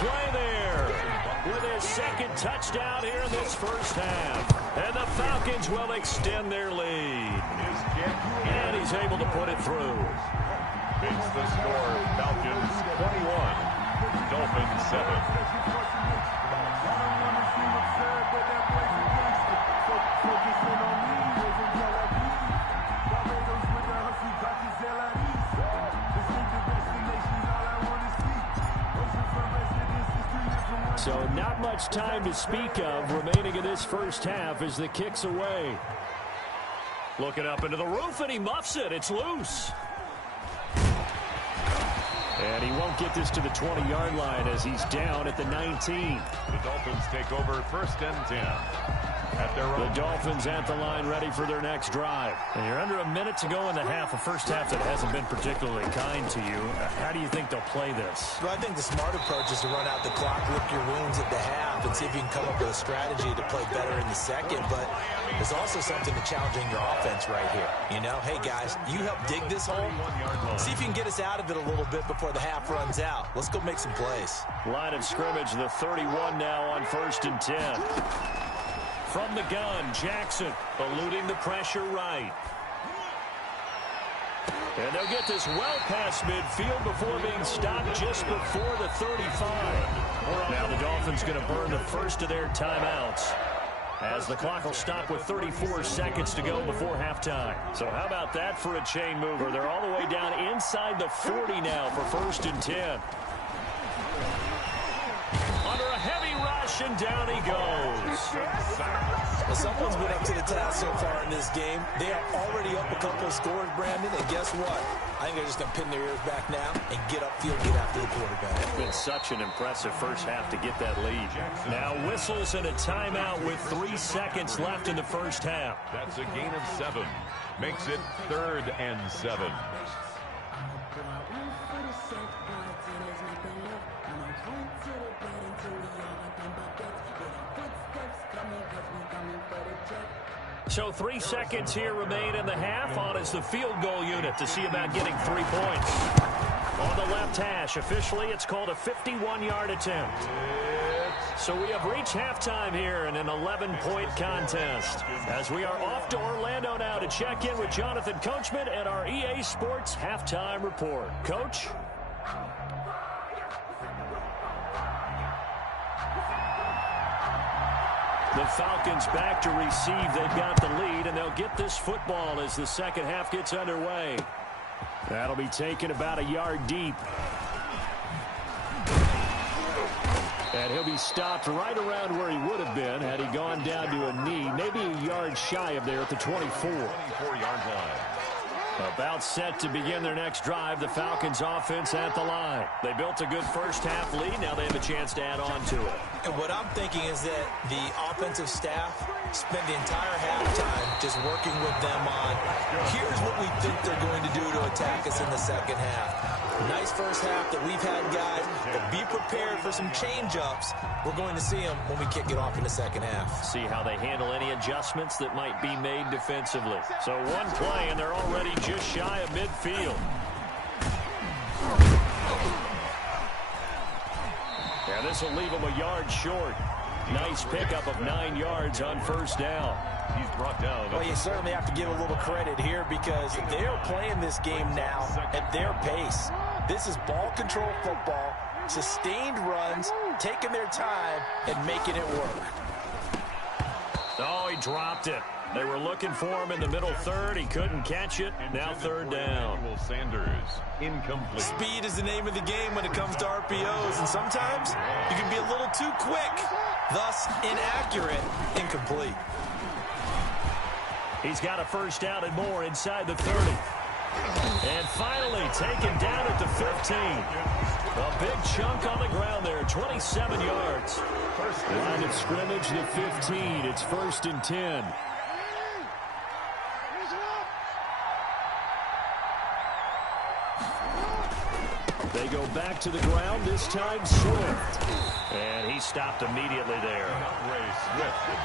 play there with his second touchdown here in this first half. And the Falcons will extend their lead. And he's able to put it through. Makes the score Falcons 21, Dolphins 7. So not much time to speak of remaining in this first half as the kick's away. Looking up into the roof, and he muffs it. It's loose. And he won't get this to the 20-yard line as he's down at the 19. The Dolphins take over 1st and 10. The Dolphins at the line, ready for their next drive. And you're under a minute to go in the half, a first half that hasn't been particularly kind to you. How do you think they'll play this? Well, I think the smart approach is to run out the clock, lick your wounds at the half, and see if you can come up with a strategy to play better in the second. But there's also something to challenging your offense right here. You know, hey, guys, you help dig this hole. See if you can get us out of it a little bit before the half runs out. Let's go make some plays. Line of scrimmage, the 31 now on 1st and 10. From the gun, Jackson eluding the pressure right. And they'll get this well past midfield before being stopped just before the 35. Now the Dolphins going to burn the first of their timeouts, as the clock will stop with 34 seconds to go before halftime. So how about that for a chain mover? They're all the way down inside the 40 now for 1st and 10. Under a heavy rush, and down he goes. Well, someone's been up to the task so far in this game. They are already up a couple of scores, Brandon, and guess what? I think they're just going to pin their ears back now and get upfield, get after the quarterback. It's been such an impressive first half to get that lead. Now whistles and a timeout with 3 seconds left in the first half. That's a gain of 7. Makes it 3rd and 7. So 3 seconds here remain in the half. On is the field goal unit to see about getting 3 points. On the left hash, officially it's called a 51-yard attempt. So we have reached halftime here in an 11-point contest, as we are off to Orlando now to check in with Jonathan Coachman and our EA Sports halftime report. Coach? The Falcons back to receive. They've got the lead, and they'll get this football as the second half gets underway. That'll be taken about a yard deep. And he'll be stopped right around where he would have been had he gone down to a knee, maybe a yard shy of there at the 24. 24-yard line. About set to begin their next drive, the Falcons offense at the line. They built a good first half lead. Now they have a chance to add on to it. And what I'm thinking is that the offensive staff spent the entire halftime just working with them on, here's what we think they're going to do to attack us in the second half. Nice first half that we've had, guys, but be prepared for some change-ups. We're going to see them when we kick it off in the second half. See how they handle any adjustments that might be made defensively. So one play, and they're already just shy of midfield. Yeah, this will leave them a yard short. Nice pickup of 9 yards on first down. He's brought down. Well, you certainly have to give a little credit here because they're playing this game now at their pace. This is ball control football, sustained runs, taking their time, and making it work. Oh, he dropped it. They were looking for him in the middle third. He couldn't catch it. Now third down. Sanders, incomplete. Speed is the name of the game when it comes to RPOs, and sometimes you can be a little too quick, thus inaccurate, incomplete. He's got a first down and more inside the 30. And finally taken down at the 15. A big chunk on the ground there, 27 yards. Line of scrimmage, the 15. It's 1st and 10. They go back to the ground, this time Swift. And he stopped immediately there.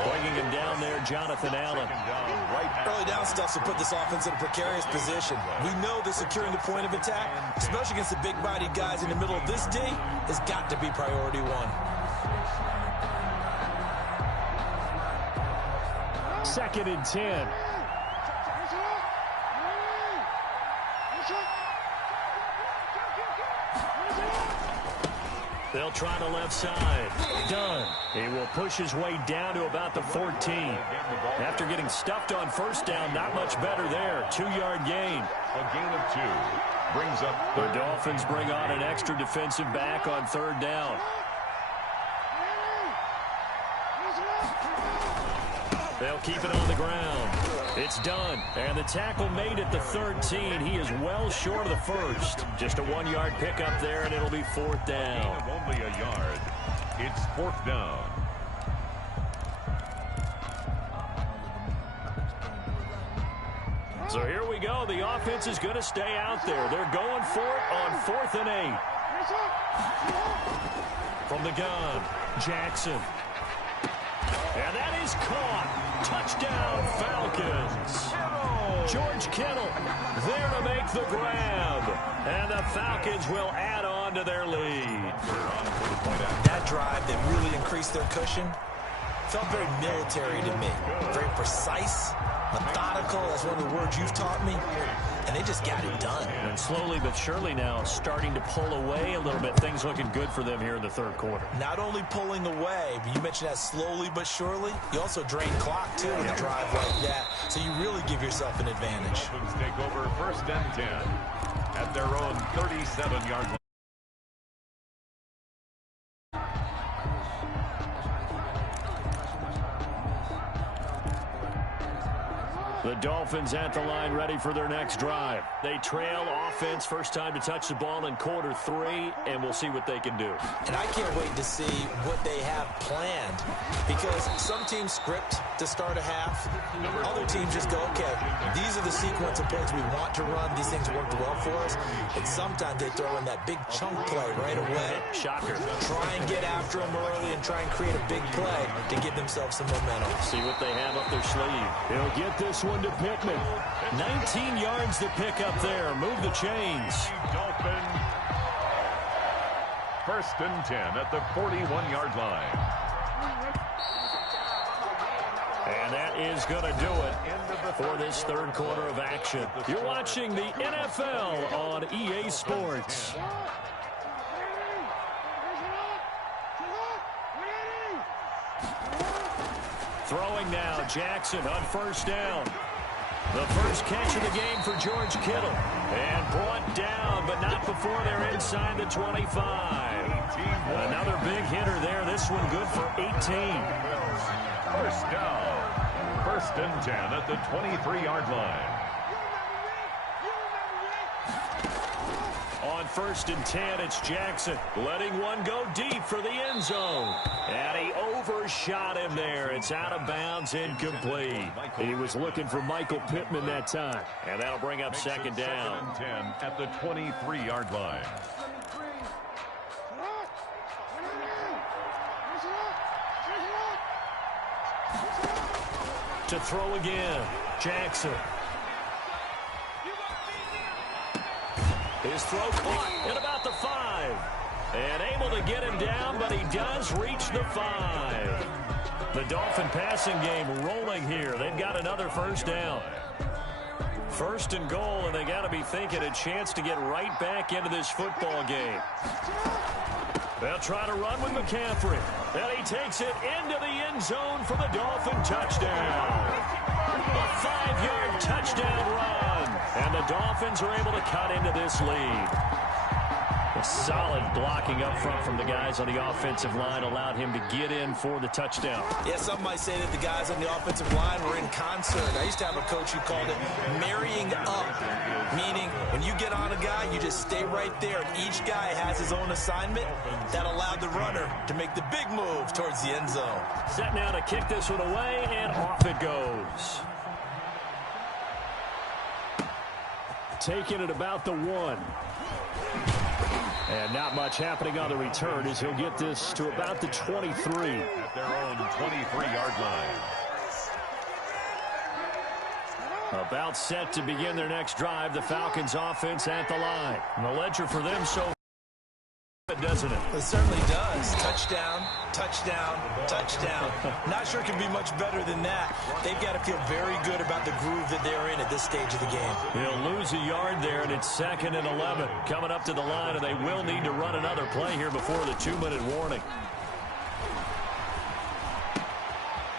Bringing him down there, Jonathan Allen. Early down stuff will put this offense in a precarious position. We know that securing the point of attack, especially against the big-bodied guys in the middle of this D, has got to be priority one. Second and 10. They'll try the left side. Done. He will push his way down to about the 14. After getting stuffed on first down, not much better there. 2-yard gain. A gain of 2. Brings up the Dolphins bring on an extra defensive back on third down. They'll keep it on the ground. It's done. And the tackle made at the 13. He is well short of the first. Just a 1-yard pickup there, and it'll be fourth down. Only a yard. It's fourth down. So here we go. The offense is going to stay out there. They're going for it on 4th and 8. From the gun, Jackson. And that is caught. Touchdown, Falcons. George Kittle there to make the grab. And the Falcons will add on to their lead. That drive that really increased their cushion felt very military to me. Very precise, methodical. That's one of the words you've taught me. And they just got it done. And slowly but surely now starting to pull away a little bit. Things looking good for them here in the third quarter. Not only pulling away, but you mentioned that slowly but surely. You also drain clock, too, with a drive like that. So you really give yourself an advantage. Dolphins take over 1st and 10 at their own 37-yard line. The Dolphins at the line ready for their next drive. They trail offense, first time to touch the ball in quarter 3, and we'll see what they can do. And I can't wait to see what they have planned, because some teams script to start a half. Other teams just go, okay, these are the sequence of plays we want to run. These things worked well for us. And sometimes they throw in that big chunk play right away. Shocker. Try and get after them early and try and create a big play to give themselves some momentum. See what they have up their sleeve. He'll get this one to Pittman. 19 yards to pick up there. Move the chains. Dolphins. 1st and 10 at the 41-yard line. And that is going to do it for this third quarter of action. You're watching the NFL on EA Sports. Throwing now, Jackson on first down. The first catch of the game for George Kittle. And brought down, but not before they're inside the 25. Another big hitter there. This one good for 18. First down. 1st and 10 at the 23-yard line. On 1st and 10, it's Jackson letting one go deep for the end zone. And he overshot him there. It's out of bounds, incomplete. He was looking for Michael Pittman that time. And that'll bring up second down. 2nd and 10 at the 23-yard line. To throw again, Jackson. His throw caught at about the 5. And able to get him down, but he does reach the 5. The Dolphin passing game rolling here. They've got another first down. 1st and goal, and they got to be thinking a chance to get right back into this football game. They'll try to run with McCaffrey. And he takes it into the end zone for the Dolphin touchdown. A 5-yard touchdown run. And the Dolphins are able to cut into this lead. A solid blocking up front from the guys on the offensive line allowed him to get in for the touchdown. Yeah, some might say that the guys on the offensive line were in concert. I used to have a coach who called it marrying up, meaning when you get on a guy, you just stay right there. And each guy has his own assignment. That allowed the runner to make the big move towards the end zone. Set now to kick this one away, and off it goes. Taking it about the 1. And not much happening on the return as he'll get this to about the 23. At their own 23-yard line. About set to begin their next drive, the Falcons offense at the line. And the ledger for them so far, doesn't it? It certainly does. Touchdown, touchdown, touchdown. Not sure it can be much better than that. They've got to feel very good about the groove that they're in at this stage of the game. He'll lose a yard there, and it's 2nd and 11. Coming up to the line, and they will need to run another play here before the 2-minute warning.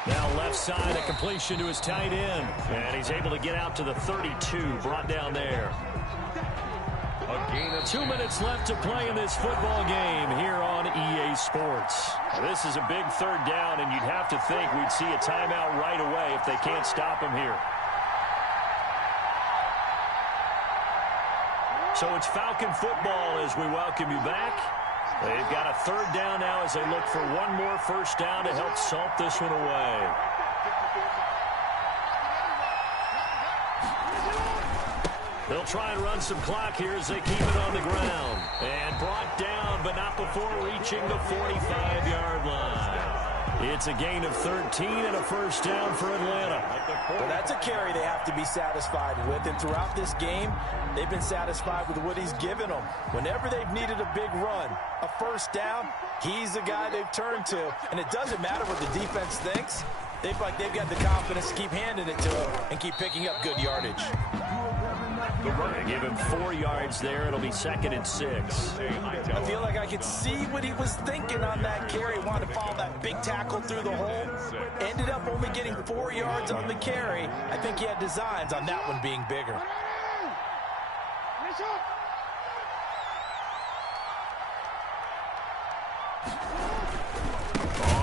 Now left side, a completion to his tight end. And he's able to get out to the 32, brought down there. A gain of 2 minutes left to play in this football game here on EA Sports. This is a big 3rd down, and you'd have to think we'd see a timeout right away if they can't stop him here. So it's Falcon football as we welcome you back. They've got a 3rd down now as they look for one more first down to help salt this one away. They'll try and run some clock here as they keep it on the ground. And brought down, but not before reaching the 45-yard line. It's a gain of 13 and a first down for Atlanta. Well, that's a carry they have to be satisfied with. And throughout this game, they've been satisfied with what he's given them. Whenever they've needed a big run, a first down, he's the guy they've turned to. And it doesn't matter what the defense thinks. They've got the confidence to keep handing it to him and keep picking up good yardage. They give him 4 yards there. It'll be 2nd and 6. I feel like I could see what he was thinking on that carry. Wanted to follow that big tackle through the hole. Ended up only getting 4 yards on the carry. I think he had designs on that one being bigger.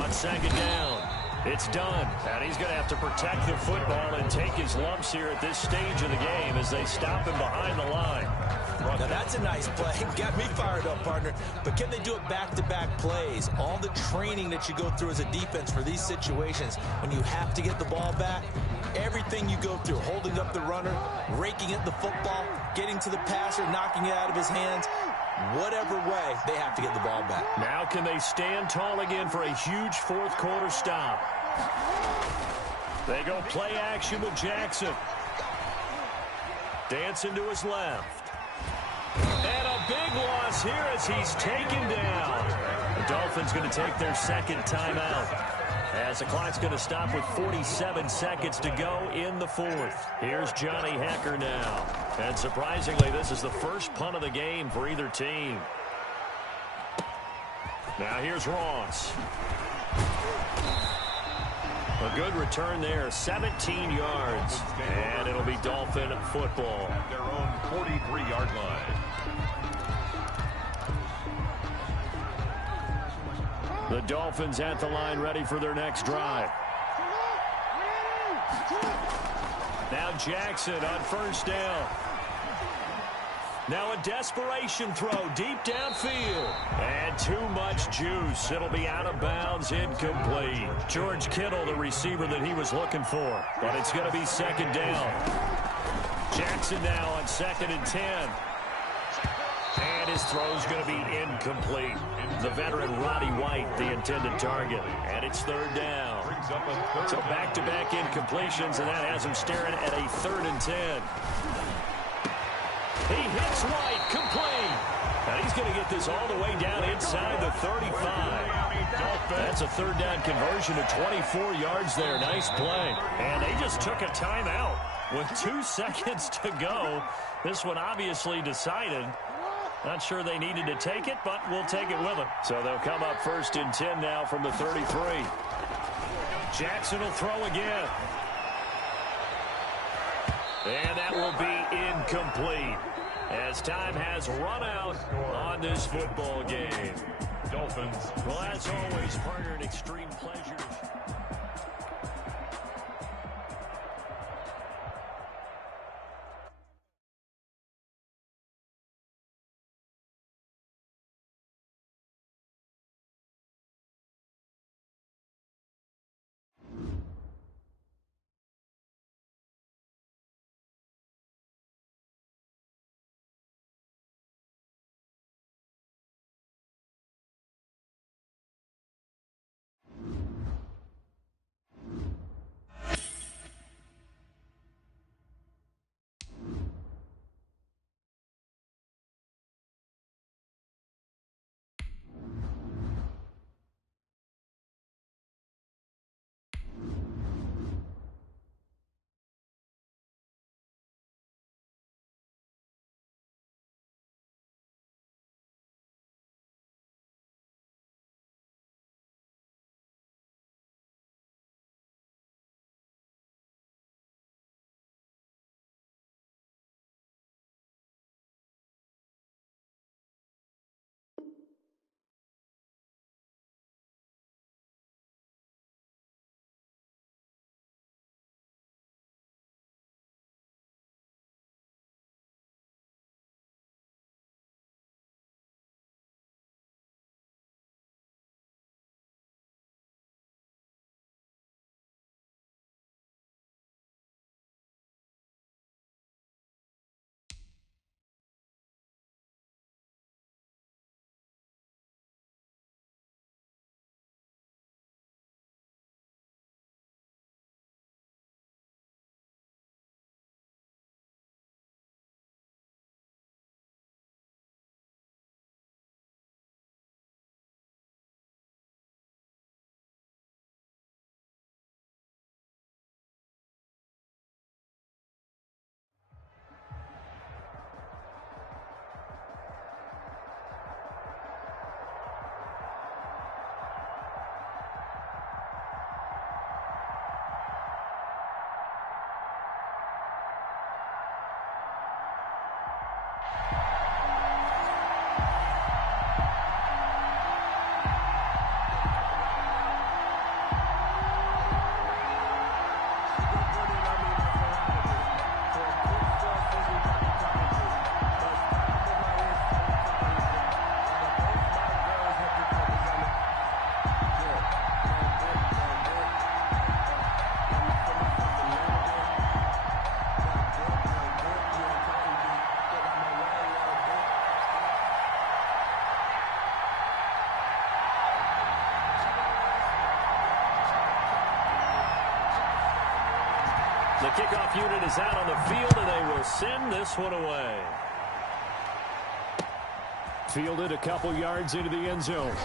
On 2nd down. It's done, and he's going to have to protect the football and take his lumps here at this stage of the game as they stop him behind the line. Now that's a nice play. Got me fired up, partner. But can they do it back-to-back plays? All the training that you go through as a defense for these situations, when you have to get the ball back, everything you go through, holding up the runner, raking at the football, getting to the passer, knocking it out of his hands, whatever way, they have to get the ball back. Now can they stand tall again for a huge 4th quarter stop? They go play action with Jackson. Dancing to his left. And a big loss here as he's taken down. The Dolphins going to take their 2nd timeout. As the clock's going to stop with 47 seconds to go in the 4th. Here's Johnny Hecker now. And surprisingly, this is the first punt of the game for either team. Now here's Ross. A good return there, 17 yards. And it'll be Dolphin football. at their own 43-yard line. The Dolphins at the line, ready for their next drive. Now Jackson on first down. Now a desperation throw deep downfield. And too much juice. It'll be out of bounds, incomplete. George Kittle, the receiver that he was looking for. But it's going to be second down. Jackson now on 2nd and 10. And his throw's going to be incomplete. The veteran Roddy White, the intended target. And it's third down. So back-to-back incompletions, and that has him staring at a 3rd and 10. He hits White, complete. And he's going to get this all the way down inside the 35. That's a 3rd down conversion to 24 yards there. Nice play. And they just took a timeout with 2 seconds to go. This one obviously decided. Not sure they needed to take it, but we'll take it with them. So they'll come up 1st and 10 now from the 33. Jackson will throw again. And that will be incomplete as time has run out on this football game. Dolphins. Well, as always, partner, an extreme pleasure. The kickoff unit is out on the field, and they will send this one away. Fielded a couple yards into the end zone.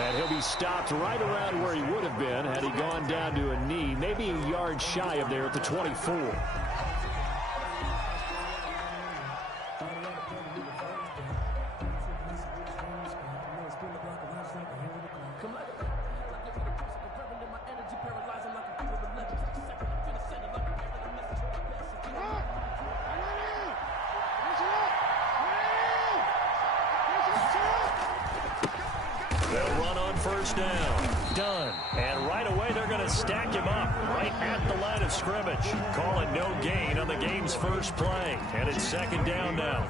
And he'll be stopped right around where he would have been had he gone down to a knee, maybe a yard shy of there at the 24. They'll run on first down. Done. And right away, they're going to stack him up right at the line of scrimmage. Call it no gain on the game's first play. And it's second down now.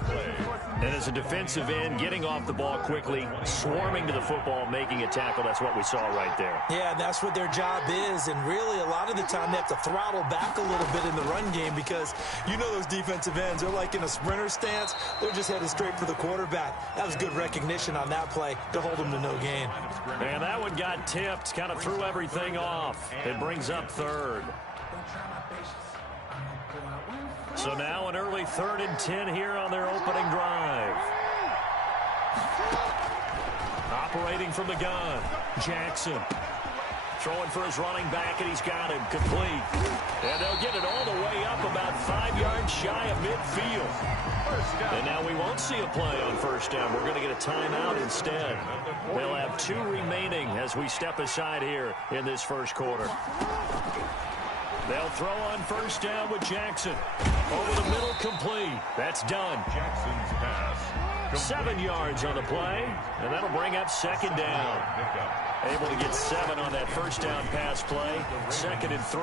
And as a defensive end, getting off the ball quickly, swarming to the football, making a tackle, that's what we saw right there. Yeah, that's what their job is. And really, a lot of the time, they have to throttle back a little bit in the run game because you know those defensive ends, they're like in a sprinter stance. They're just headed straight for the quarterback. That was good recognition on that play to hold them to no gain. And that one got tipped, kind of threw everything off. It brings up third. So now an early 3rd and 10 here on their opening drive. Operating from the gun, Jackson. Throwing for his running back, and he's got him complete. And they'll get it all the way up about 5 yards shy of midfield. And now we won't see a play on first down. We're going to get a timeout instead. They'll have 2 remaining as we step aside here in this first quarter. They'll throw on first down with Jackson. Over the middle, complete. That's done. Jackson's pass. 7 yards on the play, and that'll bring up second down. Able to get 7 on that first down pass play. 2nd and 3.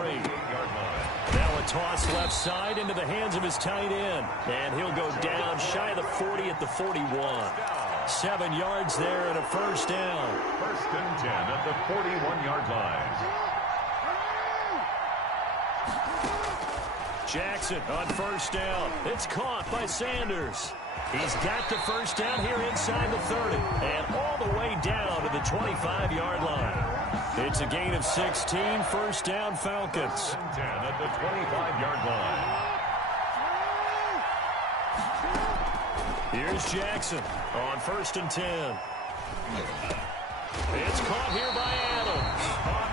Now a toss left side into the hands of his tight end. And he'll go down shy of the 40 at the 41. 7 yards there and a first down. 1st and 10 at the 41-yard line. Jackson on first down. It's caught by Sanders. He's got the first down here inside the 30 and all the way down to the 25-yard line. It's a gain of 16, first down Falcons. 10 at the 25-yard line. Here's Jackson on 1st and 10. It's caught here by Adams.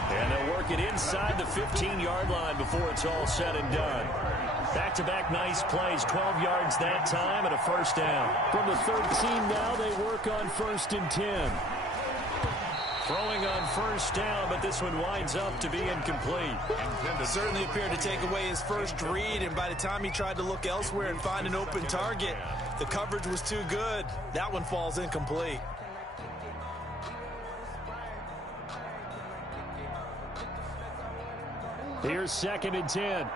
And they'll work it inside the 15-yard line before it's all said and done. Back-to-back nice plays, 12 yards that time and a first down. From the 13 now, they work on 1st and 10. Throwing on first down, but this one winds up to be incomplete. Certainly appeared to take away his first read, and by the time he tried to look elsewhere and find an open target, the coverage was too good. That one falls incomplete. Here's 2nd and 10.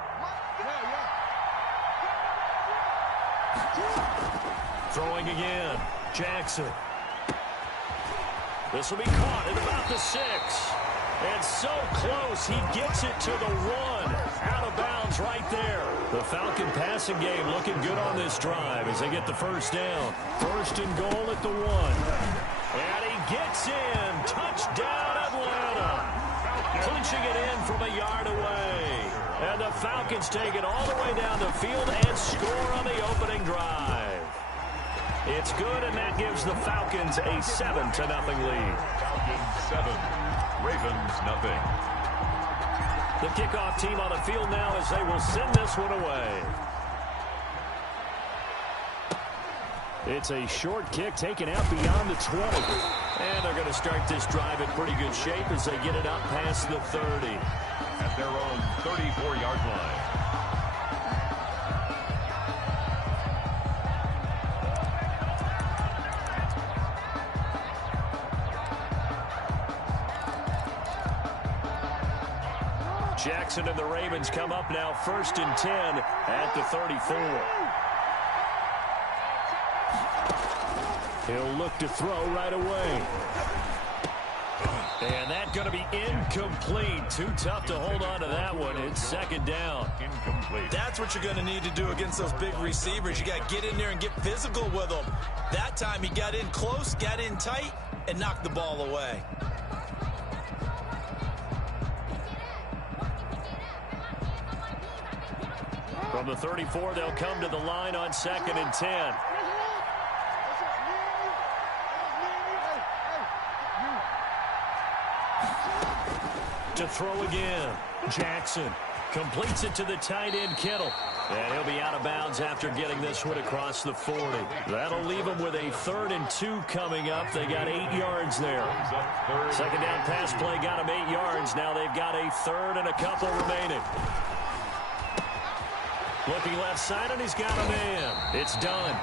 Throwing again, Jackson. This will be caught at about the 6. And so close, he gets it to the 1. Out of bounds right there. The Falcon passing game looking good on this drive as they get the first down. 1st and goal at the 1. And he gets in. Touchdown, Atlanta. Clinching it in from a yard away. And the Falcons take it all the way down the field and score on the opening drive. It's good, and that gives the Falcons a 7-0 lead. Falcons 7, Ravens nothing. The kickoff team on the field now as they will send this one away. It's a short kick taken out beyond the 20. And they're going to start this drive in pretty good shape as they get it up past the 30. At their own 34-yard line. Jackson and the Ravens come up now 1st and 10 at the 34. He'll look to throw right away. And that's going to be incomplete. Too tough to hold on to that one. It's 2nd down. Incomplete. That's what you're going to need to do against those big receivers. You got to get in there and get physical with them. That time he got in close, got in tight, and knocked the ball away. From the 34, they'll come to the line on 2nd and 10. To throw again. Jackson completes it to the tight end, Kittle. And he'll be out of bounds after getting this one across the 40. That'll leave them with a 3rd and 2 coming up. They got 8 yards there. Second down pass play got them 8 yards. Now they've got a 3rd and a couple remaining. Looking left side, and he's got a man. It's done.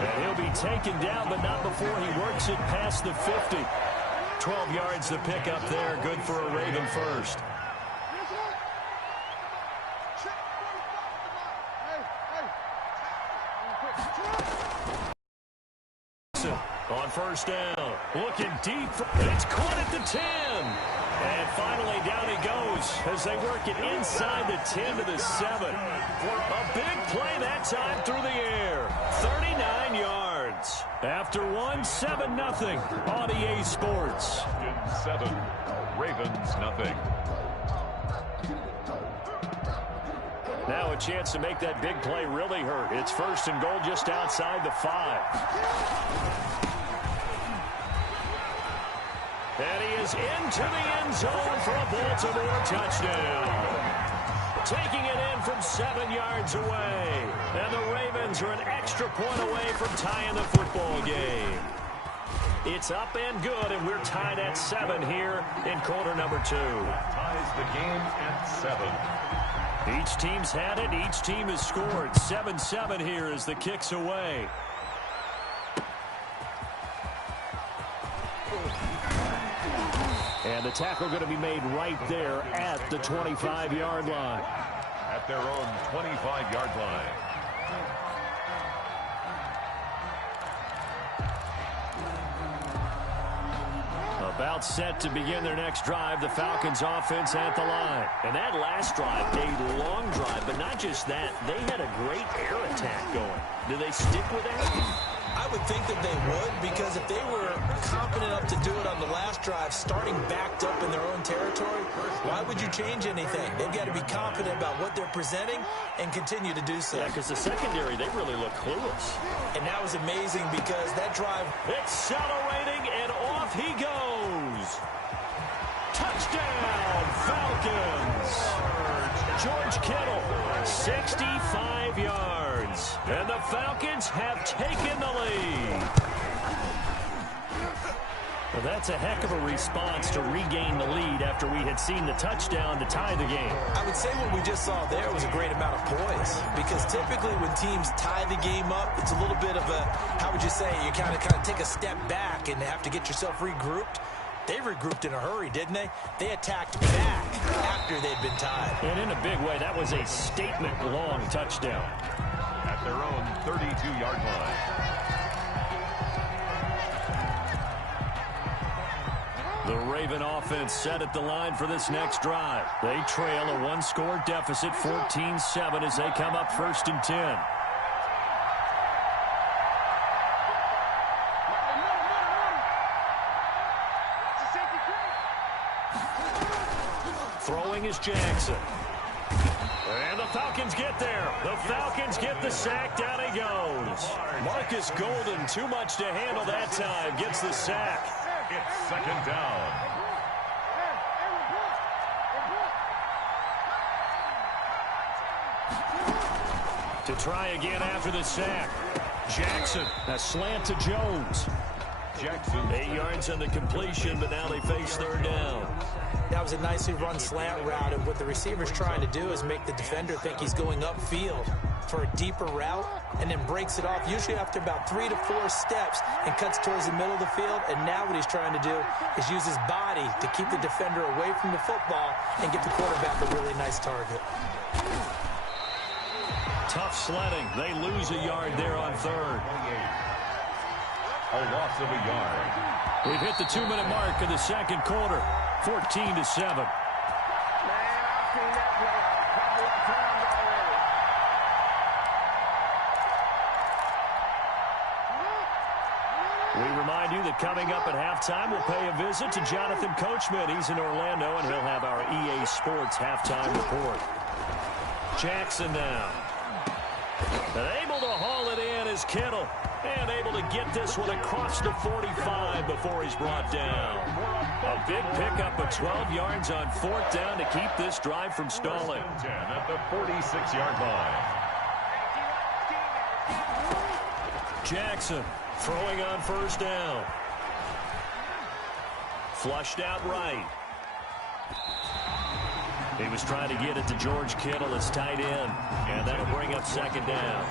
And he'll be taken down, but not before he works it past the 50. 12 yards to pick up there. Good for a Raven first. On first down, looking deep. It's caught at the 10. And finally down he goes as they work it inside the 10 to the 7. A big play that time through the air. 39 yards. After 7-0 on EA Sports. 7, Ravens nothing. Now a chance to make that big play really hurt. It's 1st and goal just outside the 5. And he is into the end zone for a Baltimore touchdown. Taking it in from 7 yards away. And the Ravens are an extra point away from tying the football game. It's up and good, and we're tied at 7 here in quarter number 2. Ties the game at 7. Each team's had it. Each team has scored. 7-7 here as the kick's away. And the tackle going to be made right there at the 25-yard line. At their own 25-yard line. About set to begin their next drive, the Falcons offense at the line. And that last drive, a long drive, but not just that. They had a great air attack going. Do they stick with that? I would think that they would, because if they were confident enough to do it on the last drive, starting backed up in their own territory, why would you change anything? They've got to be confident about what they're presenting and continue to do so. Yeah, because the secondary, they really look clueless. And that was amazing because that drive... Accelerating, and off he goes. Touchdown, Falcons. George Kittle, 65 yards. And the Falcons have taken the lead. Well, that's a heck of a response to regain the lead after we had seen the touchdown to tie the game. I would say what we just saw there was a great amount of poise, because typically when teams tie the game up, it's a little bit of a, how would you say, you kind of take a step back and have to get yourself regrouped. They regrouped in a hurry, didn't they? They attacked back after they'd been tied. And in a big way, that was a statement-long touchdown. At their own 32-yard line. The Raven offense set at the line for this next drive. They trail a one-score deficit, 14-7, as they come up 1st and 10. Throwing is Jackson. And the Falcons get there. The Falcons get the sack. Down he goes. Marcus Golden, too much to handle that time, gets the sack. It's 2nd down. To try again after the sack. Jackson, a slant to Jones. Jackson. 8 yards on the completion, but now they face 3rd down. That was a nicely run slant route, and what the receiver's trying to do is make the defender think he's going upfield for a deeper route, and then breaks it off, usually after about 3 to 4 steps, and cuts towards the middle of the field. And now what he's trying to do is use his body to keep the defender away from the football and get the quarterback a really nice target. Tough sledding. They lose a yard there on 3rd. A loss of a yard. We've hit the 2-minute mark of the 2nd quarter. 14-7. We remind you that coming up at halftime, we'll pay a visit to Jonathan Coachman. He's in Orlando, and he'll have our EA Sports halftime report. Jackson now. And able to haul it in is Kittle. And able to get this one across the 45 before he's brought down. A big pickup of 12 yards on 4th down to keep this drive from stalling. 10 at the 46-yard line. Jackson throwing on 1st down. Flushed out right. He was trying to get it to George Kittle as tight end, and that'll bring up 2nd down.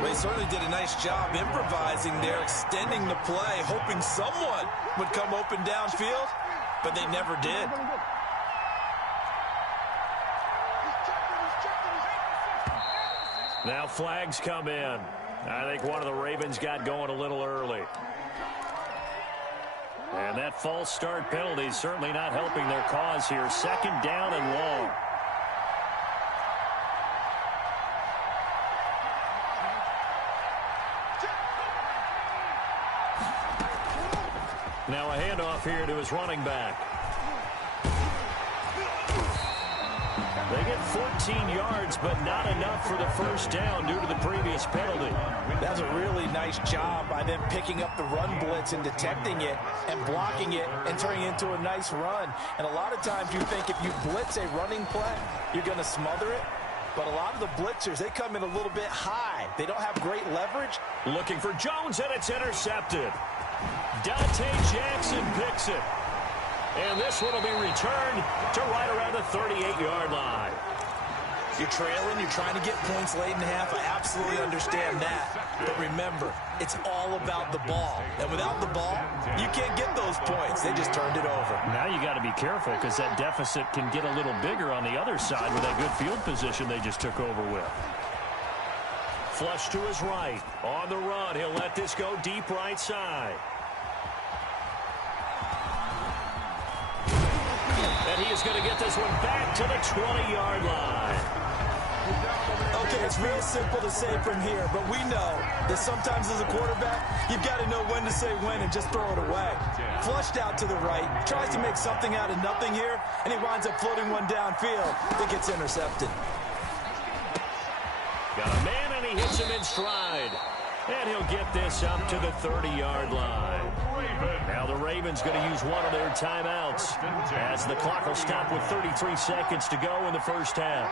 Well, he certainly did a nice job improvising there, extending the play, hoping someone would come open downfield, but they never did. Now flags come in. I think one of the Ravens got going a little early. And that false start penalty is certainly not helping their cause here. 2nd down and long. Now a handoff here to his running back. They get 14 yards, but not enough for the 1st down due to the previous penalty. That's a really nice job by them picking up the run blitz and detecting it and blocking it and turning it into a nice run. And a lot of times you think if you blitz a running play, you're going to smother it. But a lot of the blitzers, they come in a little bit high. They don't have great leverage. Looking for Jones, and it's intercepted. Dante Jackson picks it. And this one will be returned to right around the 38-yard line. You're trailing, you're trying to get points late in the half. I absolutely understand that. But remember, it's all about the ball. And without the ball, you can't get those points. They just turned it over. Now you got to be careful because that deficit can get a little bigger on the other side with that good field position they just took over with. Flush to his right. On the run, he'll let this go deep right side. And he is going to get this one back to the 20-yard line. Okay, it's real simple to say from here, but we know that sometimes as a quarterback, you've got to know when to say when and just throw it away. Flushed out to the right, tries to make something out of nothing here, and he winds up floating one downfield that gets intercepted. Got a man, and he hits him in stride. And he'll get this up to the 30-yard line. Now the Ravens going to use one of their timeouts as the clock will stop with 33 seconds to go in the 1st half.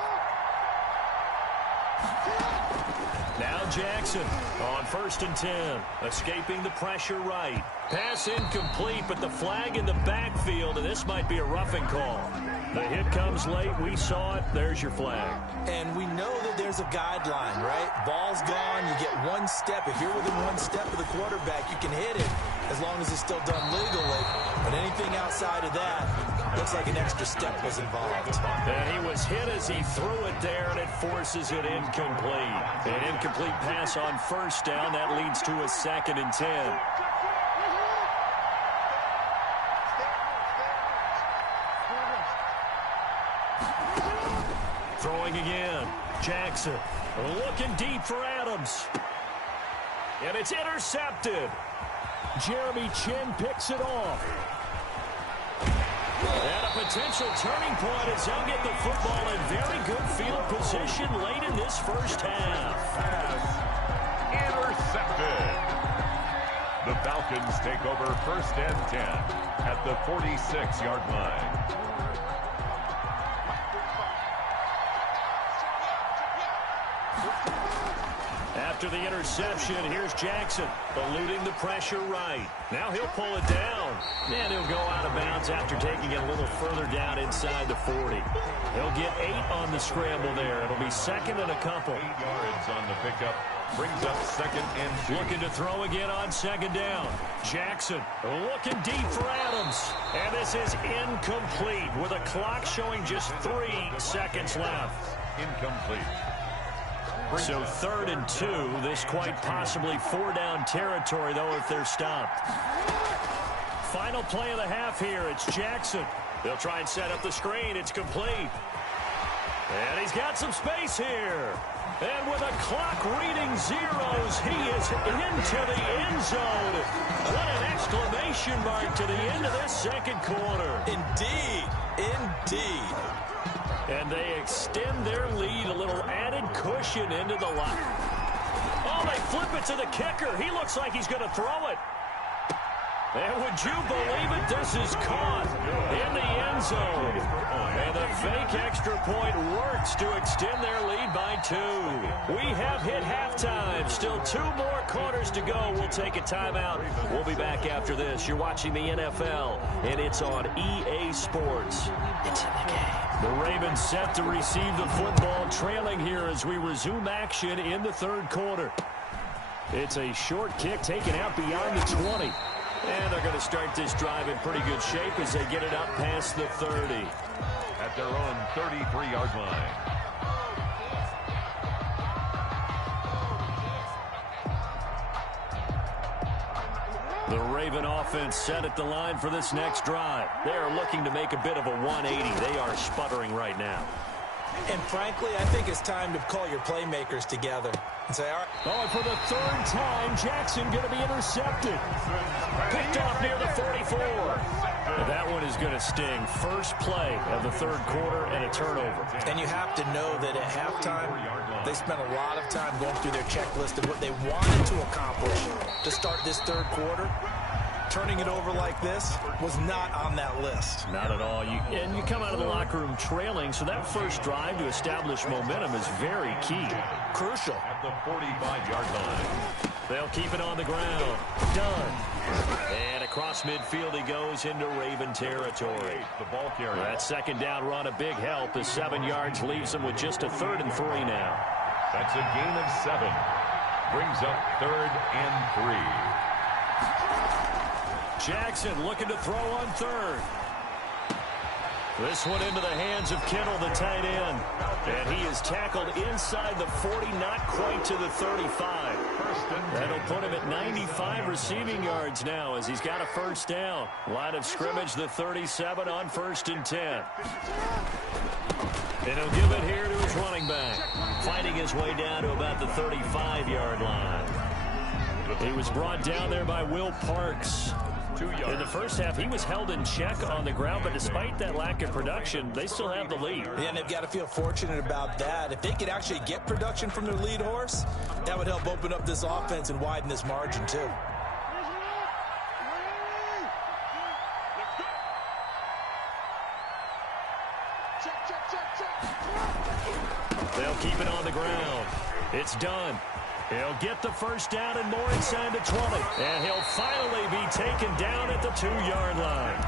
Now Jackson on 1st and 10, escaping the pressure right. Pass incomplete, but the flag in the backfield, and this might be a roughing call. The hit comes late. We saw it. There's your flag. And we know that there's a guideline, right? Ball's gone. You get one step. If you're within one step of the quarterback, you can hit it as long as it's still done legally. But anything outside of that, looks like an extra step was involved. And he was hit as he threw it there, and it forces it incomplete. An incomplete pass on 1st down. That leads to a 2nd and 10. Throwing again. Jackson looking deep for Adams. And it's intercepted. Jeremy Chin picks it off. And a potential turning point as they'll get the football in very good field position late in this 1st half. Intercepted. The Falcons take over 1st and 10 at the 46-yard line. After the interception, here's Jackson eluding the pressure right. Now he'll pull it down, and he'll go out of bounds after taking it a little further down inside the 40. He'll get 8 on the scramble there. It'll be 2nd and a couple. 8 yards on the pickup. Brings up 2nd and 2. Looking to throw again on 2nd down. Jackson looking deep for Adams. And this is incomplete with a clock showing just 3 seconds left. Incomplete. So 3rd and 2. This quite possibly 4-down territory, though, if they're stopped. Final play of the half here. It's Jackson. They'll try and set up the screen. It's complete. And he's got some space here. And with a clock reading zeros, he is into the end zone. What an exclamation mark to the end of this 2nd quarter. Indeed. Indeed. And they extend their lead, a little added cushion into the line. Oh, they flip it to the kicker. He looks like he's going to throw it. And would you believe it? This is caught in the end zone. And the fake extra point works to extend their lead by 2. We have hit halftime. Still 2 more quarters to go. We'll take a timeout. We'll be back after this. You're watching the NFL, and it's on EA Sports. It's in the game. The Ravens set to receive the football, trailing here as we resume action in the third quarter. It's a short kick taken out beyond the 20. And they're going to start this drive in pretty good shape as they get it up past the 30. At their own 33-yard line. The Raven offense set at the line for this next drive. They are looking to make a bit of a 180. They are sputtering right now. And frankly, I think it's time to call your playmakers together and say, all right. Oh, and for the 3rd time, Jackson going to be intercepted. Picked off near the 44. And that one is going to sting. First play of the third quarter and a turnover. And you have to know that at halftime, they spent a lot of time going through their checklist of what they wanted to accomplish to start this third quarter. Turning it over like this was not on that list. Not at all. And you come out of the locker room trailing, so that first drive to establish momentum is very key. Crucial. At the 45-yard line. They'll keep it on the ground. Done. And across midfield he goes into Raven territory. The ball carrier. That second down run a big help as 7 yards leaves them with just a 3rd and 3 now. That's a gain of 7. Brings up 3rd and 3. Jackson looking to throw on 3rd. This one into the hands of Kittle, the tight end. And he is tackled inside the 40, not quite to the 35. That'll put him at 95 receiving yards now as he's got a first down. Line of scrimmage, the 37 on 1st and 10. And he'll give it here to his running back. Fighting his way down to about the 35-yard line. He was brought down there by Will Parks. In the first half, he was held in check on the ground, but despite that lack of production, they still have the lead. Yeah, and they've got to feel fortunate about that. If they could actually get production from their lead horse, that would help open up this offense and widen this margin, too. They'll keep it on the ground. It's done. He'll get the first down and more inside the 20. And he'll finally be taken down at the 2-yard line.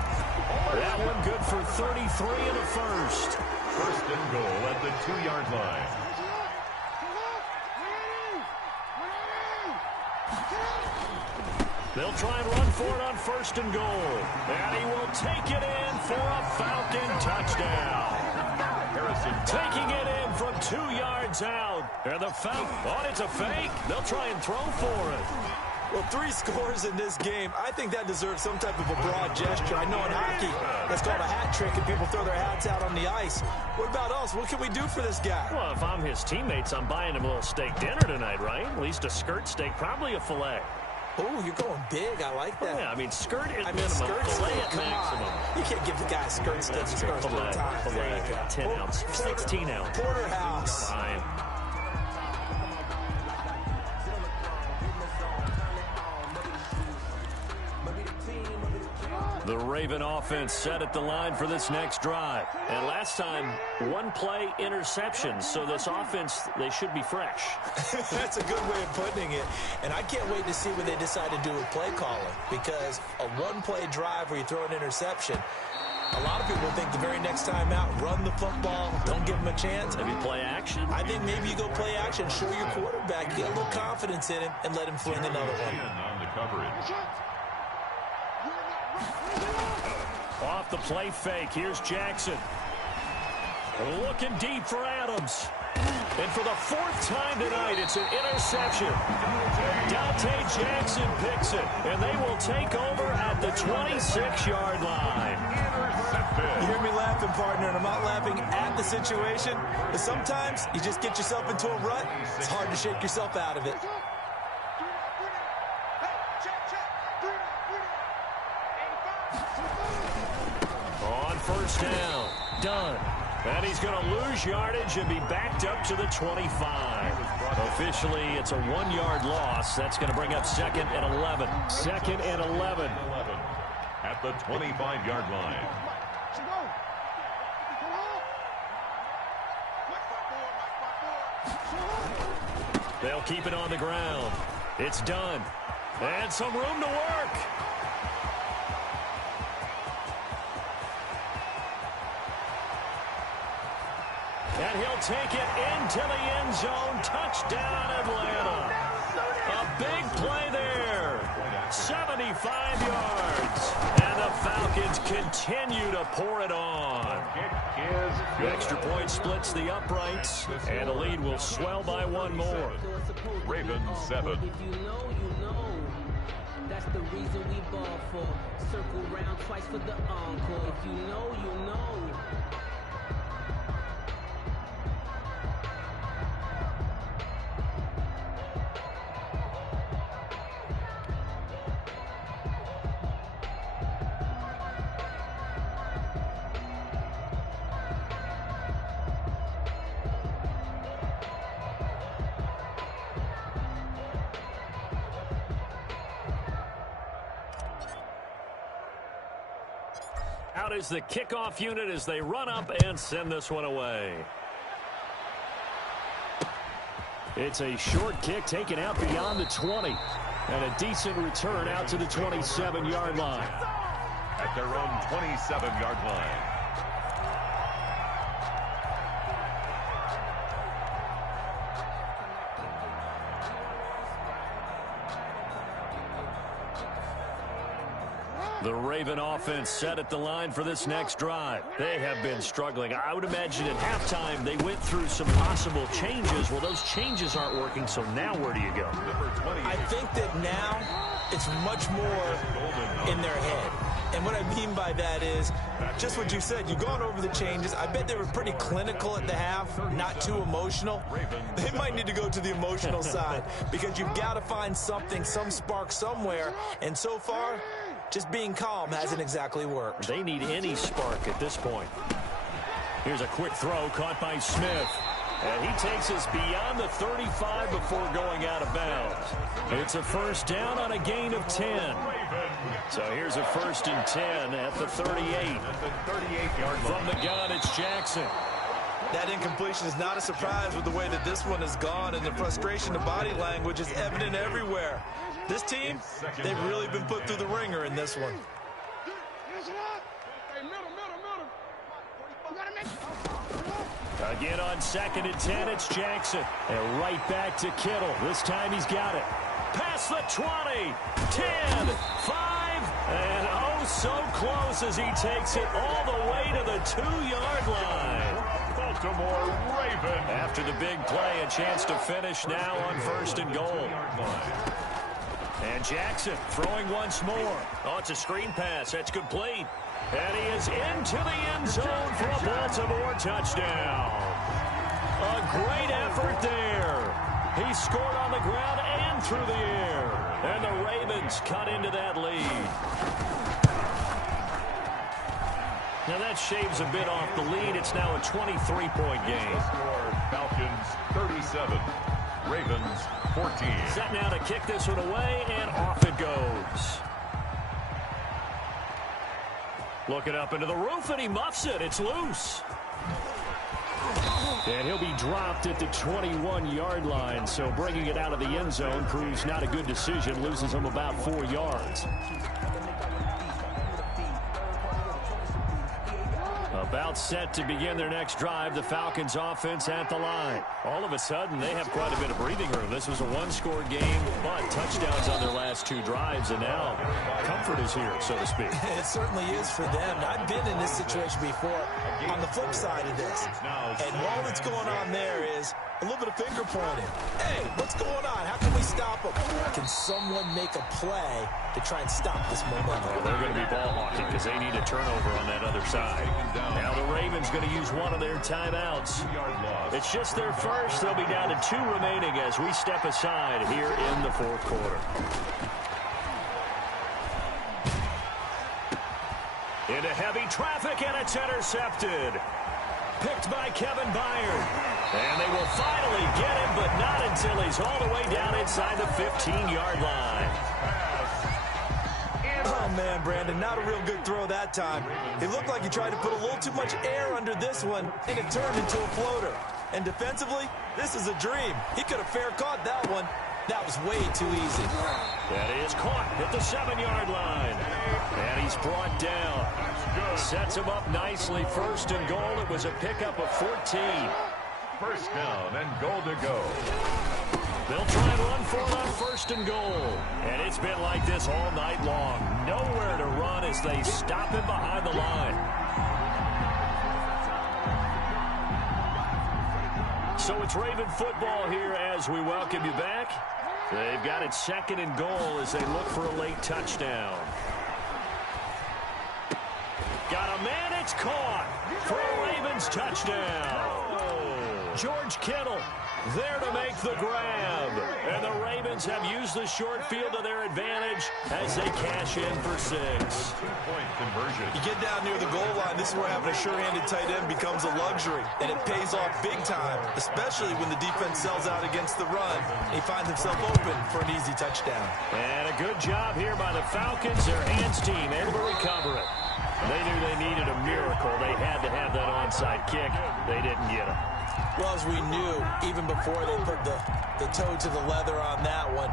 That one good for 33 and a first. 1st and goal at the 2-yard line. They'll try and run for it on 1st and goal. And he will take it in for a Falcon touchdown. Taking it in from 2 yards out. And the Falcons, oh, it's a fake. They'll try and throw for it. Well, 3 scores in this game. I think that deserves some type of a broad gesture. I know in hockey, that's called a hat trick, and people throw their hats out on the ice. What about us? What can we do for this guy? Well, if I'm his teammates, I'm buying him a little steak dinner tonight, right? At least a skirt steak, probably a filet. Oh, you're going big. I like that. Yeah, I mean, skirt at minimum, filet at maximum. You can't give the guy a skirt steak. It's going to time. Filet, 10 ounce, 16 ounce. Porterhouse. Fine. The Raven offense set at the line for this next drive. And last time, 1-play interception. So this offense, they should be fresh. That's a good way of putting it. And I can't wait to see what they decide to do with play calling. Because a 1-play drive where you throw an interception, a lot of people think the very next time out, run the football, don't give him a chance. Maybe play action. I think maybe you go play action, show your quarterback, get a little confidence in him, and let him fling another one. On the coverage. Off the play fake, here's Jackson. Looking deep for Adams. And for the 4th time tonight, it's an interception. Dante Jackson picks it, and they will take over at the 26-yard line. You hear me laughing, partner, and I'm not laughing at the situation. But sometimes you just get yourself into a rut. It's hard to shake yourself out of it. On 1st down, done. And he's going to lose yardage and be backed up to the 25. Officially, it's a 1-yard loss. That's going to bring up 2nd and 11. 2nd and 11. At the 25-yard line. They'll keep it on the ground. It's done. And some room to work. And he'll take it into the end zone. Touchdown, Atlanta. A big play there. 75 yards. And the Falcons continue to pour it on. The extra point splits the uprights, and the lead will swell by 1 more. Ravens 7. If you know, you know. That's the reason we ball for. Circle round twice for the encore. If you know, you know. Out is the kickoff unit as they run up and send this one away. It's a short kick taken out beyond the 20. And a decent return out to the 27-yard line. At their own 27-yard line. The Raven offense set at the line for this next drive. They have been struggling. I would imagine at halftime they went through some possible changes. Well, those changes aren't working, so now where do you go? I think that now it's much more in their head. And what I mean by that is just what you said. You've gone over the changes. I bet they were pretty clinical at the half, not too emotional. They might need to go to the emotional side because you've got to find something, some spark somewhere. And so far, just being calm hasn't exactly worked. They need any spark at this point. Here's a quick throw caught by Smith. And he takes us beyond the 35 before going out of bounds. It's a first down on a gain of 10. So here's a 1st and 10 at the 38. From the gun, it's Jackson. That incompletion is not a surprise with the way that this one has gone, and the frustration of body language is evident everywhere. This team, they've really been put through the ringer in this one. Again on 2nd and 10, it's Jackson. And right back to Kittle. This time he's got it. Past the 20, 10, 5, and oh so close as he takes it all the way to the 2-yard line. Baltimore Ravens. After the big play, a chance to finish now on 1st and goal. And Jackson throwing once more. Oh, it's a screen pass. That's complete. And he is into the end zone for a Baltimore touchdown. A great effort there. He scored on the ground and through the air. And the Ravens cut into that lead. Now that shaves a bit off the lead. It's now a 23-point game. Falcons 37. Ravens 14. Set now to kick this one away, and off it goes. Looking up into the roof, and he muffs it. It's loose. And he'll be dropped at the 21-yard line, so bringing it out of the end zone proves not a good decision. Loses him about 4 yards. About set to begin their next drive, the Falcons offense at the line. All of a sudden, they have quite a bit of breathing room. This was a one-score game, but touchdowns on their last 2 drives, and now comfort is here, so to speak. It certainly is for them. I've been in this situation before on the flip side of this. And all that's going on there is a little bit of finger pointing. Hey, what's going on? How can we stop them? Can someone make a play to try and stop this momentum? Well, they're going to be ball hawking because they need a turnover on that other side. Now the Ravens going to use one of their timeouts. It's just their first. They'll be down to 2 remaining as we step aside here in the 4th quarter. Into heavy traffic, and it's intercepted. Picked by Kevin Byard. And they will finally get him, but not until he's all the way down inside the 15-yard line. Oh, man, Brandon, not a real good throw that time. It looked like he tried to put a little too much air under this one, and it turned into a floater. And defensively, this is a dream. He could have fair caught that one. That was way too easy. That is caught at the 7-yard line. And he's brought down. Sets him up nicely. First and goal. It was a pickup of 14. First down and goal to go. They'll try and run for it on first and goal. And it's been like this all night long. Nowhere to run as they stop him behind the line. So it's Raven football here as we welcome you back. They've got it second and goal as they look for a late touchdown. Got a man, it's caught for a Ravens touchdown. George Kittle there to make the grab. And the Ravens have used the short field to their advantage as they cash in for 6. Two-point conversion. You get down near the goal line, this is where having a sure-handed tight end becomes a luxury. And it pays off big time, especially when the defense sells out against the run. And he finds himself open for an easy touchdown. And a good job here by the Falcons. Their hands team able to recover it. They knew they needed a miracle. They had to have that onside kick. They didn't get it. Well, as we knew, even before they put the toe to the leather on that one,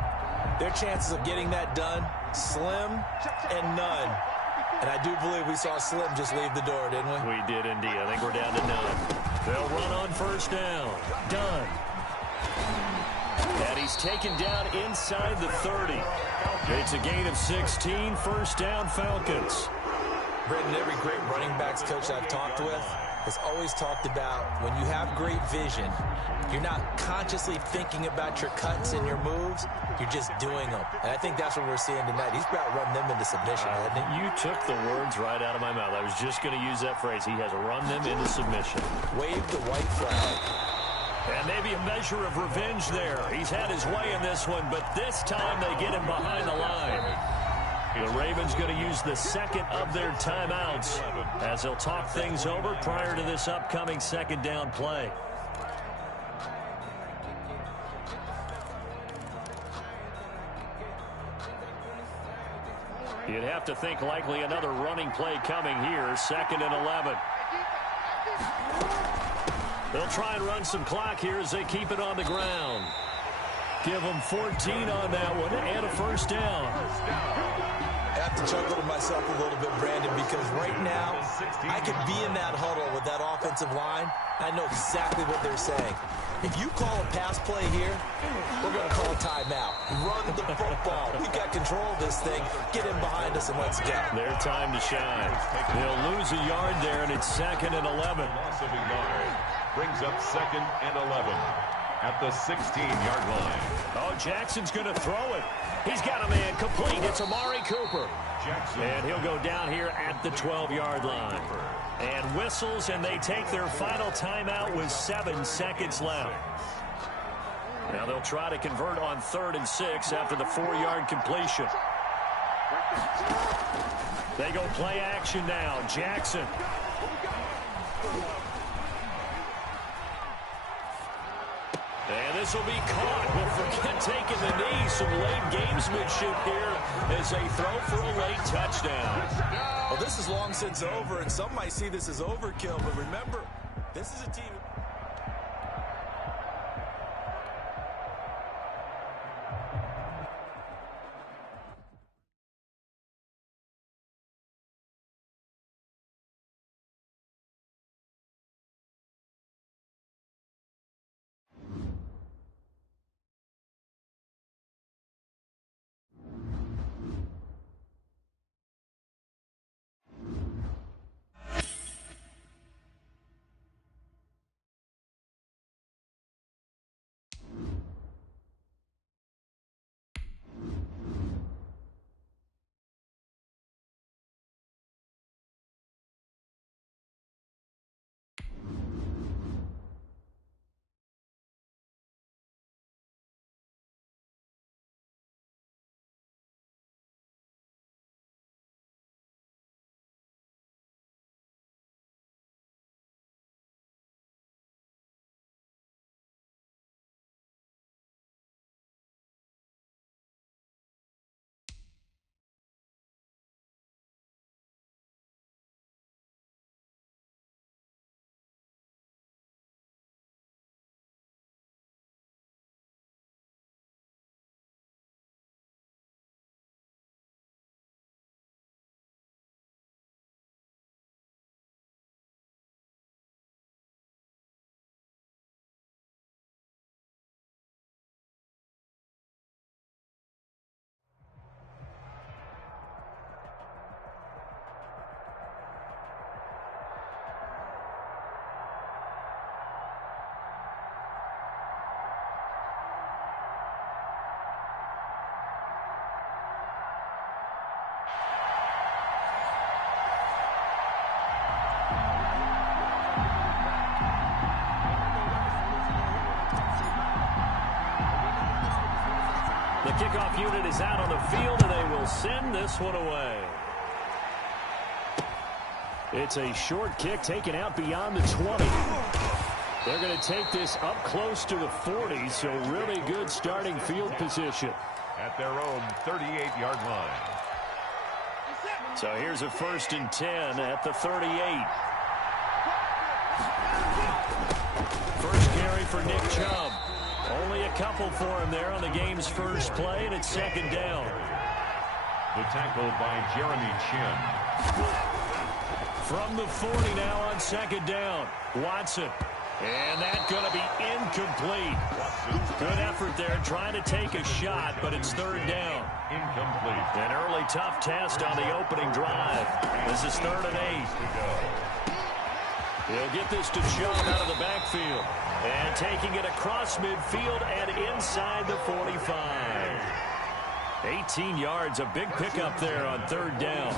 their chances of getting that done, slim and none. And I do believe we saw Slim just leave the door, didn't we? We did indeed. I think we're down to none. They'll run on first down. Done. And he's taken down inside the 30. It's a gain of 16. First down, Falcons. Britton, every great running backs coach I've talked with has always talked about when you have great vision, you're not consciously thinking about your cuts and your moves, you're just doing them. And I think that's what we're seeing tonight. He's about run them into submission, hasn't he? You took the words right out of my mouth. I was just going to use that phrase. He has run them into submission. Wave the white flag. And maybe a measure of revenge there. He's had his way in this one, but this time they get him behind the line. The Ravens going to use the second of their timeouts as they'll talk things over prior to this upcoming second down play. You'd have to think likely another running play coming here. Second and 11. They'll try and run some clock here as they keep it on the ground. Give them 14 on that one and a first down. I have to chuckle to myself a little bit, Brandon, because right now I could be in that huddle with that offensive line. I know exactly what they're saying. If you call a pass play here, we're going to call a timeout. Run the football. We've got control of this thing. Get in behind us and let's go. Their time to shine. They'll lose a yard there, and it's second and 11. Loss of a yard brings up second and 11 at the 16-yard line. Oh, Jackson's going to throw it. He's got a man complete. It's Amari Cooper. Jackson. And he'll go down here at the 12-yard line. And whistles, and they take their final timeout with 7 seconds left. Now they'll try to convert on 3rd and 6 after the 4-yard completion. They go play action now. Jackson. And this will be caught. But forget taking the knee. Some late gamesmanship here as they throw for a late touchdown. Well, this is long since over, and some might see this as overkill. But remember, this is a team. kickoff unit is out on the field, and they will send this one away. It's a short kick taken out beyond the 20. They're going to take this up close to the 40, so really good starting field position. At their own 38-yard line. So here's a 1st and 10 at the 38. First carry for Nick Chubb. Only a couple for him there on the game's first play, and it's 2nd down. The tackle by Jeremy Chin. From the 40 now on 2nd down. Watson. And that's going to be incomplete. Good effort there trying to take a shot, but it's 3rd down. Incomplete. An early tough test on the opening drive. This is 3rd and 8. He'll get this to Chubb out of the backfield. And taking it across midfield and inside the 45. 18 yards, a big pickup there on 3rd down.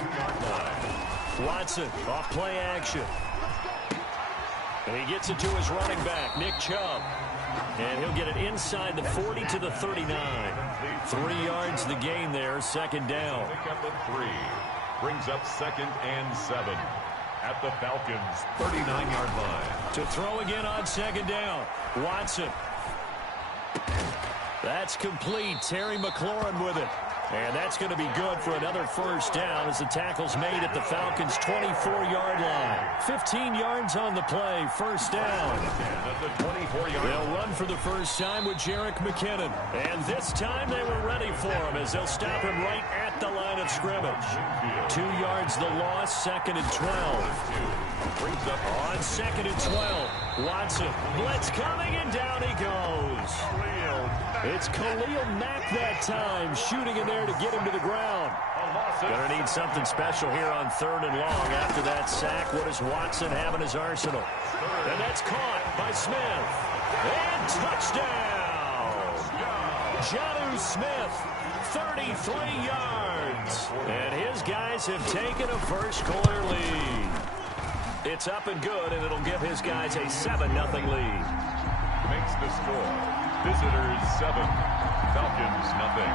Watson off play action. And he gets it to his running back, Nick Chubb. And he'll get it inside the 40 to the 39. 3 yards the gain there, 2nd down. Pick up at 3. Brings up 2nd and 7. At the Falcons' 39-yard line. To throw again on 2nd down. Watson. That's complete. Terry McLaurin with it. And that's going to be good for another 1st down as the tackle's made at the Falcons' 24-yard line. 15 yards on the play, 1st down. At the 24-yard They'll run for the first time with Jerick McKinnon. And this time they were ready for him as they'll stop him right at the line of scrimmage. 2 yards the loss, 2nd and 12. Brings up on 2nd and 12. Watson, blitz coming, and down he goes. It's Khalil Mack that time, shooting in there to get him to the ground. Gonna need something special here on 3rd and long after that sack. What does Watson have in his arsenal? And that's caught by Smith. And touchdown! Jonnu Smith, 33 yards. And his guys have taken a first-quarter lead. It's up and good, and it'll give his guys a 7-0 lead. makes the score. Visitors 7, Falcons nothing.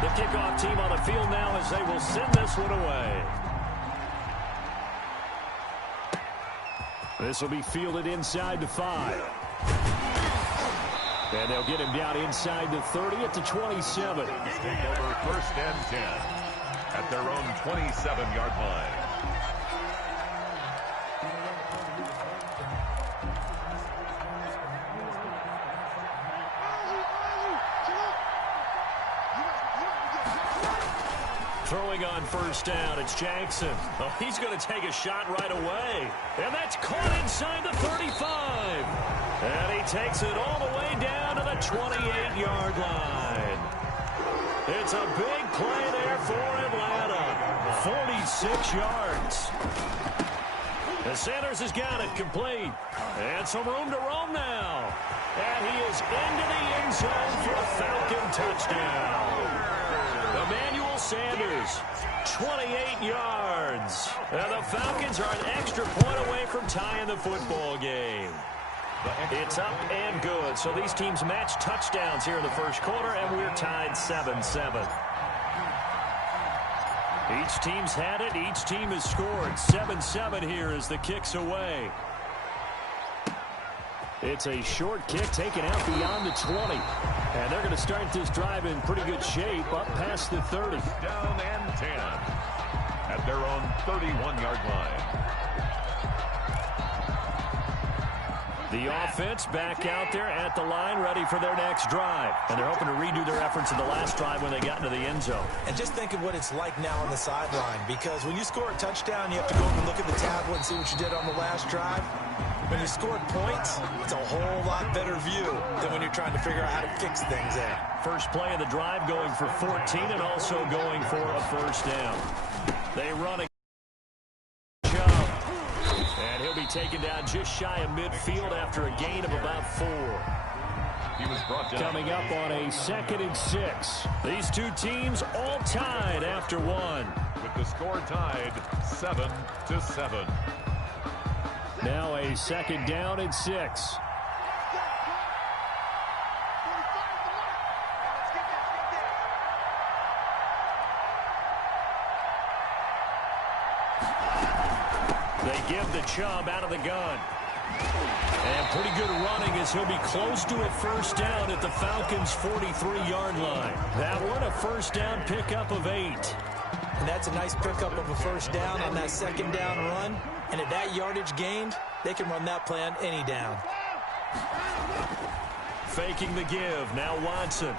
The kickoff team on the field now as they will send this one away. This will be fielded inside the 5. And they'll get him down inside the 30 at the 27. Take over 1st and 10 at their own 27-yard line. Throwing on 1st down, it's Jackson. Oh, he's going to take a shot right away. And that's caught inside the 35. And he takes it all the way down to the 28-yard line. It's a big play there for Atlanta. 46 yards. And Sanders has got it complete. And some room to roam now. And he is into the end zone for a Falcon touchdown. Emmanuel Sanders, 28 yards. And the Falcons are an extra point away from tying the football game. It's up and good. So these teams match touchdowns here in the first quarter, and we're tied 7-7. Each team's had it. Each team has scored. 7-7 here as the kick's away. It's a short kick taken out beyond the 20. And they're going to start this drive in pretty good shape up past the 30. Down and 10 at their own 31-yard line. The offense back out there at the line, ready for their next drive. And they're hoping to redo their efforts in the last drive when they got into the end zone. And just think of what it's like now on the sideline, because when you score a touchdown, you have to go over and look at the tablet and see what you did on the last drive. When you scored points, it's a whole lot better view than when you're trying to figure out how to fix things in. First play of the drive going for 14 and also going for a 1st down. They run a and he'll be taken down just shy of midfield after a gain of about 4. He was brought down. Coming up on a 2nd and 6. These two teams all tied after one. With the score tied 7-7. Now a 2nd down and 6. They give the Chubb out of the gun. And pretty good running as he'll be close to a first down at the Falcons' 43-yard line. That one a first down pickup of 8. And that's a nice pickup of a first down on that 2nd down run. And at that yardage gained, they can run that play on any down. Faking the give. Now Watson.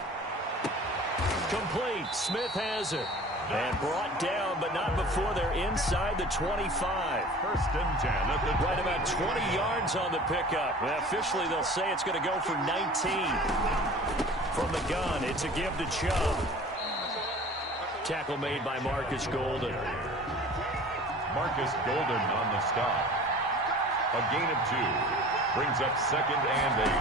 Complete. Smith has it. And brought down, but not before they're inside the 25. 1st and 10 at the Right about 20 yards on the pickup. And officially, they'll say it's going to go for 19. From the gun, it's a give to Chubb. Tackle made by Marcus Golden. Marcus Golden on the stop. A gain of 2. Brings up 2nd and 8.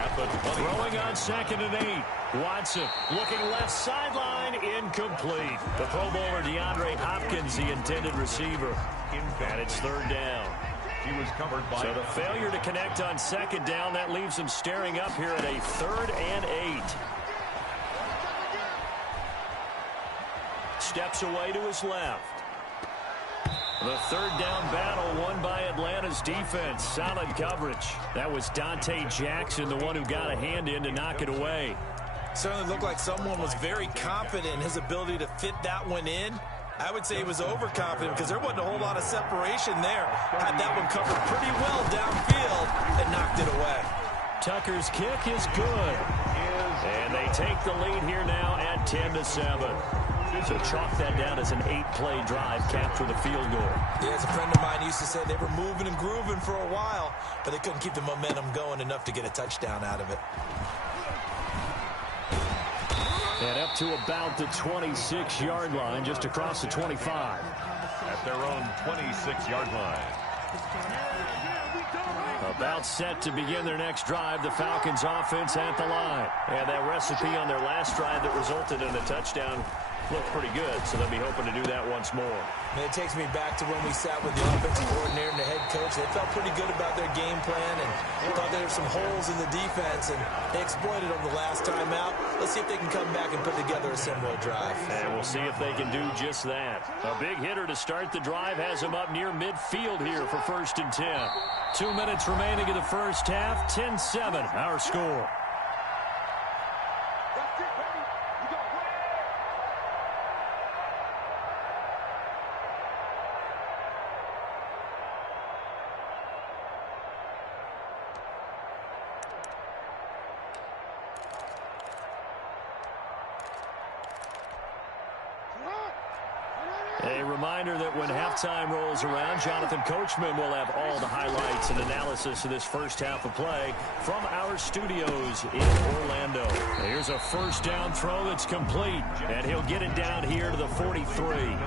At the 20. Throwing on 2nd and 8. Watson looking left sideline, incomplete. The Pro Bowler DeAndre Hopkins, the intended receiver. And it's 3rd down. He was covered by. So the failure to connect on 2nd down, that leaves them staring up here at a 3rd and 8. Steps away to his left. The 3rd down battle won by Atlanta's defense. Solid coverage. That was Dante Jackson, the one who got a hand in to knock it away. Certainly looked like someone was very confident in his ability to fit that one in. I would say he was overconfident because there wasn't a whole lot of separation there. Had that one covered pretty well downfield and knocked it away. Tucker's kick is good. And they take the lead here now at 10-7. So chalk that down as an 8-play drive, capture the field goal. Yeah, as a friend of mine used to say, they were moving and grooving for a while, but they couldn't keep the momentum going enough to get a touchdown out of it. And up to about the 26-yard line, just across the 25. At their own 26-yard line. About set to begin their next drive, the Falcons offense at the line. And that recipe on their last drive that resulted in a touchdown looked pretty good, so they'll be hoping to do that once more. And it takes me back to when we sat with the offensive coordinator and the head coach. They felt pretty good about their game plan and thought there were some holes in the defense, and they exploited them the last time out. Let's see if they can come back and put together a similar drive. And we'll see if they can do just that. A big hitter to start the drive has him up near midfield here for 1st and 10. 2 minutes remaining in the first half. 10-7, our score. A reminder that when halftime rolls around, Jonathan Coachman will have all the highlights and analysis of this first half of play from our studios in Orlando. Here's a first down throw that's complete, and he'll get it down here to the 43.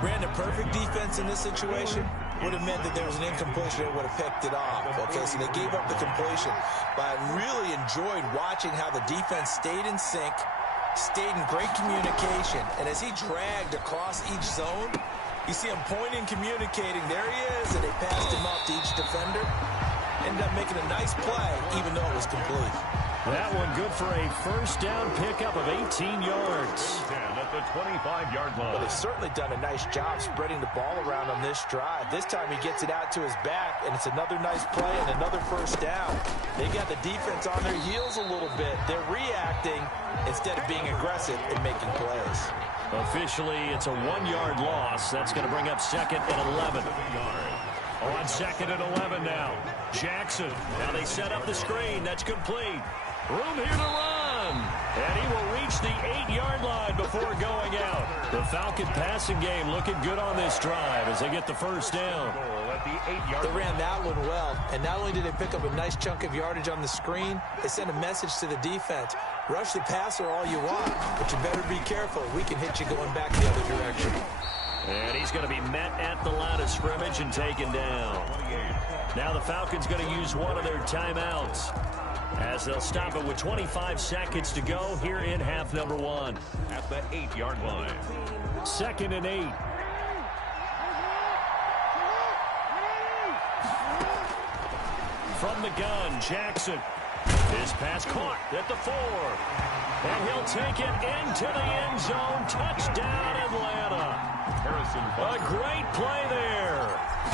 Brandon, perfect defense in this situation would have meant that there was an incompletion that would have picked it off. Okay, so they gave up the completion. But I really enjoyed watching how the defense stayed in sync, stayed in great communication, and as he dragged across each zone, you see him pointing, communicating. There he is, and they passed him off to each defender. Ended up making a nice play, even though it was complete. That one good for a first down pickup of 18 yards. 10 at the 25-yard line. But they've certainly done a nice job spreading the ball around on this drive. This time he gets it out to his back, and it's another nice play and another first down. They got the defense on their heels a little bit. They're reacting instead of being aggressive and making plays. Officially, it's a 1-yard loss. That's going to bring up 2nd and 11. On 2nd and 11 now. Jackson. Now they set up the screen. That's complete. Room here to run. And he will reach the 8-yard line before going out. The Falcon passing game looking good on this drive as they get the first down. They ran that one well. And not only did they pick up a nice chunk of yardage on the screen, they sent a message to the defense. Rush the passer all you want, but you better be careful. We can hit you going back the other direction. And he's going to be met at the line of scrimmage and taken down. Now the Falcons going to use one of their timeouts. as they'll stop it with 25 seconds to go here in half number one. At the 8-yard line. 2nd and 8. From the gun, Jackson. His pass caught at the 4. And he'll take it into the end zone. Touchdown, Atlanta. A great play there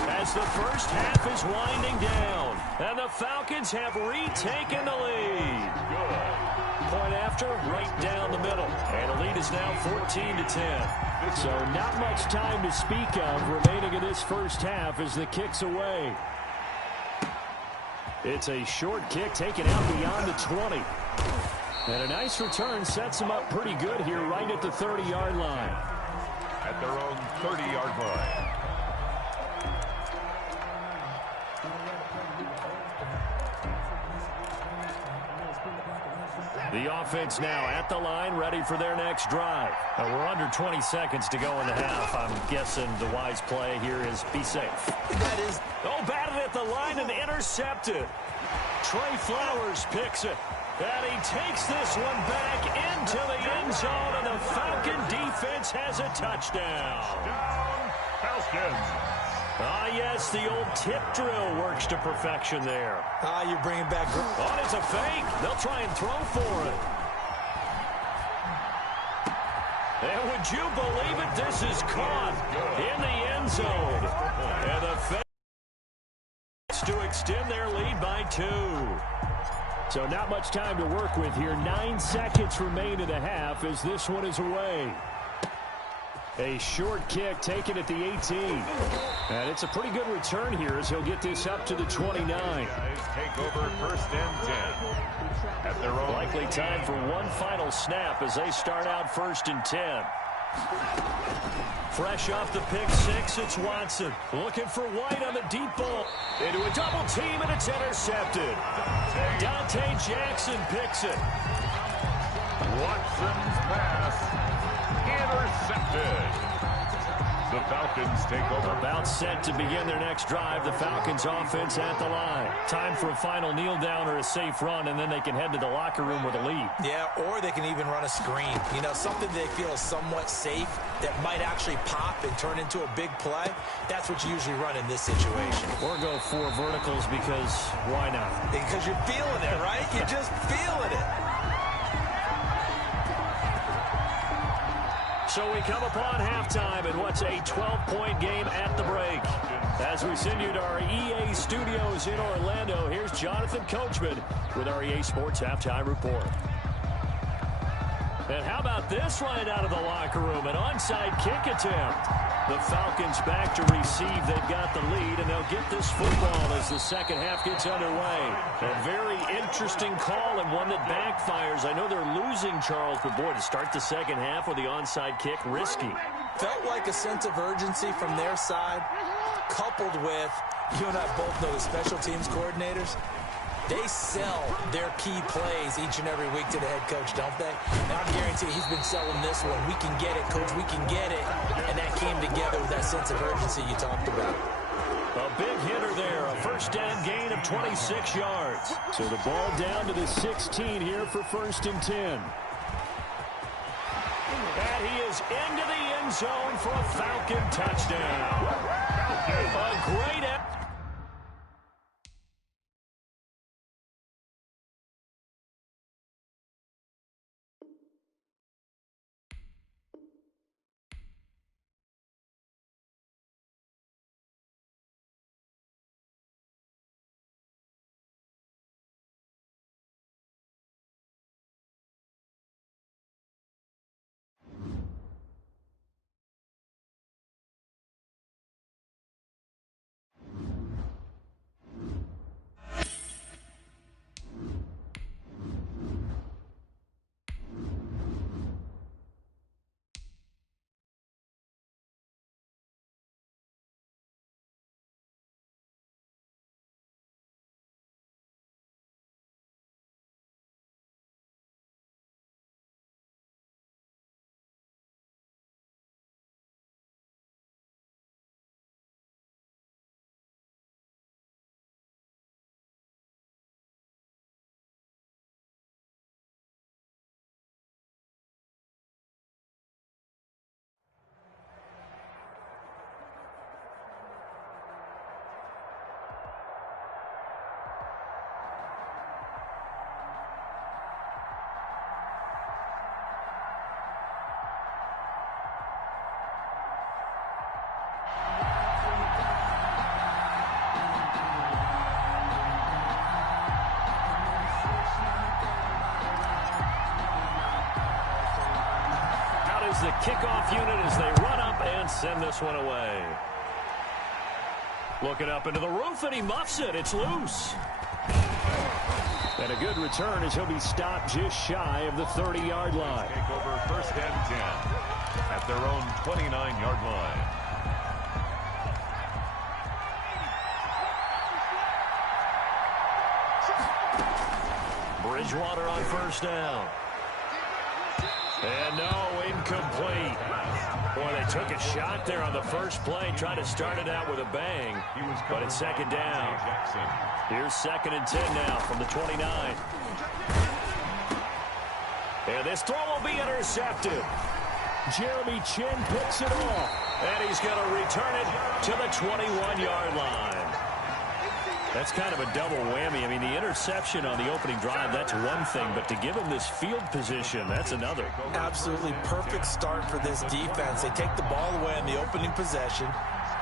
as the first half is winding down. And the Falcons have retaken the lead. Point after, right down the middle. And the lead is now 14-10. So not much time to speak of remaining in this first half as the kick's away. It's a short kick taken out beyond the 20. And a nice return sets them up pretty good here right at the 30-yard line. At their own 30-yard line. The offense now at the line, ready for their next drive. We're under 20 seconds to go in the half. I'm guessing the wise play here is be safe. That is. Oh, batted at the line and intercepted. Trey Flowers picks it. And he takes this one back into the end zone, and the Falcon defense has a touchdown. Falcons. Ah, yes, the old tip drill works to perfection there. Ah, you're bringing back. Oh, it's a fake. They'll try and throw for it. And would you believe it? This is caught in the end zone. And the Falcons to extend their lead by 2. So not much time to work with here. 9 seconds remain in the half as this one is away. A short kick taken at the 18. And it's a pretty good return here as he'll get this up to the 29. Guys take over 1st and 10. At their own. Likely time for one final snap as they start out 1st and 10. Fresh off the pick 6, it's Watson. Looking for White on the deep ball. Into a double team, and it's intercepted. Dante Jackson picks it. Watson's pass intercepted. The Falcons take over. About set to begin their next drive. The Falcons offense at the line. Time for a final kneel down or a safe run, and then they can head to the locker room with a lead. Yeah, or they can even run a screen. You know, something they feel is somewhat safe that might actually pop and turn into a big play. That's what you usually run in this situation. Or go 4 verticals because why not? Because you're feeling it, right? You're just feeling it. So we come upon halftime in what's a 12-point game at the break. As we send you to our EA studios in Orlando, here's Jonathan Coachman with our EA Sports Halftime Report. And how about this right out of the locker room? An onside kick attempt. The Falcons back to receive. They've got the lead, and they'll get this football as the second half gets underway. A very interesting call and one that backfires. I know they're losing, Charles, but boy, to start the second half with the onside kick, risky. Felt like a sense of urgency from their side, coupled with, you and I both know the special teams coordinators. They sell their key plays each and every week to the head coach, don't they? And I guarantee he's been selling this one. We can get it, coach. We can get it. And that came together with that sense of urgency you talked about. A big hitter there. A first down gain of 26 yards. So the ball down to the 16 here for 1st and 10. And he is into the end zone for a Falcon touchdown. A great effort. kickoff unit as they run up and send this one away. Looking up into the roof, and he muffs it. It's loose. And a good return as he'll be stopped just shy of the 30-yard line. Take over first and 10 at their own 29-yard line. Bridgewater on first down. And no, incomplete. Boy, they took a shot there on the first play, trying to start it out with a bang, but it's second down. Here's second and 10 now from the 29. And this throw will be intercepted. Jeremy Chin picks it off, and he's going to return it to the 21-yard line. That's kind of a double whammy. I mean, the interception on the opening drive, that's one thing, but to give him this field position, that's another. Absolutely perfect start for this defense. They take the ball away on the opening possession.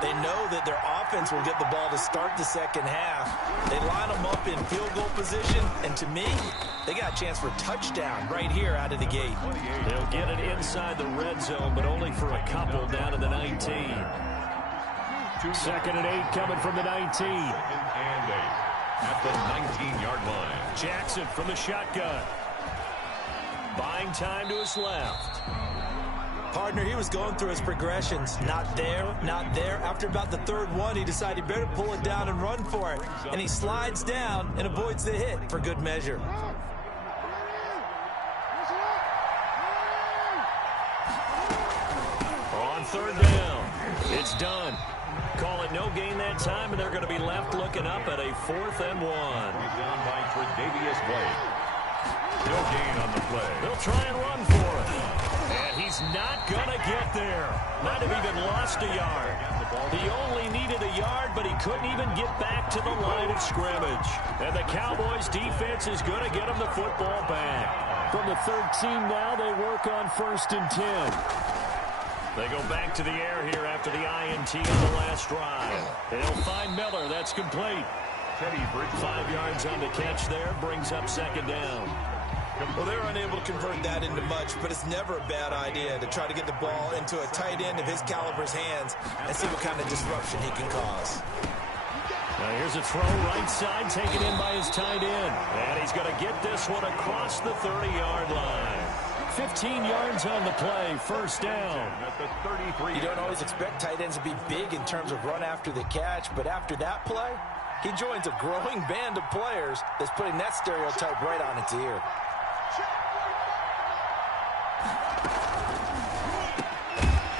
They know that their offense will get the ball to start the second half. They line them up in field goal position, and to me, they got a chance for a touchdown right here out of the gate. They'll get it inside the red zone, but only for a couple down to the 19. Second and 8 coming from the 19. Second and 8 at the 19-yard line. Jackson from the shotgun. Buying time to his left. Partner, he was going through his progressions. Not there, not there. After about the third one, he decided he better pull it down and run for it. And he slides down and avoids the hit for good measure. On third down, it's done. Call it no gain that time, and they're going to be left looking up at a 4th and 1. Down by Tre'Davious White. No gain on the play. They'll try and run for it. And he's not going to get there. Might have even lost a yard. He only needed a yard, but he couldn't even get back to the line of scrimmage. And the Cowboys defense is going to get him the football back. From the 13 now, they work on 1st and 10. They go back to the air here after the INT on the last drive. They'll find Miller. That's complete. 5 yards on the catch there. Brings up second down. Well, they're unable to convert that into much, but it's never a bad idea to try to get the ball into a tight end of his caliber's hands and see what kind of disruption he can cause. Now here's a throw right side, taken in by his tight end. And he's going to get this one across the 30-yard line. 15 yards on the play, first down. You don't always expect tight ends to be big in terms of run after the catch, but after that play, he joins a growing band of players that's putting that stereotype right on its ear.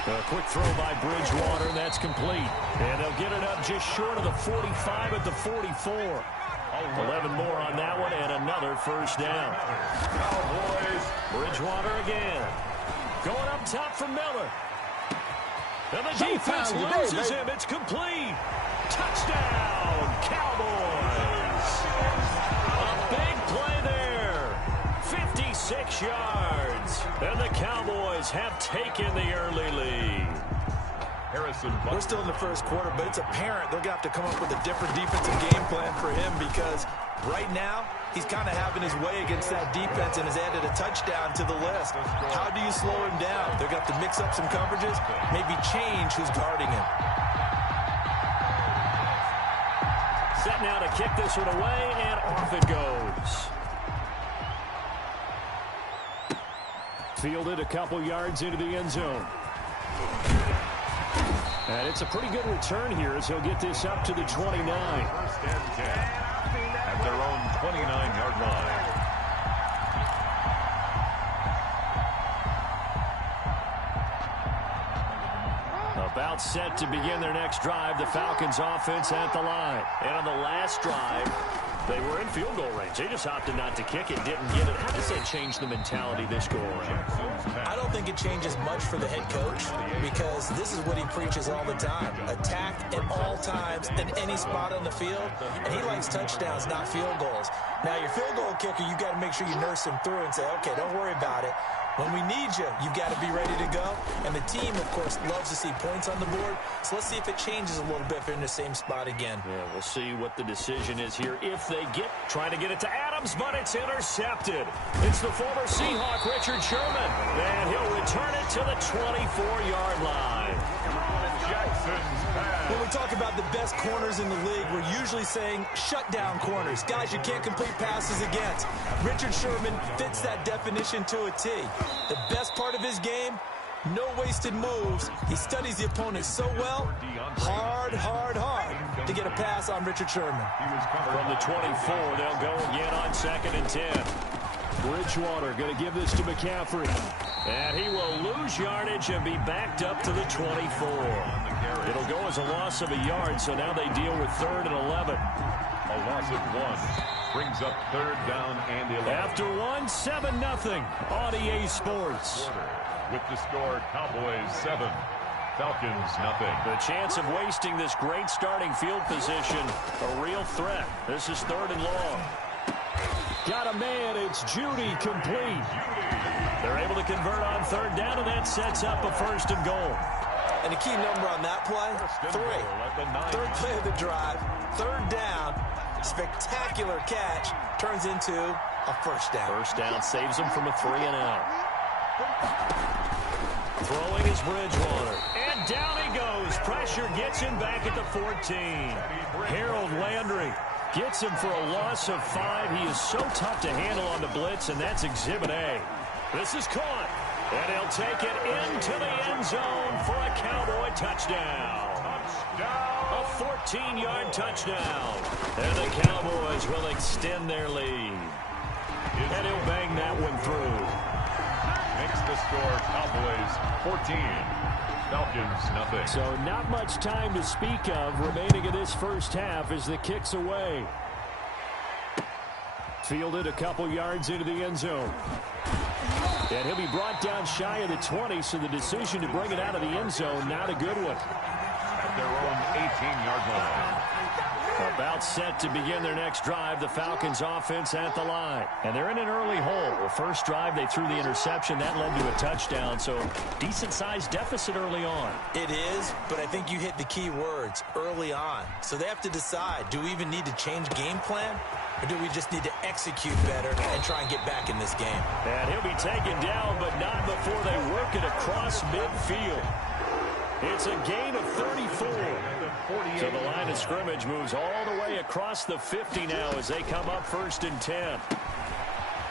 A quick throw by Bridgewater, that's complete. And they'll get it up just short of the 45 at the 44. 11 more on that one, and another first down. Cowboys. Bridgewater again. Going up top for Miller. And the defense loses him. It's complete. Touchdown, Cowboys. A big play there. 56 yards. And the Cowboys have taken the early lead. We're still in the first quarter, but it's apparent they're going to have to come up with a different defensive game plan for him because right now he's kind of having his way against that defense and has added a touchdown to the list. How do you slow him down? They're going to have to mix up some coverages, maybe change who's guarding him. Set now to kick this one away, and off it goes. Fielded a couple yards into the end zone. And it's a pretty good return here as he'll get this up to the 29. First and 10 at their own 29-yard line. About set to begin their next drive, the Falcons offense at the line. And on the last drive, they were in field goal range. They just opted not to kick it, didn't get it. How does that change the mentality this go around? I don't think it changes much for the head coach because this is what he preaches all the time. Attack at all times in any spot on the field, and he likes touchdowns, not field goals. Now, your field goal kicker, you got to make sure you nurse him through and say, okay, don't worry about it. When we need you, you've got to be ready to go. And the team, of course, loves to see points on the board. So let's see if it changes a little bit if they're in the same spot again. Yeah, we'll see what the decision is here if they trying to get it to Adams, but it's intercepted. It's the former Seahawk, Richard Sherman, and he'll return it to the 24-yard line. When we talk about the best corners in the league, we're usually saying shutdown corners, guys you can't complete passes against. Richard Sherman fits that definition to a T. The best part of his game, no wasted moves. He studies the opponent so well, hard to get a pass on Richard Sherman. From the 24, they'll go again on 2nd and 10. Bridgewater going to give this to McCaffrey. And he will lose yardage and be backed up to the 24. It'll go as a loss of a yard, so now they deal with 3rd and 11. A loss of 1 brings up 3rd down and 11. After 7-0 on EA Sports. With the score, Cowboys 7, Falcons 0. The chance of wasting this great starting field position, a real threat. This is 3rd and long. Got a man, it's Judy, complete. They're able to convert on 3rd down, and that sets up a 1st and goal. And the key number on that play, 3. 3rd play of the drive, 3rd down, spectacular catch, turns into a 1st down. 1st down saves them from a 3-and-out. Throwing is Bridgewater, and down he goes. Pressure gets him back at the 14. Harold Landry gets him for a loss of 5. He is so tough to handle on the blitz, and that's Exhibit A. This is caught, and he'll take it into the end zone for a Cowboy touchdown. A 14-yard touchdown, and the Cowboys will extend their lead. And he'll bang that one through. Makes the score Cowboys 14, Falcons 0. So not much time to speak of remaining in this first half as the kick's away. Fielded a couple yards into the end zone. And he'll be brought down shy of the 20, so the decision to bring it out of the end zone, not a good one. At their own 18-yard line. About set to begin their next drive, the Falcons offense at the line. And they're in an early hole. The first drive, they threw the interception. That led to a touchdown, so decent-sized deficit early on. It is, but I think you hit the key words, early on. So they have to decide, do we even need to change game plan? Or do we just need to execute better and try and get back in this game? And he'll be taken down, but not before they work it across midfield. It's a gain of 34. So the line of scrimmage moves all the way across the 50 now as they come up 1st and 10.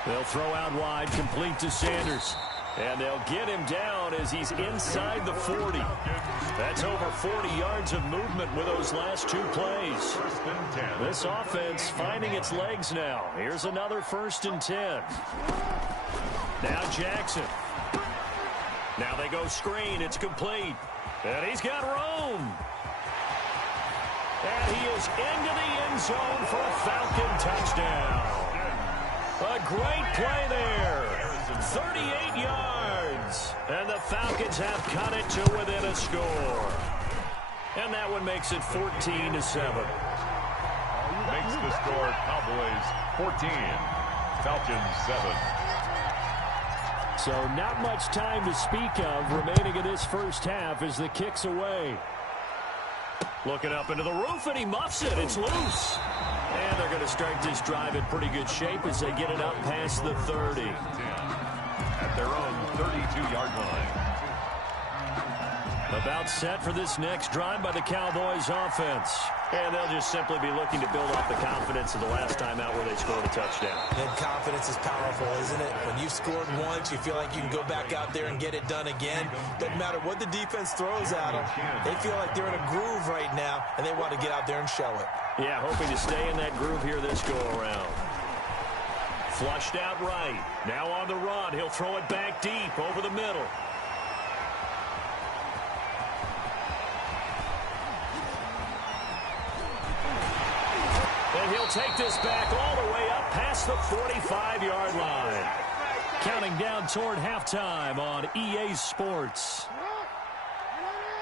They'll throw out wide, complete to Sanders. And they'll get him down as he's inside the 40. That's over 40 yards of movement with those last 2 plays. This offense finding its legs now. Here's another 1st and 10. Now Jackson. Now they go screen. It's complete. And he's got room. And he is into the end zone for a Falcon touchdown. A great play there. 38 yards. And the Falcons have cut it to within a score. And that one makes it 14-7. Makes the score Cowboys 14, Falcons 7. So not much time to speak of remaining in this first half as the kick's away. Looking up into the roof, and he muffs it. It's loose. And they're going to start this drive in pretty good shape as they get it up past the 30. At their own 32-yard line. About set for this next drive by the Cowboys offense. And they'll just simply be looking to build off the confidence of the last time out where they scored a touchdown. And confidence is powerful, isn't it? When you've scored once, you feel like you can go back out there and get it done again. Doesn't matter what the defense throws at them. They feel like they're in a groove right now, and they want to get out there and show it. Yeah, hoping to stay in that groove here this go-around. Flushed out right. Now on the run. He'll throw it back deep over the middle. And he'll take this back all the way up past the 45-yard line. Counting down toward halftime on EA Sports.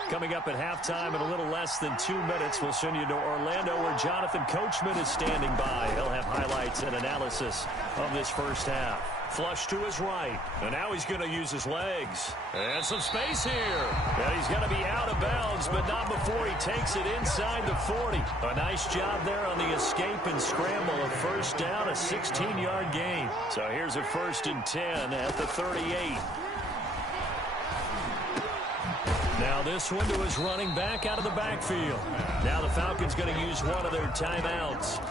Coming up at halftime in a little less than 2 minutes, we'll send you to Orlando where Jonathan Coachman is standing by. He'll have highlights and analysis of this first half. Flush to his right. And now he's going to use his legs. And some space here. And he's going to be out of bounds, but not before he takes it inside the 40. A nice job there on the escape and scramble. A first down, a 16-yard gain. So here's a 1st and 10 at the 38. Now this one to his running back out of the backfield. Now the Falcons going to use one of their timeouts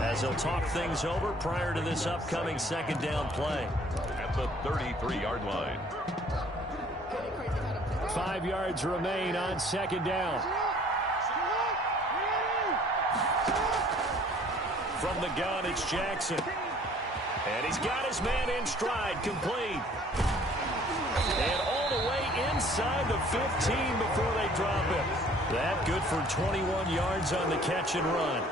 as they'll talk things over prior to this upcoming 2nd down play. At the 33-yard line. 5 yards remain on 2nd down. From the gun, it's Jackson. And he's got his man in stride, complete. And all the way inside the 15 before they drop it. That good for 21 yards on the catch and run.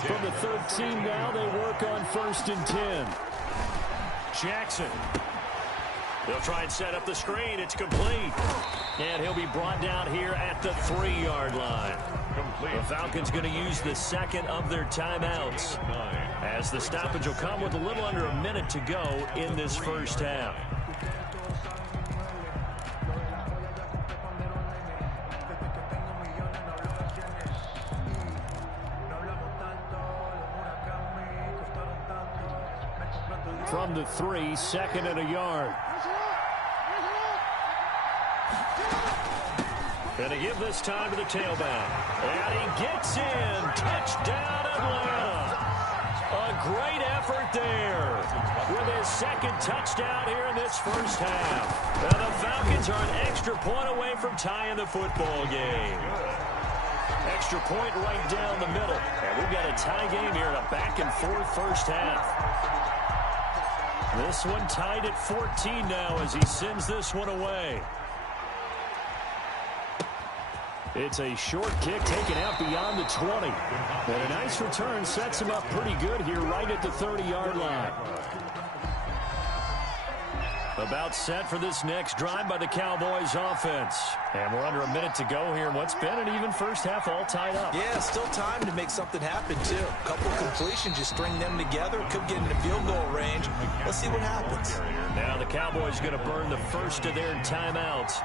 From the 13 now, they work on 1st and 10. Jackson. They'll try and set up the screen. It's complete. And he'll be brought down here at the 3-yard line. The Falcons going to use the 2nd of their timeouts, as the stoppage will come with a little under a minute to go in this first half. From the 3, 2nd and a yard. And to give this time to the tailback. And he gets in. Touchdown, Atlanta. A great effort there with his 2nd touchdown here in this first half. Now the Falcons are an extra point away from tying the football game. Extra point right down the middle. And we've got a tie game here in a back-and-forth first half. This one tied at 14 now as he sends this one away. It's a short kick taken out beyond the 20. And a nice return sets him up pretty good here right at the 30-yard line. About set for this next drive by the Cowboys offense. And we're under a minute to go here in what's been an even first half, all tied up. Yeah, still time to make something happen, too. A couple completions, you string them together, could get into field goal range. Let's see what happens. Now the Cowboys going to burn the first of their timeouts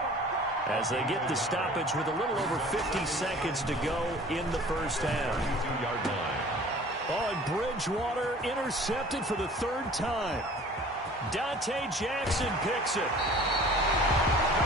as they get the stoppage with a little over 50 seconds to go in the first half. 2-yard line. Oh, and Bridgewater intercepted for the 3rd time. Dante Jackson picks it.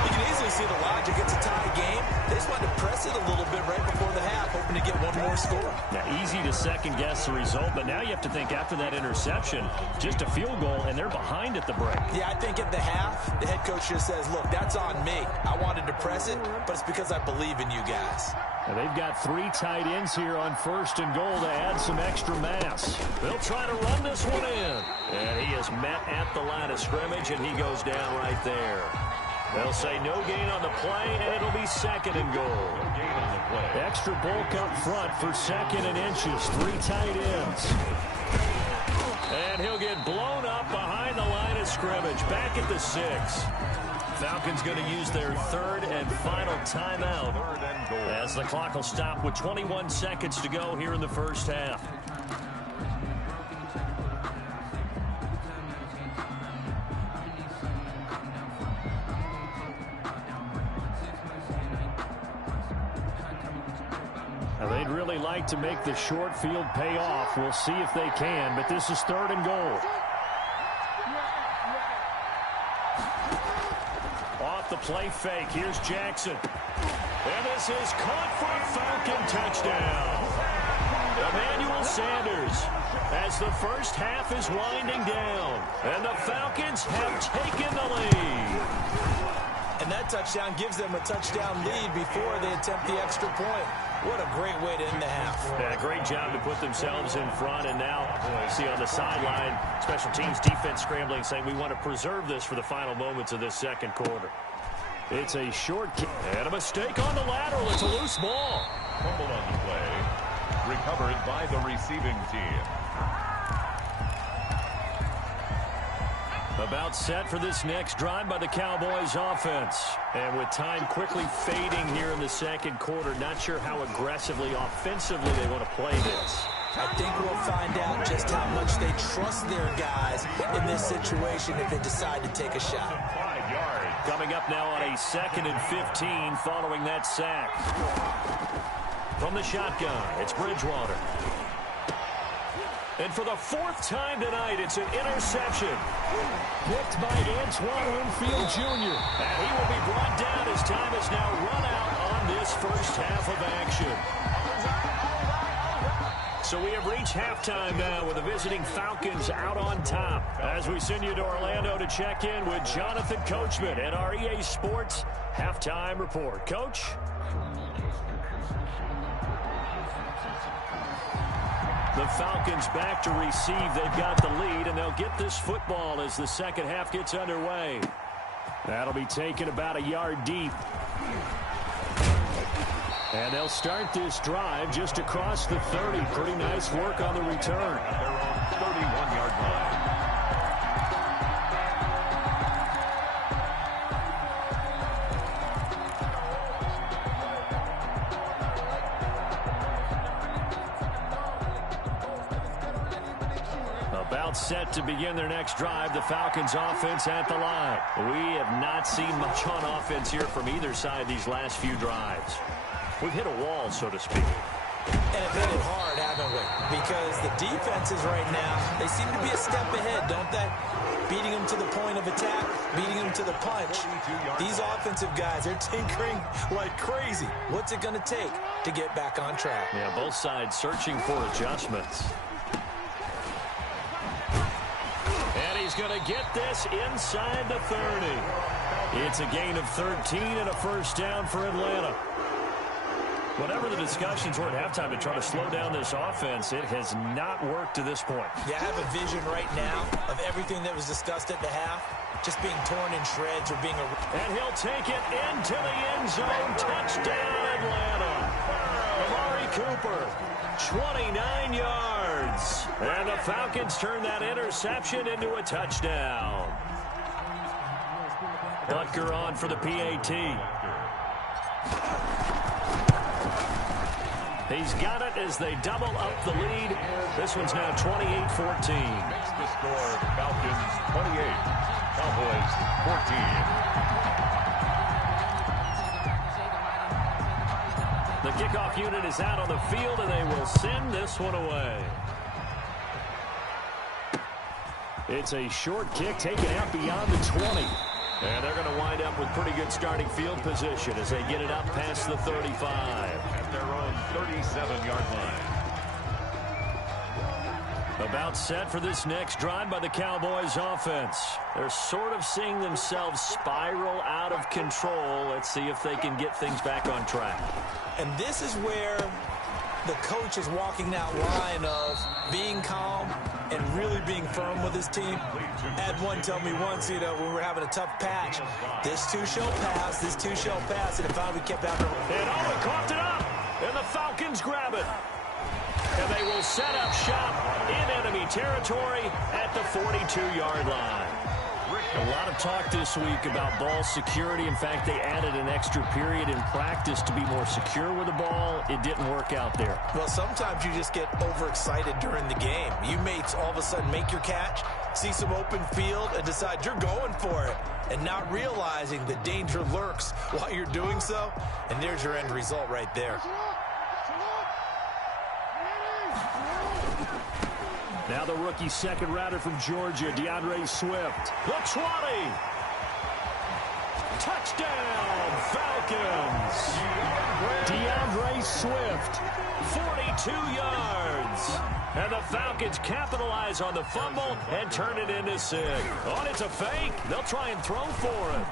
You can easily see the logic. It's a tie game. They just wanted to press it a little bit right before the half, hoping to get one more score. Now, easy to second-guess the result, but now you have to think after that interception, just a field goal, and they're behind at the break. Yeah, I think at the half, the head coach just says, look, that's on me. I wanted to press it, but it's because I believe in you guys. Now, they've got 3 tight ends here on 1st and goal to add some extra mass. They'll try to run this one in. And he is met at the line of scrimmage, and he goes down right there. They'll say no gain on the play, and it'll be 2nd and goal. No gain on the play. Extra bulk up front for 2nd and inches. 3 tight ends. And he'll get blown up behind the line of scrimmage. Back at the 6. Falcons going to use their 3rd and final timeout as the clock will stop with 21 seconds to go here in the first half. Now, they'd really like to make the short field pay off. We'll see if they can, but this is 3rd and goal. Off the play fake, here's Jackson. And this is caught for a Falcon touchdown. Emmanuel Sanders as the first half is winding down. And the Falcons have taken the lead. And that touchdown gives them a touchdown lead before they attempt the extra point. What a great way to end the half. Yeah, great job to put themselves in front. And now you see on the sideline, special teams defense scrambling, saying we want to preserve this for the final moments of this 2nd quarter. It's a short kick. And a mistake on the lateral. It's a loose ball. Fumbled on the play. Recovered by the receiving team. About set for this next drive by the Cowboys offense. And with time quickly fading here in the 2nd quarter, not sure how aggressively, offensively they want to play this. I think we'll find out just how much they trust their guys in this situation if they decide to take a shot. 5 yards. Coming up now on a 2nd and 15 following that sack. From the shotgun, it's Bridgewater. And for the 4th time tonight, it's an interception. Picked by Antoine Winfield Jr. And he will be brought down as time has now run out on this first half of action. So we have reached halftime now with the visiting Falcons out on top. As we send you to Orlando to check in with Jonathan Coachman at our EA Sports Halftime Report. Coach? The Falcons back to receive. They've got the lead, and they'll get this football as the second half gets underway. That'll be taken about a yard deep. And they'll start this drive just across the 30. Pretty nice work on the return. At their own 31-yard line. About set to begin their next drive, the Falcons offense at the line. We have not seen much on offense here from either side these last few drives. We've hit a wall, so to speak. And have hit it hard, haven't we? Because the defenses right now, they seem to be a step ahead, don't they? Beating them to the point of attack, beating them to the punch. These offensive guys, they're tinkering like crazy. What's it going to take to get back on track? Yeah, both sides searching for adjustments. And he's going to get this inside the 30. It's a gain of 13 and a first down for Atlanta. Whatever the discussions were at halftime to try to slow down this offense, it has not worked to this point. Yeah, I have a vision right now of everything that was discussed at the half just being torn in shreds or being a... And he'll take it into the end zone. Touchdown, Atlanta. Amari Cooper, 29 yards. And the Falcons turn that interception into a touchdown. Butker on for the PAT. He's got it as they double up the lead. This one's now 28-14. Makes the score Falcons 28, Cowboys 14. The kickoff unit is out on the field, and they will send this one away. It's a short kick taken out beyond the 20. And they're going to wind up with pretty good starting field position as they get it up past the 35. At their own 37-yard line. About set for this next drive by the Cowboys offense. They're sort of seeing themselves spiral out of control. Let's see if they can get things back on track. And this is where the coach is walking that line of being calm and really being firm with his team. Had one tell me once, when we're having a tough patch, this too shall pass, this too shall pass, and if we kept out. And Owen coughed it up, and the Falcons grab it. And they will set up shop in enemy territory at the 42-yard line. A lot of talk this week about ball security. In fact, they added an extra period in practice to be more secure with the ball. It didn't work out there. Well, sometimes you just get overexcited during the game. You may all of a sudden make your catch, see some open field, and decide you're going for it, and not realizing the danger lurks while you're doing so. And there's your end result right there. Now the rookie second rounder from Georgia, DeAndre Swift. The 20. Touchdown, Falcons. DeAndre Swift, 42 yards. And the Falcons capitalize on the fumble and turn it into 6. Oh, it's a fake. They'll try and throw for it.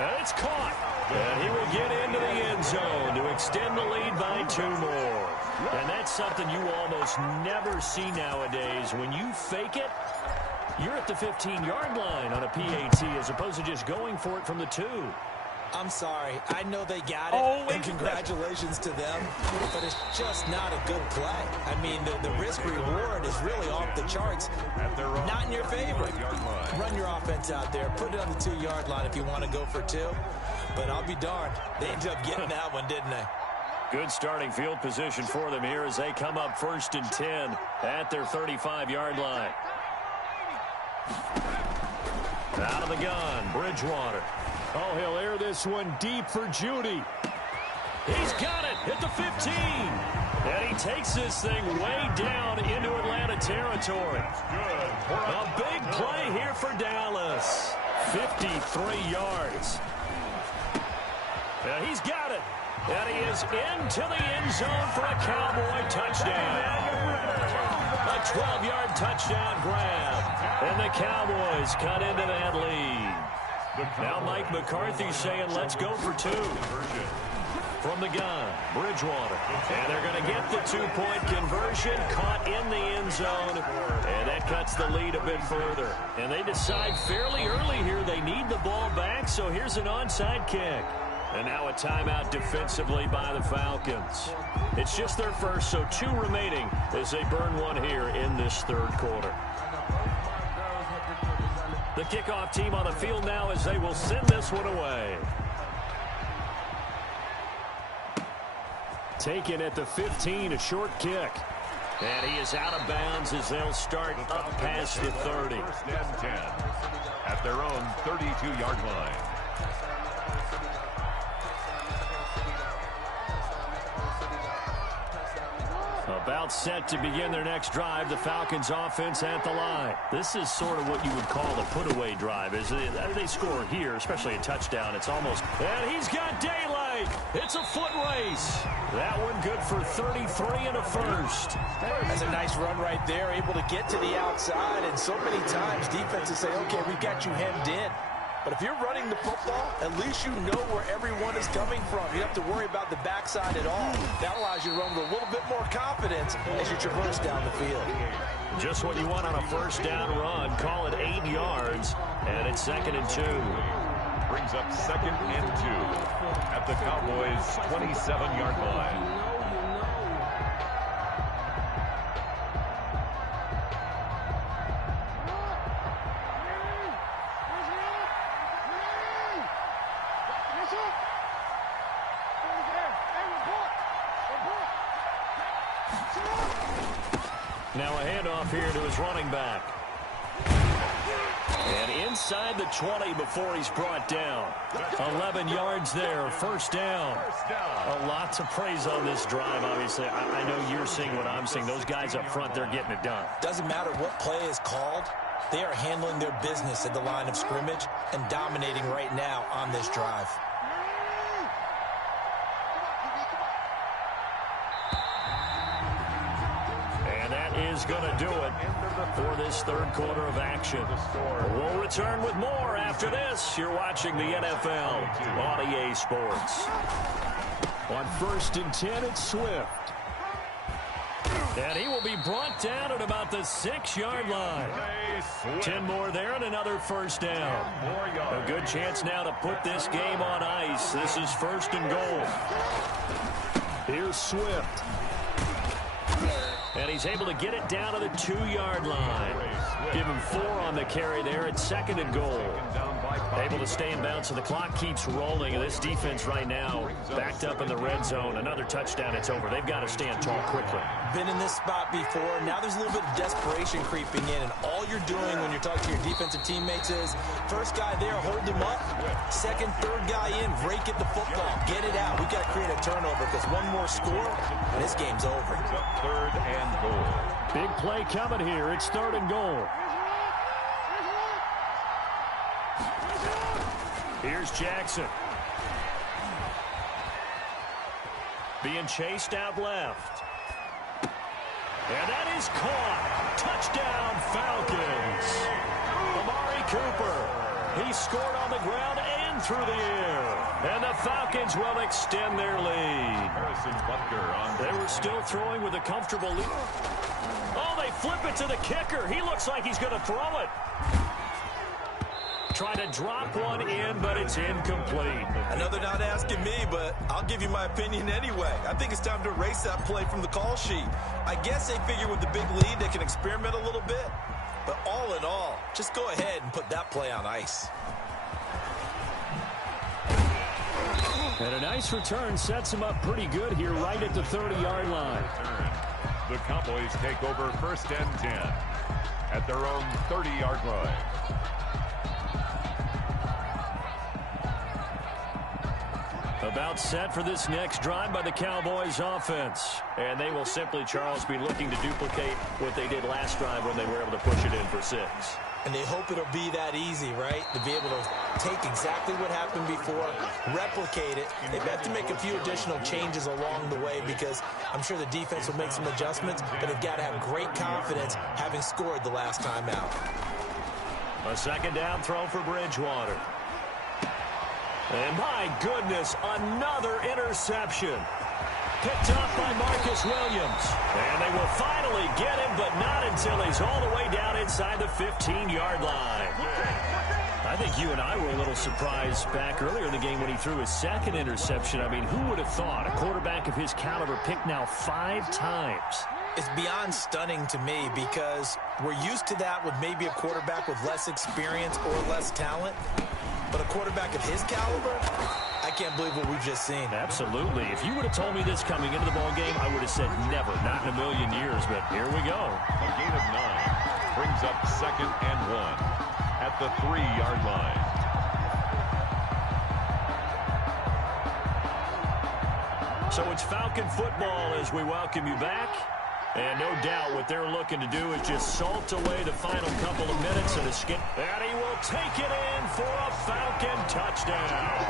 And it's caught. And he will get into the end zone to extend the lead by 2 more. And that's something you almost never see nowadays. When you fake it, you're at the 15-yard line on a PAT as opposed to just going for it from the 2. I'm sorry. I know they got it, and congratulations to them, but it's just not a good play. I mean, the risk-reward is really off the charts. Not in your favor. Run your offense out there. Put it on the 2-yard line if you want to go for 2. But I'll be darned. They ended up getting that one, didn't they? Good starting field position for them here as they come up 1st and 10 at their 35-yard line. Out of the gun, Bridgewater. Oh, he'll air this one deep for Judy. He's got it at the 15. And he takes this thing way down into Atlanta territory. A big play here for Dallas. 53 yards. And he's got it. And he is into the end zone for a Cowboy touchdown. A 12-yard touchdown grab. And the Cowboys cut into that lead. Now Mike McCarthy's saying, let's go for 2. From the gun, Bridgewater. And they're going to get the 2-point conversion, caught in the end zone. And that cuts the lead a bit further. And they decide fairly early here they need the ball back, so here's an onside kick. And now a timeout defensively by the Falcons. It's just their first, so 2 remaining as they burn one here in this 3rd quarter. The kickoff team on the field now as they will send this one away. Taken at the 15, a short kick. And he is out of bounds as they'll start up past the 30. 1st and 10 at their own 32-yard line. About set to begin their next drive, the Falcons offense at the line. This is sort of what you would call a put-away drive. As they score here, especially a touchdown, it's almost... And he's got daylight. It's a foot race. That one good for 33 and a first. That's a nice run right there, able to get to the outside. And so many times defenses say, okay, we've got you hemmed in. But if you're running the football, at least you know where everyone is coming from. You don't have to worry about the backside at all. That allows you to run with a little bit more confidence as you traverse down the field. Just what you want on a 1st down run. Call it 8 yards, and it's 2nd and 2. Brings up 2nd and 2 at the Cowboys' 27-yard line. Now a handoff here to his running back. And inside the 20 before he's brought down. 11 yards there, 1st down. A lot to praise on this drive, obviously. I know you're seeing what I'm seeing. Those guys up front, they're getting it done. Doesn't matter what play is called. They are handling their business at the line of scrimmage and dominating right now on this drive. Is going to do it for this 3rd quarter of action. We'll return with more after this. You're watching the NFL on EA Sports. On 1st and 10, it's Swift. And he will be brought down at about the 6-yard line. 10 more there and another 1st down. A good chance now to put this game on ice. This is 1st and goal. Here's Swift. And he's able to get it down to the 2-yard line. Give him 4 on the carry there at 2nd and goal. Able to stay in bounds, so the clock keeps rolling. And this defense right now backed up in the red zone. Another touchdown, it's over. They've got to stand tall quickly. Been in this spot before. Now there's a little bit of desperation creeping in. And all you're doing when you're talking to your defensive teammates is, first guy there, hold him up. 2nd, 3rd guy in, rake at the football. Get it out. We've got to create a turnover because one more score, and this game's over. 3rd and goal. Big play coming here. It's 3rd and goal. Here's Jackson. Being chased out left. And that is caught. Touchdown, Falcons. Amari Cooper. He scored on the ground and through the air. And the Falcons will extend their lead. They were still throwing with a comfortable lead. Oh, they flip it to the kicker. He looks like he's going to throw it. Trying to drop one in, but it's incomplete. I know they're not asking me, but I'll give you my opinion anyway. I think it's time to erase that play from the call sheet. I guess they figure with the big lead they can experiment a little bit. But all in all, just go ahead and put that play on ice. And a nice return sets him up pretty good here right at the 30-yard line. The Cowboys take over 1st and 10 at their own 30-yard line. About set for this next drive by the Cowboys offense. And they will simply, Charles, be looking to duplicate what they did last drive when they were able to push it in for 6. And they hope it'll be that easy, right? To be able to take exactly what happened before, replicate it. They have to make a few additional changes along the way because I'm sure the defense will make some adjustments, but they've got to have great confidence having scored the last time out. A 2nd down throw for Bridgewater. And my goodness, another interception. Picked up by Marcus Williams. And they will finally get him, but not until he's all the way down inside the 15-yard line. I think you and I were a little surprised back earlier in the game when he threw his 2nd interception. I mean, who would have thought a quarterback of his caliber picked now 5 times? It's beyond stunning to me because we're used to that with maybe a quarterback with less experience or less talent. But a quarterback of his caliber, I can't believe what we've just seen. Absolutely. If you would have told me this coming into the ball game, I would have said never, not in a million years. But here we go. A gain of 9 brings up 2nd and 1 at the 3-yard line. So it's Falcon football as we welcome you back. And no doubt what they're looking to do is just salt away the final couple of minutes and escape. And he will take it in for a Falcon touchdown.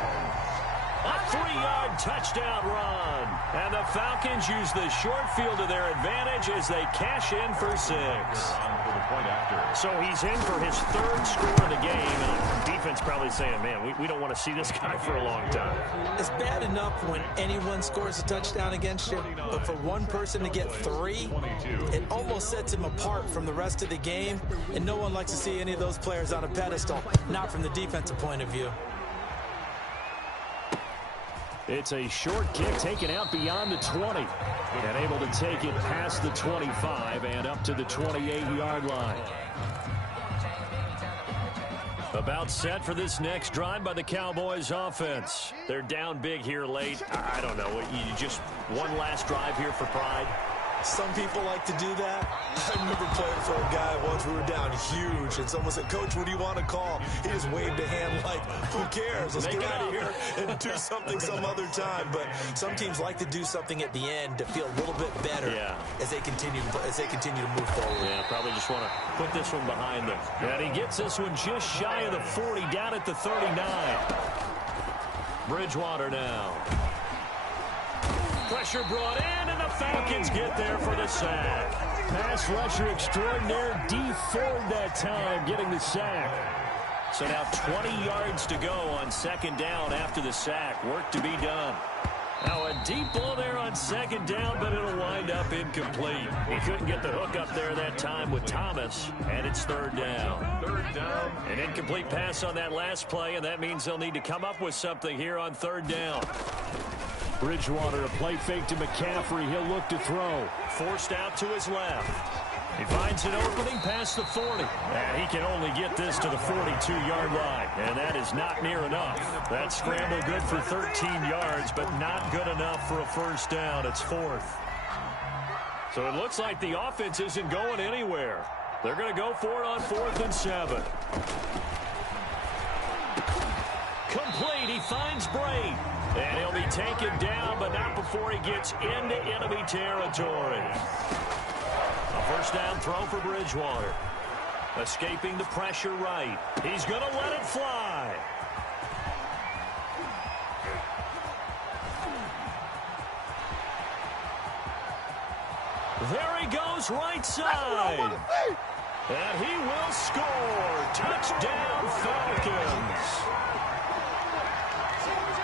A 3-yard touchdown run. And the Falcons use the short field to their advantage as they cash in for 6. So he's in for his 3rd score of the game. And the defense probably saying, man, we don't want to see this guy for a long time. It's bad enough when anyone scores a touchdown against you, but for one person to get 3, it almost sets him apart from the rest of the game. And no one likes to see any of those players on a pedestal, not from the defensive point of view. It's a short kick taken out beyond the 20 and able to take it past the 25 and up to the 28-yard line. About set for this next drive by the Cowboys offense. They're down big here late. I don't know. You just one last drive here for pride. Some people like to do that. I remember playing for a guy once. We were down huge, and someone said, "Coach, what do you want to call?" He just waved a hand like, "Who cares? Let's get out of here and do something some other time." But some teams like to do something at the end to feel a little bit better as they continue to move forward. Yeah, probably just want to put this one behind them. And he gets this one just shy of the 40, down at the 39. Bridgewater now. Pressure brought in, and the Falcons get there for the sack. Pass rusher extraordinaire, D Ford that time, getting the sack. So now 20 yards to go on 2nd down after the sack. Work to be done. Now a deep ball there on 2nd down, but it'll wind up incomplete. He couldn't get the hook up there that time with Thomas, and it's 3rd down. 3rd down. An incomplete pass on that last play, and that means they'll need to come up with something here on 3rd down. Bridgewater, a play fake to McCaffrey. He'll look to throw. Forced out to his left. He finds an opening past the 40. And he can only get this to the 42-yard line. And that is not near enough. That scramble good for 13 yards, but not good enough for a 1st down. It's 4th. So it looks like the offense isn't going anywhere. They're going to go for it on 4th and 7. Complete. He finds Bray. And he'll be taken down, but not before he gets into enemy territory. A 1st down throw for Bridgewater. Escaping the pressure right. He's going to let it fly. There he goes right side. And he will score. Touchdown, Falcons.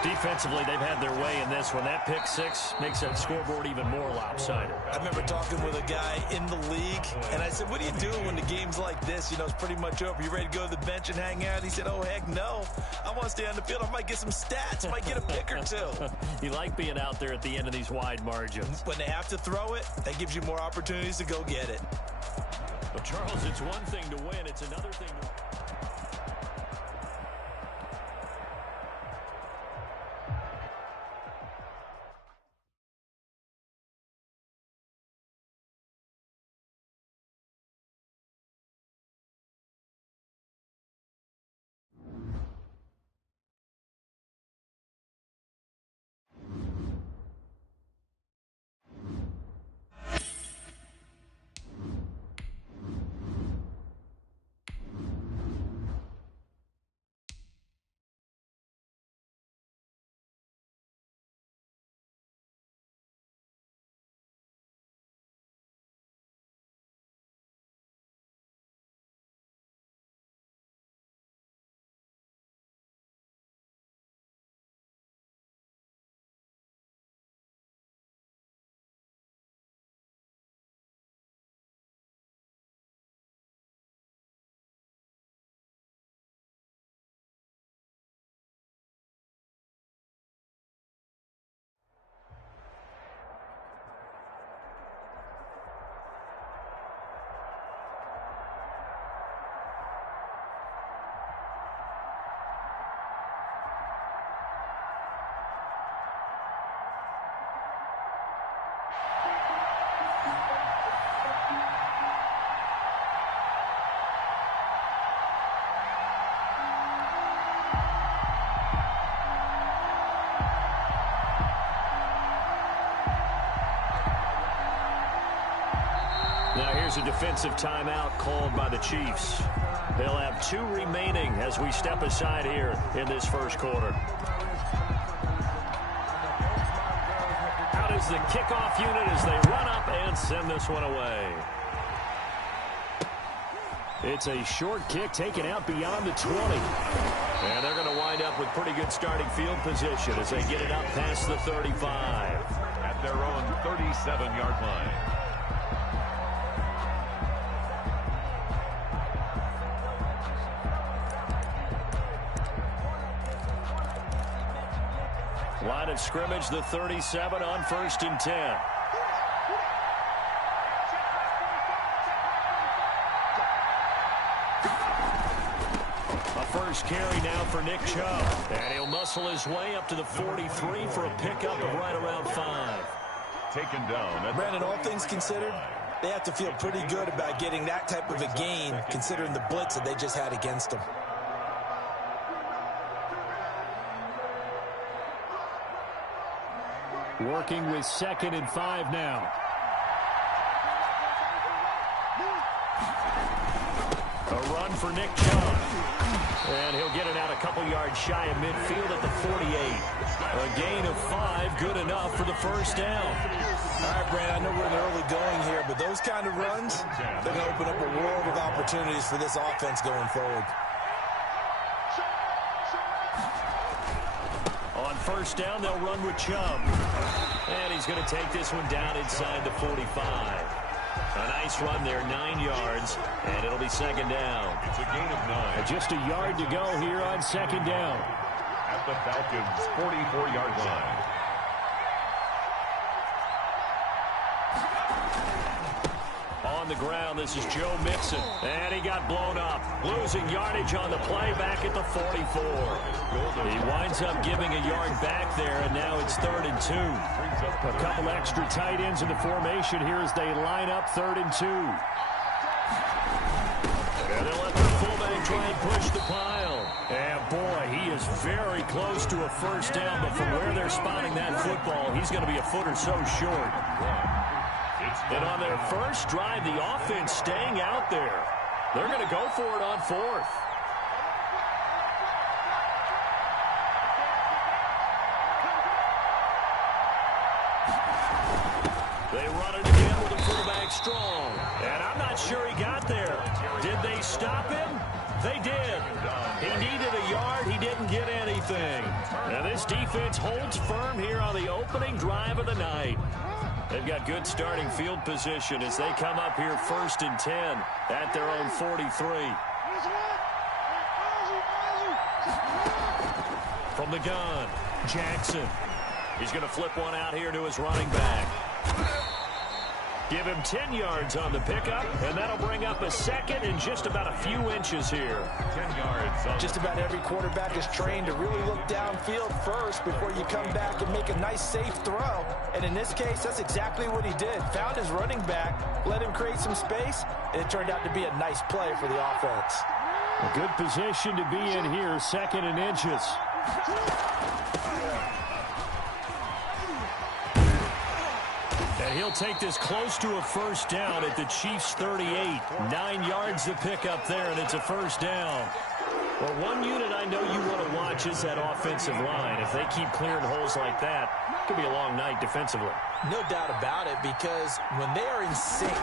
Defensively, they've had their way in this one. That pick 6 makes that scoreboard even more lopsided. I remember talking with a guy in the league, and I said, "What do you do when the game's like this? You know, it's pretty much over. You ready to go to the bench and hang out?" He said, "Oh, heck no. I want to stay on the field. I might get some stats. I might get a pick or 2. You like being out there at the end of these wide margins. When they have to throw it, that gives you more opportunities to go get it. But, Charles, it's one thing to win. It's another thing to... Now here's a defensive timeout called by the Chiefs. They'll have 2 remaining as we step aside here in this first quarter. Out is the kickoff unit as they run up and send this one away. It's a short kick taken out beyond the 20. And they're going to wind up with pretty good starting field position as they get it up past the 35. At their own 37-yard line. Line of scrimmage, the 37 on 1st and 10. A first carry now for Nick Chubb. And he'll muscle his way up to the 43 for a pickup of right around 5. Taken down. Brandon, all things considered, they have to feel pretty good about getting that type of a gain considering the blitz that they just had against them. Working with 2nd and 5 now. A run for Nick Chubb. And he'll get it out a couple yards shy of midfield at the 48. A gain of 5, good enough for the first down. All right, Brandon, I know we're in the early going here, but those kind of runs, they're going to open up a world of opportunities for this offense going forward. On first down, they'll run with Chubb. And he's going to take this one down inside the 45. A nice run there, 9 yards, and it'll be 2nd down. It's a gain of 9. Just a yard to go here on 2nd down. At the Falcons' 44-yard line. On the ground, this is Joe Mixon. And he got blown up. Losing yardage on the play back at the 44. He winds up giving a yard back there, and now it's 3rd and 2. A couple extra tight ends in the formation here as they line up 3rd and 2. And they'll let the fullback try and push the pile. And boy, he is very close to a first down, but from where they're spotting that football, he's going to be a foot or so short. And on their first drive, the offense staying out there. They're going to go for it on 4th. They run it again with the fullback strong. And I'm not sure he got there. Did they stop him? They did. He needed a yard. He didn't get anything. Now this defense holds firm here on the opening drive of the night. They've got good starting field position as they come up here 1st and 10 at their own 43. From the gun, Jackson. He's going to flip one out here to his running back. Give him 10 yards on the pickup, and that'll bring up a 2nd and just about a few inches here. 10 yards. Just about every quarterback is trained to really look downfield first before you come back and make a nice, safe throw. And in this case, that's exactly what he did. Found his running back, let him create some space, and it turned out to be a nice play for the offense. A good position to be in here, 2nd and inches. And he'll take this close to a first down at the Chiefs' 38. 9 yards to pick up there, and it's a first down. Well, one unit I know you want to watch is that offensive line. If they keep clearing holes like that, it could be a long night defensively. No doubt about it, because when they are in sync,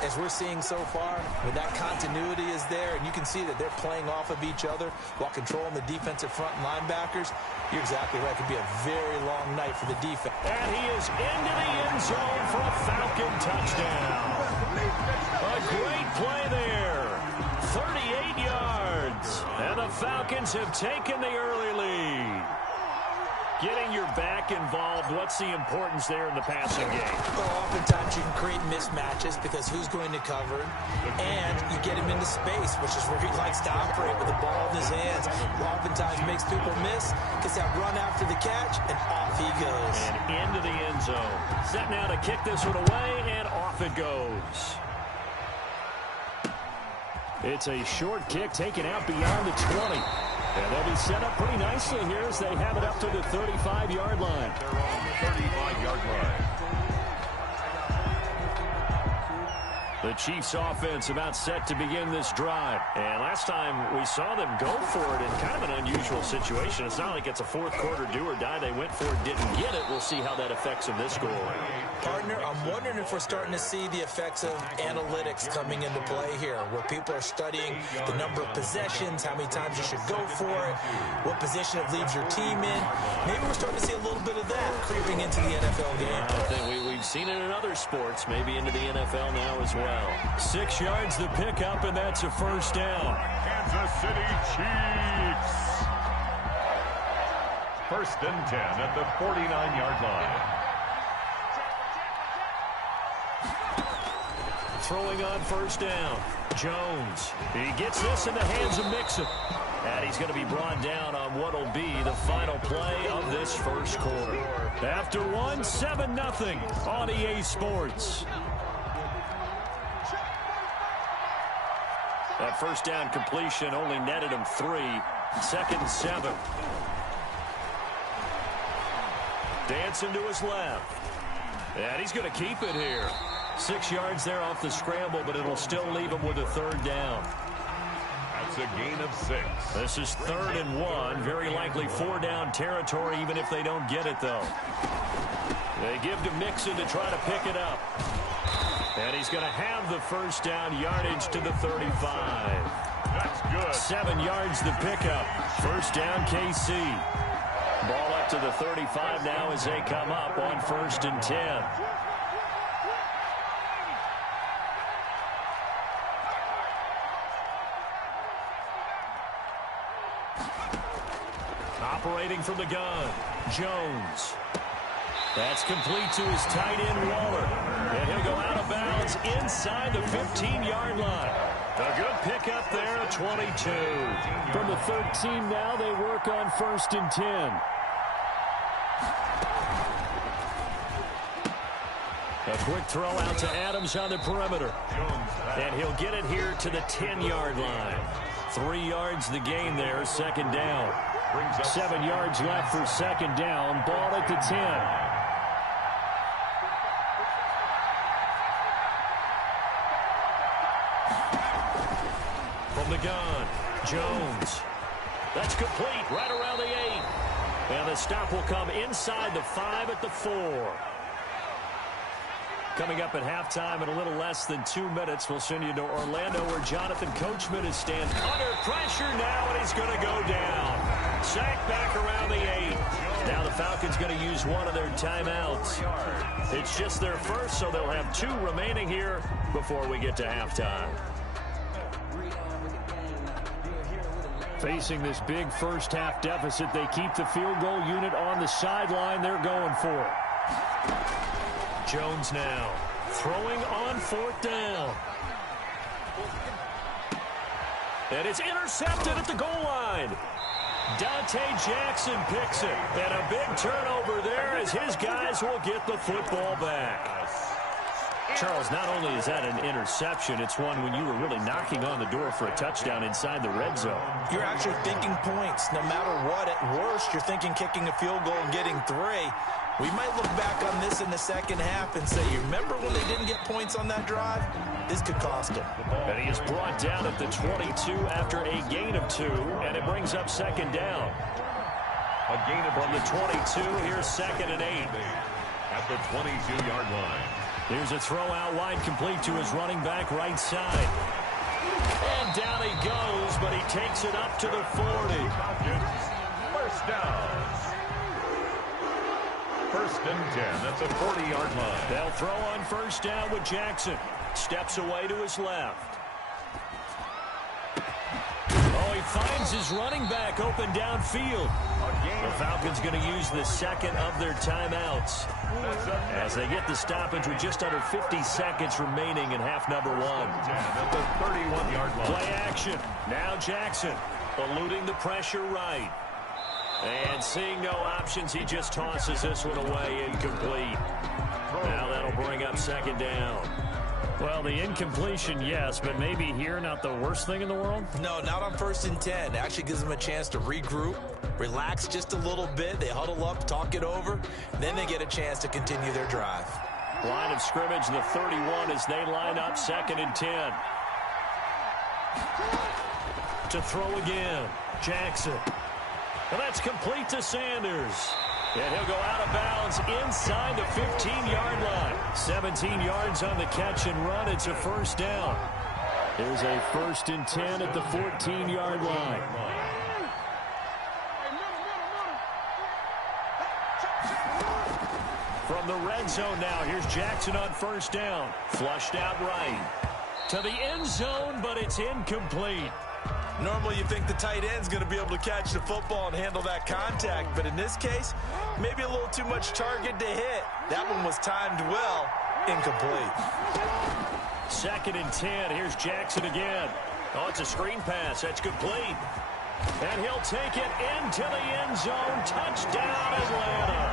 as we're seeing so far, when that continuity is there, and you can see that they're playing off of each other while controlling the defensive front linebackers, you're exactly right. It could be a very long night for the defense. And he is into the end zone for a Falcon touchdown. A great play there. 38 yards. And the Falcons have taken the early lead. Getting your back involved, what's the importance there in the passing game? Well, oftentimes you can create mismatches because who's going to cover him, and you get him into space, which is where he likes to operate with the ball in his hands. Oftentimes makes people miss, gets that run after the catch, and off he goes. And into the end zone. Set now to kick this one away, and off it goes. It's a short kick taken out beyond the 20. And they'll be set up pretty nicely here as they have it up to the 35-yard line. Their own 35-yard line. The Chiefs offense about set to begin this drive. And last time we saw them go for it in kind of an unusual situation. It's not like it's a fourth quarter do or die. They went for it, didn't get it. We'll see how that affects them this go-around. Partner, I'm wondering if we're starting to see the effects of analytics coming into play here, where people are studying the number of possessions, how many times you should go for it, what position it leaves your team in. Maybe we're starting to see a little bit of that creeping into the NFL game. I think we've seen it in other sports, maybe into the NFL now as well. 6 yards the pickup, and that's a first down. Kansas City Chiefs. 1st and 10 at the 49-yard line. Throwing on first down. Jones. He gets this in the hands of Mixon. And he's going to be brought down on what will be the final play of this first quarter. After one, 7-0 on EA Sports. That first down completion only netted him 3. 2nd and 7. Dancing to his left. And he's going to keep it here. 6 yards there off the scramble, but it'll still leave him with a 3rd down. That's a gain of 6. This is 3rd and 1. Very likely 4-down territory, even if they don't get it, though. They give to Mixon to try to pick it up. And he's going to have the first down yardage to the 35. That's good. 7 yards the pickup. First down, KC. Ball up to the 35 now as they come up on 1st and 10. Operating from the gun, Jones. That's complete to his tight end, Waller. And he'll go out of bounds inside the 15-yard line. A good pickup there, a 22. From the 13 now, they work on 1st and 10. A quick throw out to Adams on the perimeter. And he'll get it here to the 10-yard line. 3 yards the gain there, 2nd down. 7 yards left for 2nd down. Ball at the 10. From the gun, Jones. That's complete right around the 8. And the stop will come inside the 5 at the 4. Coming up at halftime in a little less than 2 minutes, we'll send you to Orlando where Jonathan Coachman is standing under pressure now, and he's going to go down. Sacked back around the 8. Now the Falcons going to use one of their timeouts. It's just their first, so they'll have 2 remaining here before we get to halftime. Facing this big first-half deficit, they keep the field goal unit on the sideline. They're going for it. Jones now throwing on 4th down. And it's intercepted at the goal line. Dante Jackson picks it. And a big turnover there as his guys will get the football back. Charles, not only is that an interception, it's one when you were really knocking on the door for a touchdown inside the red zone. You're actually thinking points. No matter what, at worst, you're thinking kicking a field goal and getting 3. We might look back on this in the second half and say, you remember when they didn't get points on that drive? This could cost them. And he is brought down at the 22 after a gain of 2, and it brings up 2nd down. A gain of from the 22, here's 2nd and 8. At the 22-yard line. Here's a throw out wide complete to his running back right side. And down he goes, but he takes it up to the 40. First down. 1st and 10. That's a 40-yard line. They'll throw on 1st down with Jackson. Steps away to his left. Oh, he finds his running back open downfield. The Falcons going to use the 2nd of their timeouts as they get the stoppage with just under 50 seconds remaining in half number 1. At the 31-yard line. Play action. Now Jackson eluding the pressure right. And seeing no options, he just tosses this one away incomplete. Now that'll bring up 2nd down. Well, the incompletion, yes, but maybe here not the worst thing in the world? No, not on 1st and 10. It actually gives them a chance to regroup, relax just a little bit. They huddle up, talk it over, then they get a chance to continue their drive. Line of scrimmage, the 31, as they line up 2nd and 10. To throw again, Jackson. And that's complete to Sanders. And he'll go out of bounds inside the 15-yard line. 17 yards on the catch and run. It's a first down. There's a 1st and 10 at the 14-yard line. From the red zone now, here's Jackson on 1st down. Flushed out right. To the end zone, but it's incomplete. Normally you think the tight end's going to be able to catch the football and handle that contact, but in this case, maybe a little too much target to hit. That one was timed well, incomplete. 2nd and 10, here's Jackson again. Oh, it's a screen pass, that's complete. And he'll take it into the end zone. Touchdown, Atlanta.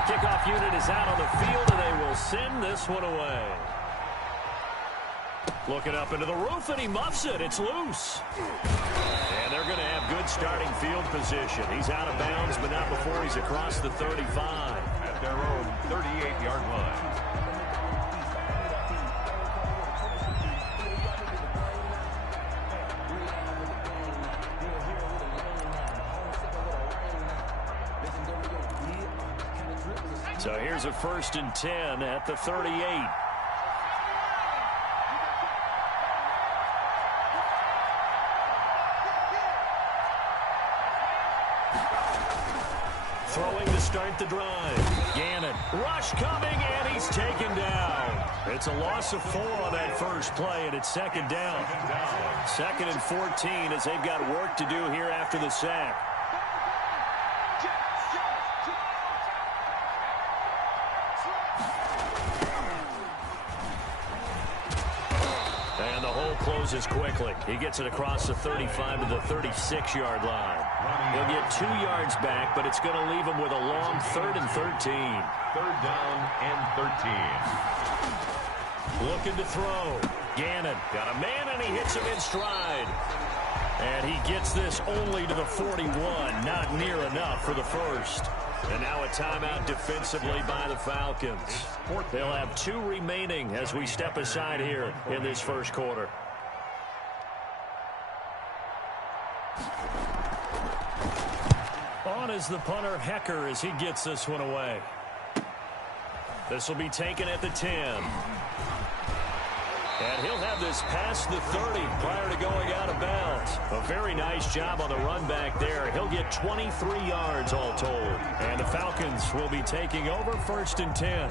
the kickoff unit is out on the field, and they will send this one away. Looking up into the roof, and he muffs it. It's loose. And they're going to have good starting field position. He's out of bounds, but not before he's across the 35. At their own 38-yard line. So here's a 1st and 10 at the 38. Throwing to start the drive. Gannon. Rush coming, and he's taken down. It's a loss of 4 on that first play, and it's 2nd down. 2nd and 14 as they've got work to do here after the sack. And the hole closes quickly. He gets it across the 35 to the 36-yard line. He'll get 2 yards back, but it's going to leave him with a long 3rd and 13. 3rd down and 13. Looking to throw. Gannon got a man, and he hits him in stride. And he gets this only to the 41. Not near enough for the first. And now a timeout defensively by the Falcons. They'll have 2 remaining as we step aside here in this first quarter. On is the punter, Hecker, as he gets this one away. This will be taken at the 10. And he'll have this past the 30 prior to going out of bounds. A very nice job on the run back there. He'll get 23 yards all told. And the Falcons will be taking over 1st and 10.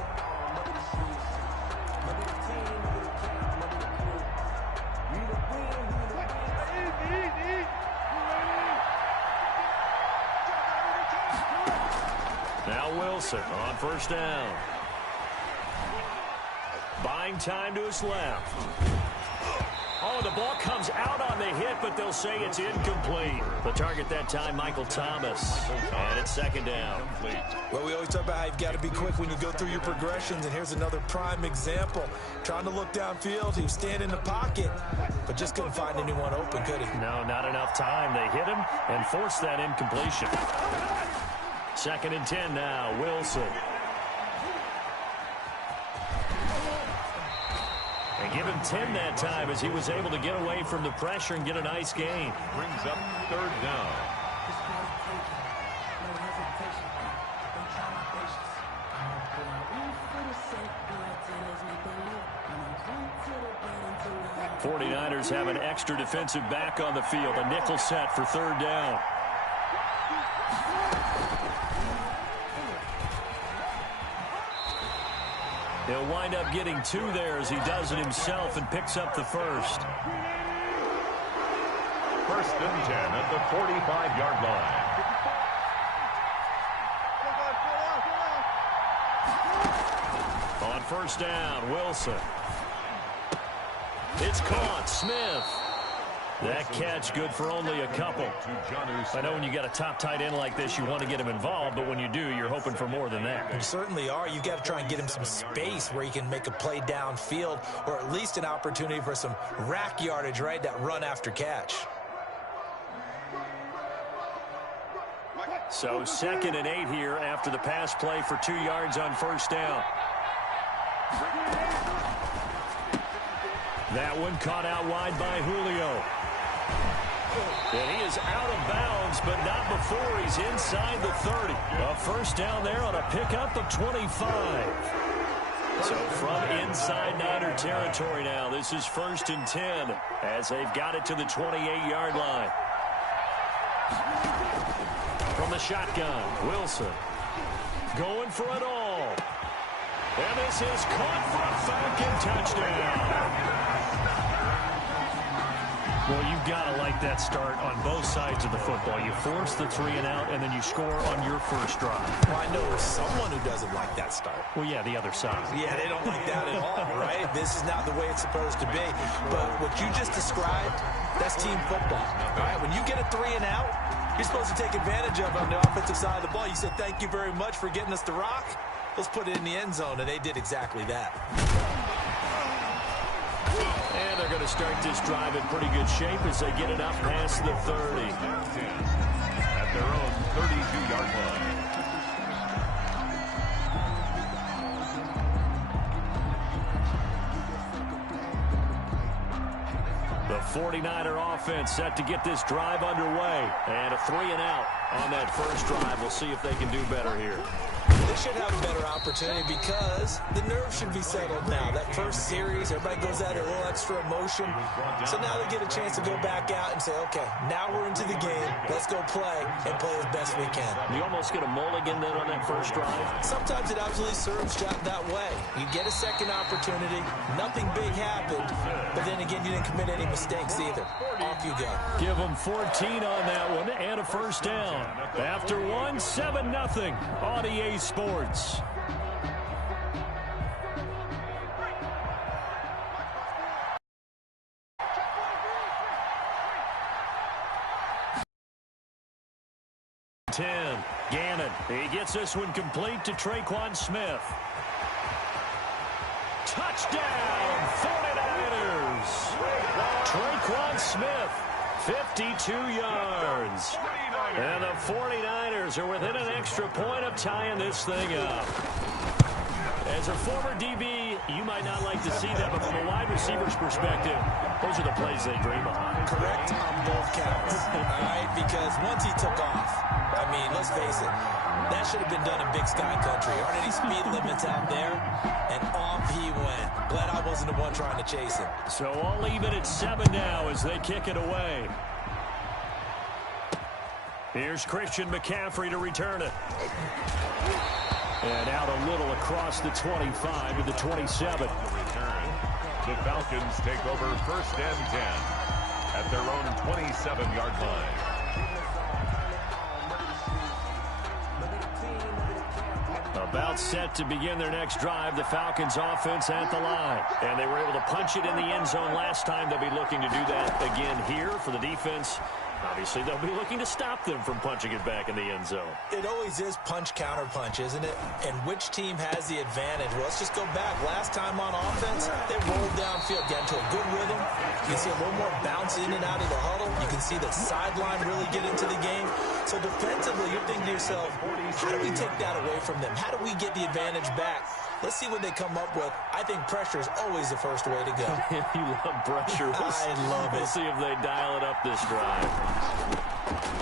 Now Wilson on 1st down. Buying time to his left. Oh, the ball comes out on the hit, but they'll say it's incomplete. The target that time, Michael Thomas. And it's 2nd down. Well, we always talk about how you've got to be quick when you go through your progressions, and here's another prime example. Trying to look downfield, he was standing in the pocket, but just couldn't find anyone open, could he? No, not enough time. They hit him and forced that incompletion. 2nd and 10 now, Wilson. And give him 10 that time as he was able to get away from the pressure and get a nice gain. Brings up 3rd down. '49ers have an extra defensive back on the field. A nickel set for 3rd down. He'll wind up getting 2 there as he does it himself and picks up the first. 1st and 10 at the 45-yard line. On 1st down, Wilson. It's caught. Smith. That catch good for only a couple. I know when you got a top tight end like this, you want to get him involved, but when you do, you're hoping for more than that. You certainly are. You've got to try and get him some space where he can make a play downfield, or at least an opportunity for some rack yardage, right? That run after catch. So 2nd and 8 here after the pass play for 2 yards on 1st down. That one caught out wide by Julio. And he is out of bounds, but not before he's inside the 30. A 1st down there on a pickup of 25. So from inside Niner territory now, this is 1st and 10 as they've got it to the 28-yard line. From the shotgun, Wilson going for it all. And this is caught for a Falcon touchdown. Well, you've got to like that start on both sides of the football. You force the 3 and out, and then you score on your first drive. Well, I know someone who doesn't like that start. Well, yeah, the other side. Yeah, they don't like that at all, right? This is not the way it's supposed to be. But what you just described, that's team football, right? When you get a 3 and out, you're supposed to take advantage of on the offensive side of the ball. You said, thank you very much for getting us the rock. Let's put it in the end zone, and they did exactly that. And they're going to start this drive in pretty good shape as they get it up past the 30. At their own 32-yard line. The 49er offense set to get this drive underway. And a 3-and-out on that first drive. We'll see if they can do better here. They should have a better opportunity because the nerves should be settled now. That first series, everybody goes out a little extra emotion. So now they get a chance to go back out and say, okay, now we're into the game. Let's go play and play as best we can. You almost get a mulligan then on that first drive? Sometimes it absolutely serves that way. You get a second opportunity. Nothing big happened. But then again, you didn't commit any mistakes either. Off you go. Give them 14 on that one and a first down. After one, 7-0 on EA Sports. Gannon, he gets this one complete to Traquan Smith. Touchdown, 49ers. Traquan Smith, 52 yards. And the 49ers are within an extra point of tying this thing up. As a former DB, you might not like to see that, but from a wide receiver's perspective, those are the plays they dream of. Correct on both counts. All right, because once he took off, I mean, let's face it, that should have been done in Big Sky Country. Aren't any speed limits out there? And off he went. Glad I wasn't the one trying to chase him. So all even at 7 now as they kick it away. Here's Christian McCaffrey to return it. And out a little across the 25 to the 27. The Falcons take over first and 10 at their own 27-yard line. About set to begin their next drive, the Falcons offense at the line. And they were able to punch it in the end zone last time. They'll be looking to do that again here for the defense. Obviously, they'll be looking to stop them from punching it back in the end zone. It always is punch-counter-punch, isn't it? And which team has the advantage? Well, let's just go back. Last time on offense, they rolled downfield, got into a good rhythm. You can see a little more bounce in and out of the huddle. You can see the sideline really get into the game. So defensively, you're thinking to yourself, how do we take that away from them? How do we get the advantage back? Let's see what they come up with. I think pressure is always the first way to go. You love pressure. I love it. We'll see if they dial it up this drive.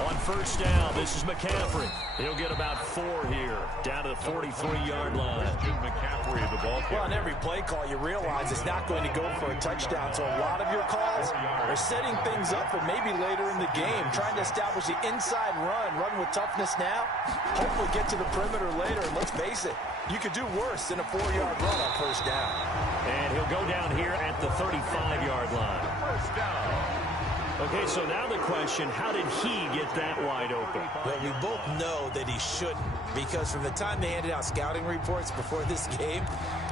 On first down, this is McCaffrey. He'll get about 4 here, down to the 43-yard line. Christian McCaffrey, the ball carrier. Well, on every play call, you realize it's not going to go for a touchdown. So a lot of your calls are setting things up for maybe later in the game, trying to establish the inside run with toughness now, hopefully get to the perimeter later. And let's face it, you could do worse than a 4-yard run on first down. And he'll go down here at the 35-yard line. First down. Okay, so now the question, how did he get that wide open? Well, we both know that he shouldn't, because from the time they handed out scouting reports before this game,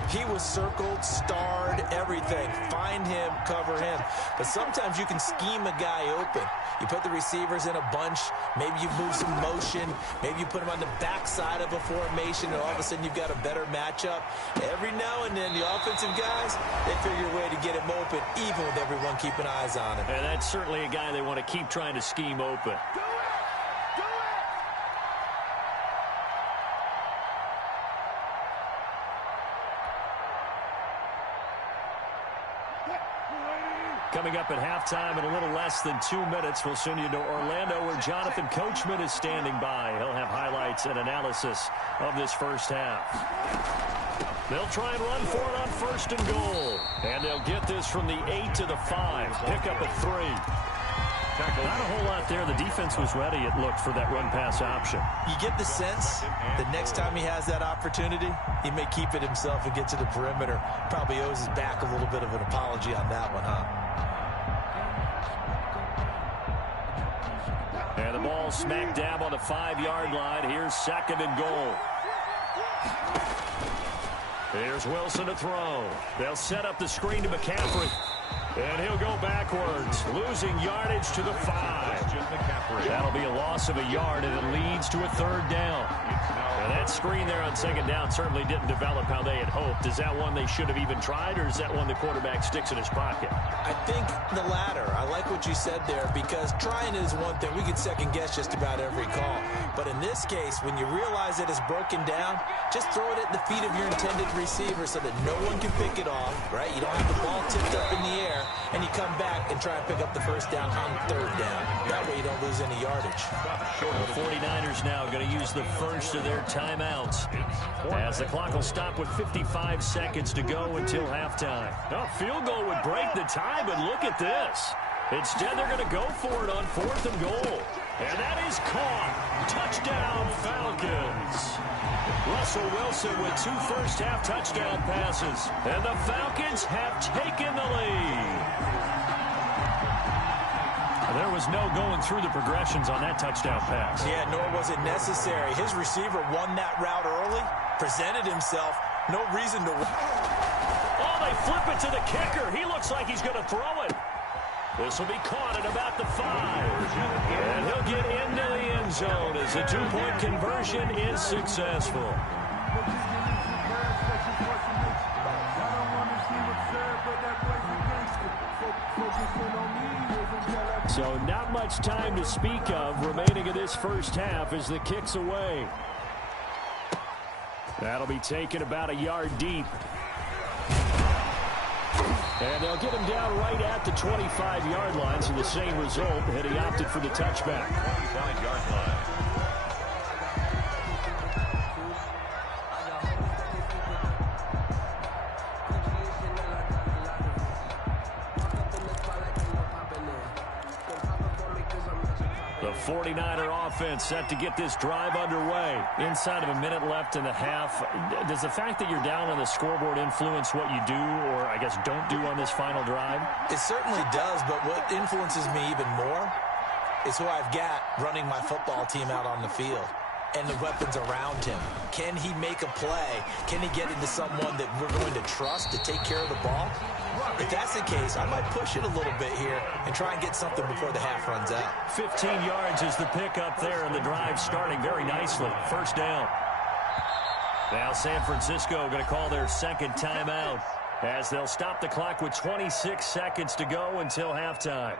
he was circled, starred, everything. Find him, cover him. But sometimes you can scheme a guy open. You put the receivers in a bunch. Maybe you move some motion. Maybe you put him on the backside of a formation, and all of a sudden you've got a better matchup. Every now and then, the offensive guys, they figure a way to get him open, even with everyone keeping eyes on him. And that's certainly a guy they want to keep trying to scheme open. Coming up at halftime in a little less than 2 minutes, we'll send you to Orlando where Jonathan Coachman is standing by. He'll have highlights and analysis of this first half. They'll try and run for it on first and goal. And they'll get this from the 8 to the 5. Pick up a 3. Not a whole lot there. The defense was ready, it looked, for that run-pass option. You get the sense that next time he has that opportunity, he may keep it himself and get to the perimeter. Probably owes his back a little bit of an apology on that one, huh? And the ball smack dab on the 5-yard line. Here's second and goal. Here's Wilson to throw. They'll set up the screen to McCaffrey. And he'll go backwards, losing yardage to the 5. That'll be a loss of a yard, and it leads to a 3rd down. Now that screen there on 2nd down certainly didn't develop how they had hoped. Is that one they should have even tried, or is that one the quarterback sticks in his pocket? I think the latter. I like what you said there, because trying is one thing. We can second-guess just about every call. But in this case, when you realize that it's broken down, just throw it at the feet of your intended receiver so that no one can pick it off, right? You don't have the ball tipped up in the air, and you come back and try and pick up the 1st down on 3rd down. That way you don't lose any yardage. The 49ers now going to use the first of their timeouts, as the clock will stop with 55 seconds to go until halftime. A field goal would break the tie, but look at this. Instead, they're going to go for it on 4th and goal. And that is caught. Touchdown, Falcons. Russell Wilson with 2 first-half touchdown passes. And the Falcons have taken the lead. There was no going through the progressions on that touchdown pass. Yeah, nor was it necessary. His receiver won that route early, presented himself. No reason to... Oh, they flip it to the kicker. He looks like he's going to throw it. This will be caught at about the 5. And he'll get into the end zone as the 2-point conversion is successful. So not much time to speak of remaining in this first half as the kick's away. That'll be taken about a yard deep. And they'll get him down right at the 25-yard line, so the same result, and he opted for the touchback. 25-yard line. The 49er offense set to get this drive underway. Inside of a minute left in the half. Does the fact that you're down on the scoreboard influence what you do, or I guess don't do on this final drive? It certainly does, but what influences me even more is who I've got running my football team out on the field and the weapons around him. Can he make a play? Can he get into someone that we're going to trust to take care of the ball? If that's the case, I might push it a little bit here and try and get something before the half runs out. 15 yards is the pickup there, and the drive starting very nicely. 1st down. Now San Francisco going to call their 2nd timeout as they'll stop the clock with 26 seconds to go until halftime.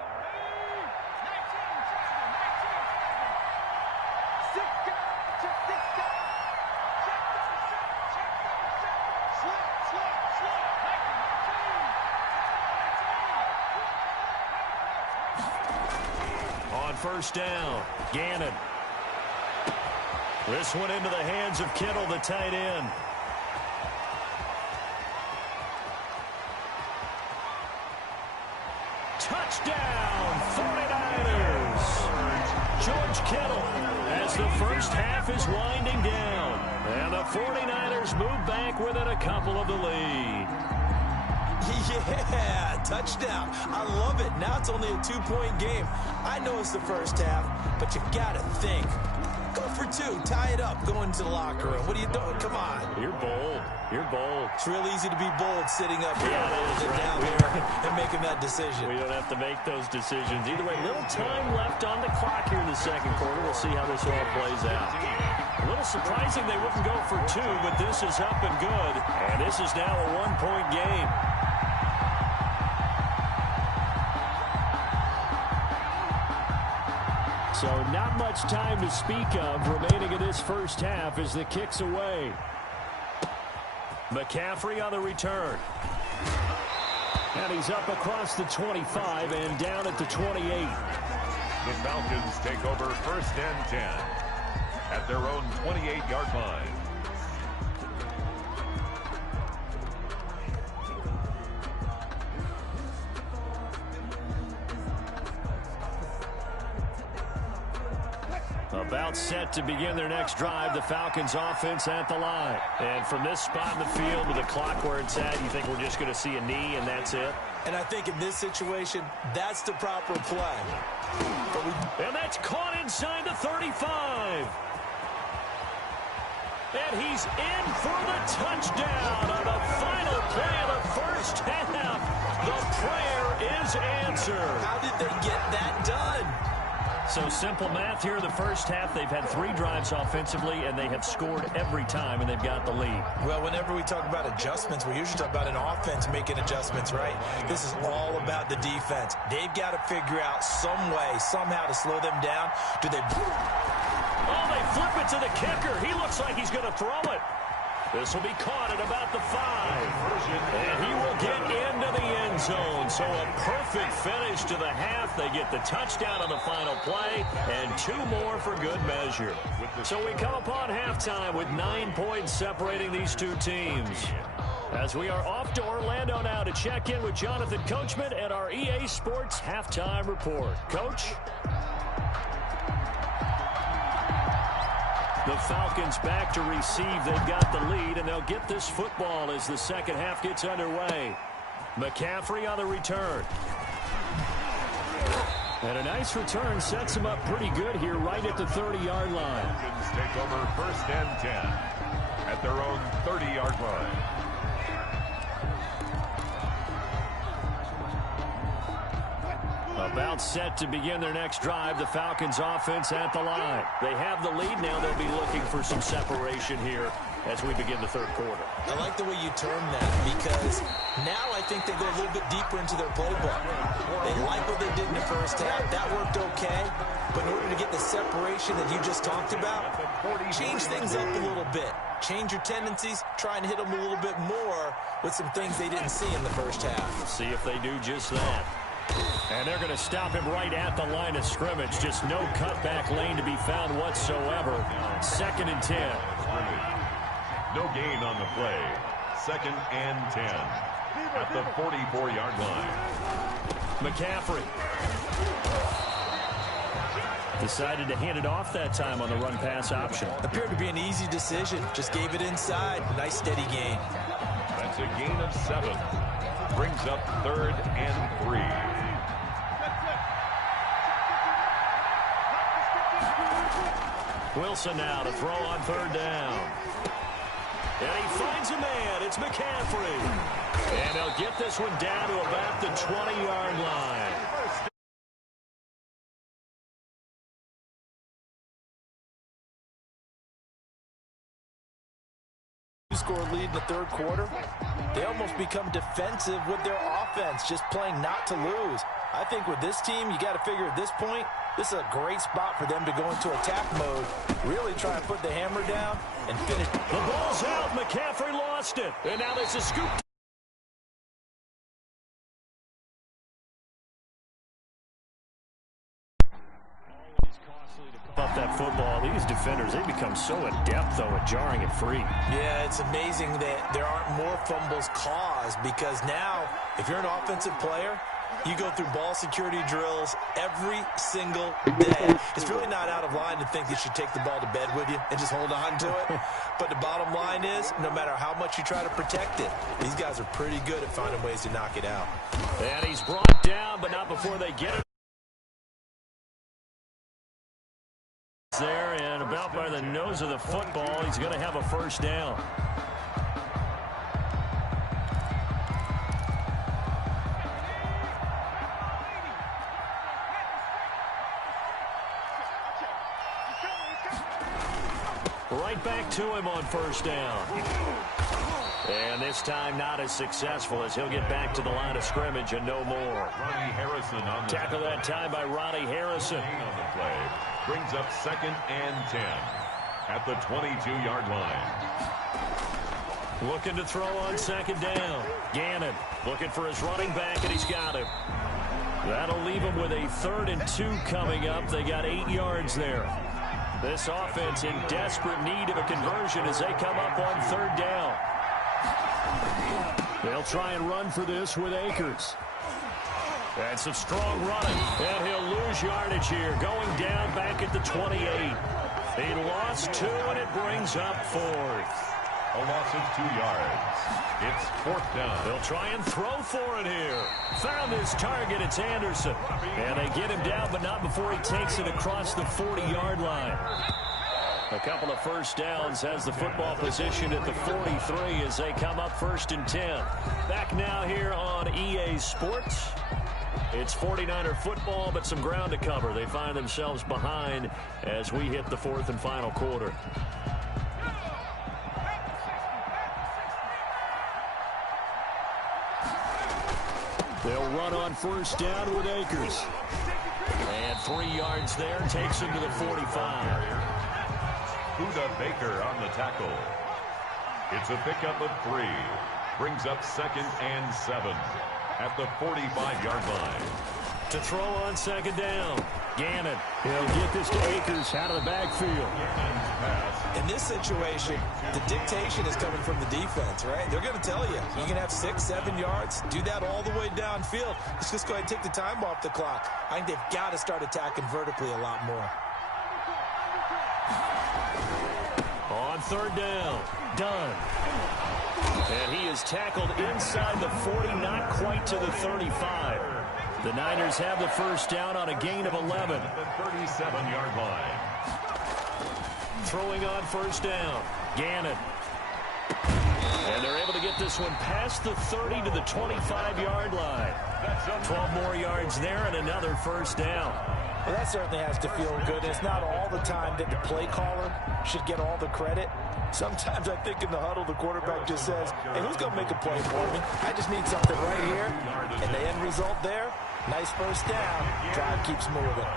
On 1st down, Gannon. This one into the hands of Kittle, the tight end. Touchdown, 49ers. George Kittle as the first half is winding down. And the 49ers move back within a couple of the lead. Yeah, touchdown. I love it. Now it's only a 2-point game. I know it's the first half, but you got to think. Go for 2. Tie it up. Go into the locker room. What are you doing? Come on. You're bold. You're bold. It's real easy to be bold sitting up here down there and making that decision. We don't have to make those decisions. Either way, little time left on the clock here in the 2nd quarter. We'll see how this all plays out. A little surprising they wouldn't go for 2, but this is up and good. And this is now a 1-point game. So not much time to speak of remaining in this first half as the kick's away. McCaffrey on the return. And he's up across the 25 and down at the 28. The Falcons take over 1st and 10 at their own 28-yard line. About set to begin their next drive, the Falcons offense at the line. And from this spot in the field with the clock where it's at, you think we're just going to see a knee and that's it? And I think in this situation, that's the proper play. And that's caught inside the 35. And he's in for the touchdown on the final play of the first half. The prayer His answer. How did they get that done? So simple math here in the first half. They've had 3 drives offensively, and they have scored every time, and they've got the lead. Well, whenever we talk about adjustments, we usually talk about an offense making adjustments, right? This is all about the defense. They've got to figure out some way, somehow to slow them down. Do they... Oh, they flip it to the kicker. He looks like he's going to throw it. This will be caught at about the 5. And he will get into the end zone. So a perfect finish to the half. They get the touchdown on the final play, and 2 more for good measure. So we come upon halftime with 9 points separating these 2 teams. As we are off to Orlando now to check in with Jonathan Coachman and our EA Sports Halftime Report. Coach? The Falcons back to receive. They've got the lead, and they'll get this football as the second half gets underway. McCaffrey on the return. And a nice return sets him up pretty good here right at the 30-yard line. Falcons take over 1st and 10 at their own 30-yard line. About set to begin their next drive, the Falcons offense at the line. They have the lead now. They'll be looking for some separation here as we begin the third quarter. I like the way you term that, because now I think they go a little bit deeper into their playbook. They like what they did in the first half. That worked okay. But in order to get the separation that you just talked about, change things up a little bit. Change your tendencies. Try and hit them a little bit more with some things they didn't see in the first half. See if they do just that. And they're going to stop him right at the line of scrimmage. Just no cutback lane to be found whatsoever. 2nd and 10. No gain on the play. 2nd and 10 at the 44-yard line. McCaffrey decided to hand it off that time on the run-pass option. Appeared to be an easy decision. Just gave it inside. Nice steady gain. That's a gain of 7. Brings up 3rd and 3. Wilson now to throw on 3rd down. And he finds a man. It's McCaffrey. And they'll get this one down to about the 20-yard line. Score lead in the third quarter. They almost become defensive with their offense, just playing not to lose. I think with this team, you got to figure at this point, this is a great spot for them to go into attack mode, really try and put the hammer down and finish. The ball's out. McCaffrey lost it. And now there's a scoop. Up that football, these defenders, they become so adept, though, at jarring it free. Yeah, it's amazing that there aren't more fumbles caused, because now, if you're an offensive player, you go through ball security drills every single day. It's really not out of line to think that you take the ball to bed with you and just hold on to it. But the bottom line is, no matter how much you try to protect it, these guys are pretty good at finding ways to knock it out. And he's brought down, but not before they get it. There, and about by the nose of the football, he's going to have a 1st down. Right back to him on 1st down. And this time not as successful, as he'll get back to the line of scrimmage and no more. Ronnie Harrison on the tackle that time by Ronnie Harrison. On the play. Brings up 2nd and 10 at the 22-yard line. Looking to throw on 2nd down. Gannon looking for his running back, and he's got him. That'll leave him with a 3rd and 2 coming up. They got 8 yards there. This offense in desperate need of a conversion as they come up on 3rd down. They'll try and run for this with Akers. And some strong running. And he'll lose yardage here. Going down back at the 28. He lost 2, and it brings up 4th. A loss of 2 yards. It's 4th down. They'll try and throw for it here. Found his target. It's Anderson. And they get him down, but not before he takes it across the 40-yard line. A couple of 1st downs, has the football position at the 43 as they come up 1st and 10. Back now here on EA Sports. It's 49er football, but some ground to cover. They find themselves behind as we hit the fourth and final quarter. They'll run on first down with Akers. And 3 yards there, takes him to the 45. Buda Baker on the tackle. It's a pickup of 3. Brings up 2nd and 7 at the 45-yard line. To throw on second down. Gannon. He'll get this to Akers out of the backfield. In this situation, the dictation is coming from the defense, right? They're going to tell you, you can have 6, 7 yards, do that all the way downfield. Let's just go ahead and take the time off the clock. I think they've got to start attacking vertically a lot more. On third down, Dunn. And he is tackled inside the 40, not quite to the 35. The Niners have the first down on a gain of 11. At the 37-yard line. Throwing on first down, Gannon. And they're able to get this one past the 30 to the 25-yard line. 12 more yards there and another first down. Well, that certainly has to feel good. It's not all the time that the play caller should get all the credit. Sometimes I think in the huddle, the quarterback just says, hey, who's going to make a play for me? I just need something right here. And the end result there, nice first down. Drive keeps moving.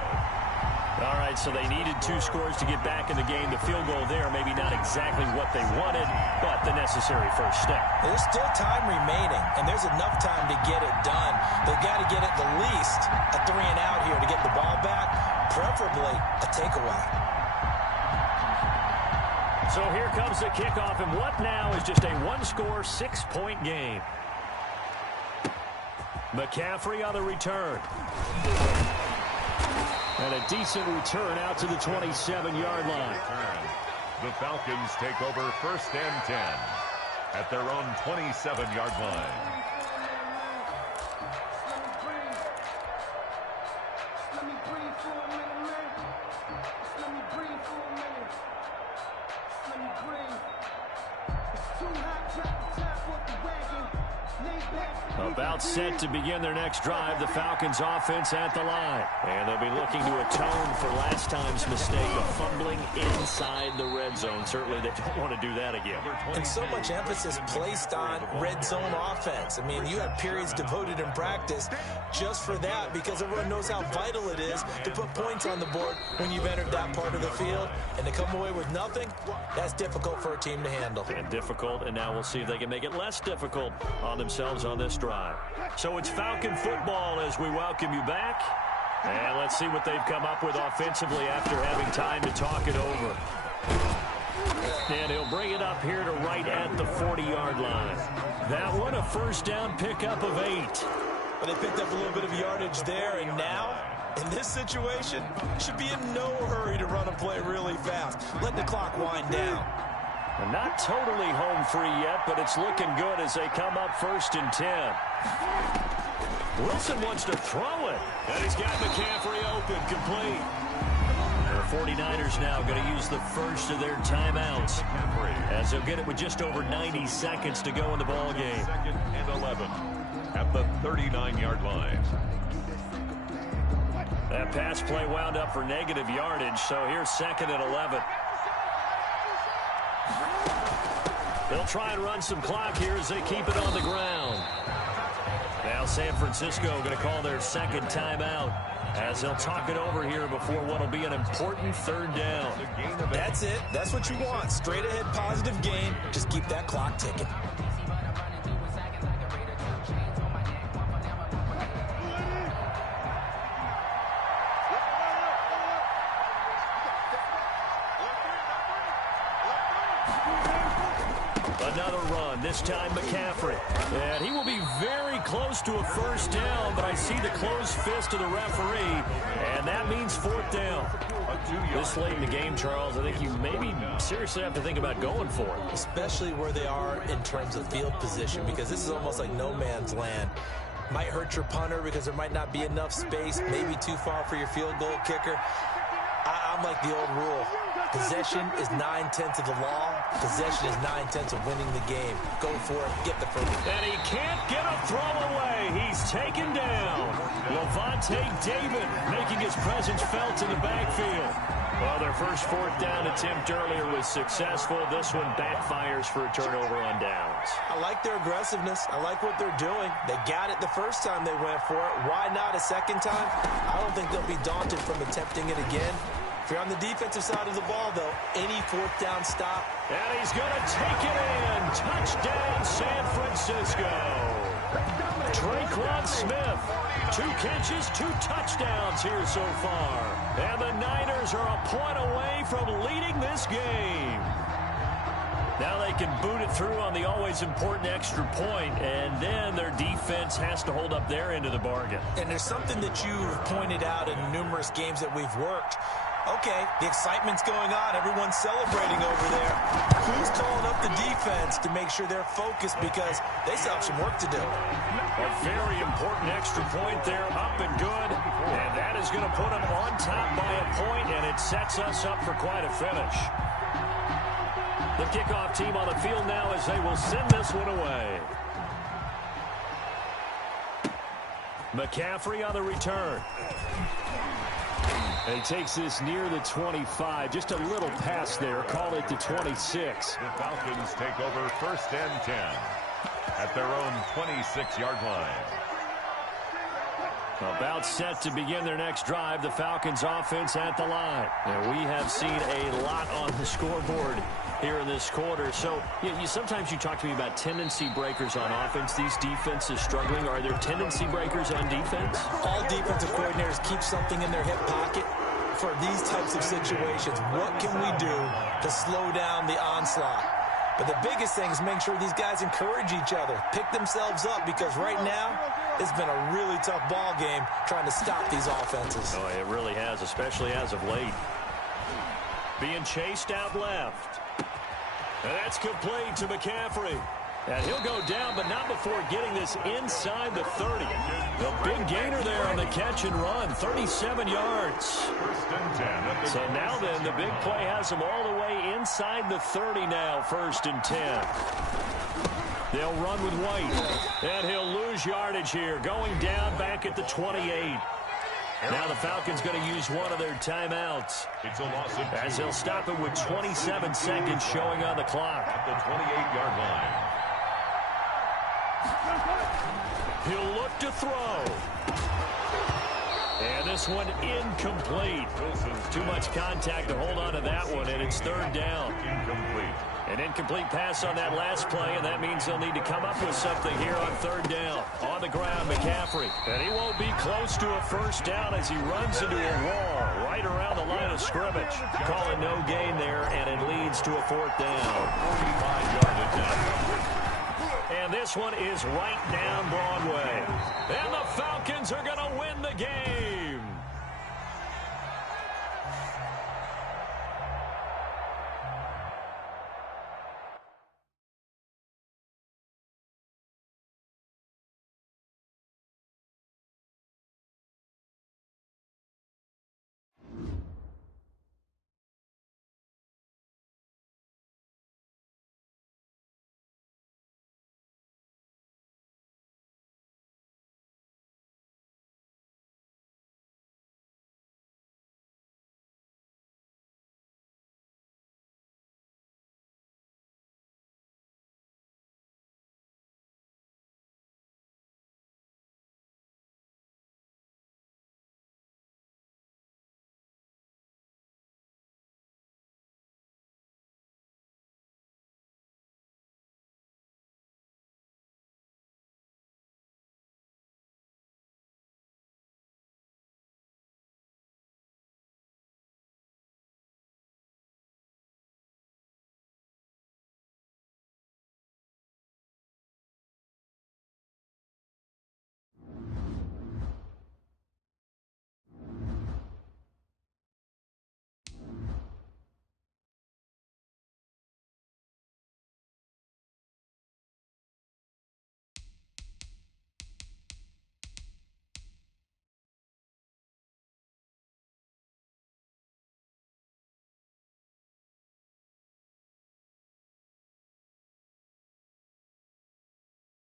All right, so they needed 2 scores to get back in the game. The field goal there, maybe not exactly what they wanted, but the necessary first step. There's still time remaining, and there's enough time to get it done. They've got to get at the least a 3 and out here to get the ball back, preferably a takeaway. So here comes the kickoff, and what now is just a 1-score, 6-point game. McCaffrey on the return. And a decent return out to the 27-yard line. The Falcons take over 1st and 10 at their own 27-yard line. About set to begin their next drive, the Falcons offense at the line. And they'll be looking to atone for last time's mistake of fumbling inside the red zone. Certainly they don't want to do that again. And so much emphasis placed on red zone offense. I mean, you have periods devoted in practice just for that because everyone knows how vital it is to put points on the board when you've entered that part of the field. And to come away with nothing, that's difficult for a team to handle. And difficult, and now we'll see if they can make it less difficult on themselves on this drive. So it's Falcon football as we welcome you back. And let's see what they've come up with offensively after having time to talk it over. And he'll bring it up here to right at the 40-yard line. That one a first down pickup of 8. But they picked up a little bit of yardage there, and now, in this situation, should be in no hurry to run a play really fast. Let the clock wind down. And not totally home free yet, but it's looking good as they come up 1st and 10. Wilson wants to throw it. And he's got McCaffrey open, complete. The 49ers now going to use the first of their timeouts as they'll get it with just over 90 seconds to go in the ball game. 2nd and 11 at the 39-yard line. That pass play wound up for negative yardage, so here's 2nd and 11. They'll try and run some clock here as they keep it on the ground. Now San Francisco going to call their 2nd timeout as they'll talk it over here before what will be an important 3rd down. That's it. That's what you want. Straight ahead positive gain. Just keep that clock ticking. Another run, this time McCaffrey. And he will be very close to a first down, but I see the closed fist of the referee, and that means 4th down. This late in the game, Charles, I think you maybe seriously have to think about going for it. Especially where they are in terms of field position, because this is almost like no man's land. Might hurt your punter because there might not be enough space, maybe too far for your field goal kicker. I'm like the old rule. Possession is 9/10 of the law. Possession is 9/10 of winning the game. Go for it. Get the first. And he can't get a throw away. He's taken down. Levante David making his presence felt in the backfield. Well, their first fourth down attempt earlier was successful. This one backfires for a turnover on downs. I like their aggressiveness. I like what they're doing. They got it the first time they went for it. Why not a second time? I don't think they'll be daunted from attempting it again. If you're on the defensive side of the ball, though, any fourth down stop. And he's going to take it in. Touchdown, San Francisco. Traquan Smith, 2 catches, 2 touchdowns here so far. And the Niners are a point away from leading this game. Now they can boot it through on the always important extra point, and then their defense has to hold up their end of the bargain. And there's something that you've pointed out in numerous games that we've worked. Okay, the excitement's going on. Everyone's celebrating over there. Who's calling up the defense to make sure they're focused because they still have some work to do? A very important extra point there, up and good. And that is going to put them on top by a point, and it sets us up for quite a finish. The kickoff team on the field now as they will send this one away. McCaffrey on the return. And he takes this near the 25. Just a little pass there. Call it the 26. The Falcons take over 1st and 10 at their own 26-yard line. About set to begin their next drive. The Falcons offense at the line. And we have seen a lot on the scoreboard here in this quarter. So sometimes you talk to me about tendency breakers on offense. These defenses struggling. Are there tendency breakers on defense? All defensive coordinators keep something in their hip pocket for these types of situations. What can we do to slow down the onslaught? But the biggest thing is make sure these guys encourage each other, pick themselves up, because right now it's been a really tough ball game trying to stop these offenses. Oh, it really has, especially as of late. Being chased out left. And that's complete to McCaffrey. And he'll go down, but not before getting this inside the 30. The big gainer there on the catch and run, 37 yards. 1st and 10. So now then, the big play has them all the way inside the 30 now, 1st and 10. They'll run with White, and he'll lose yardage here, going down back at the 28. Now the Falcons going to use one of their timeouts. It's a loss of 2. As they'll stop it with 27 seconds showing on the clock. At the 28-yard line. He'll look to throw. And this one incomplete. Too much contact to hold on to that one, and it's 3rd down. Incomplete. An incomplete pass on that last play, and that means they'll need to come up with something here on 3rd down. On the ground, McCaffrey. And he won't be close to a 1st down as he runs into a wall right around the line of scrimmage. Calling no gain there, and it leads to a 4th down. 45-yard attempt. And this one is right down Broadway. And the Falcons are going to win the game.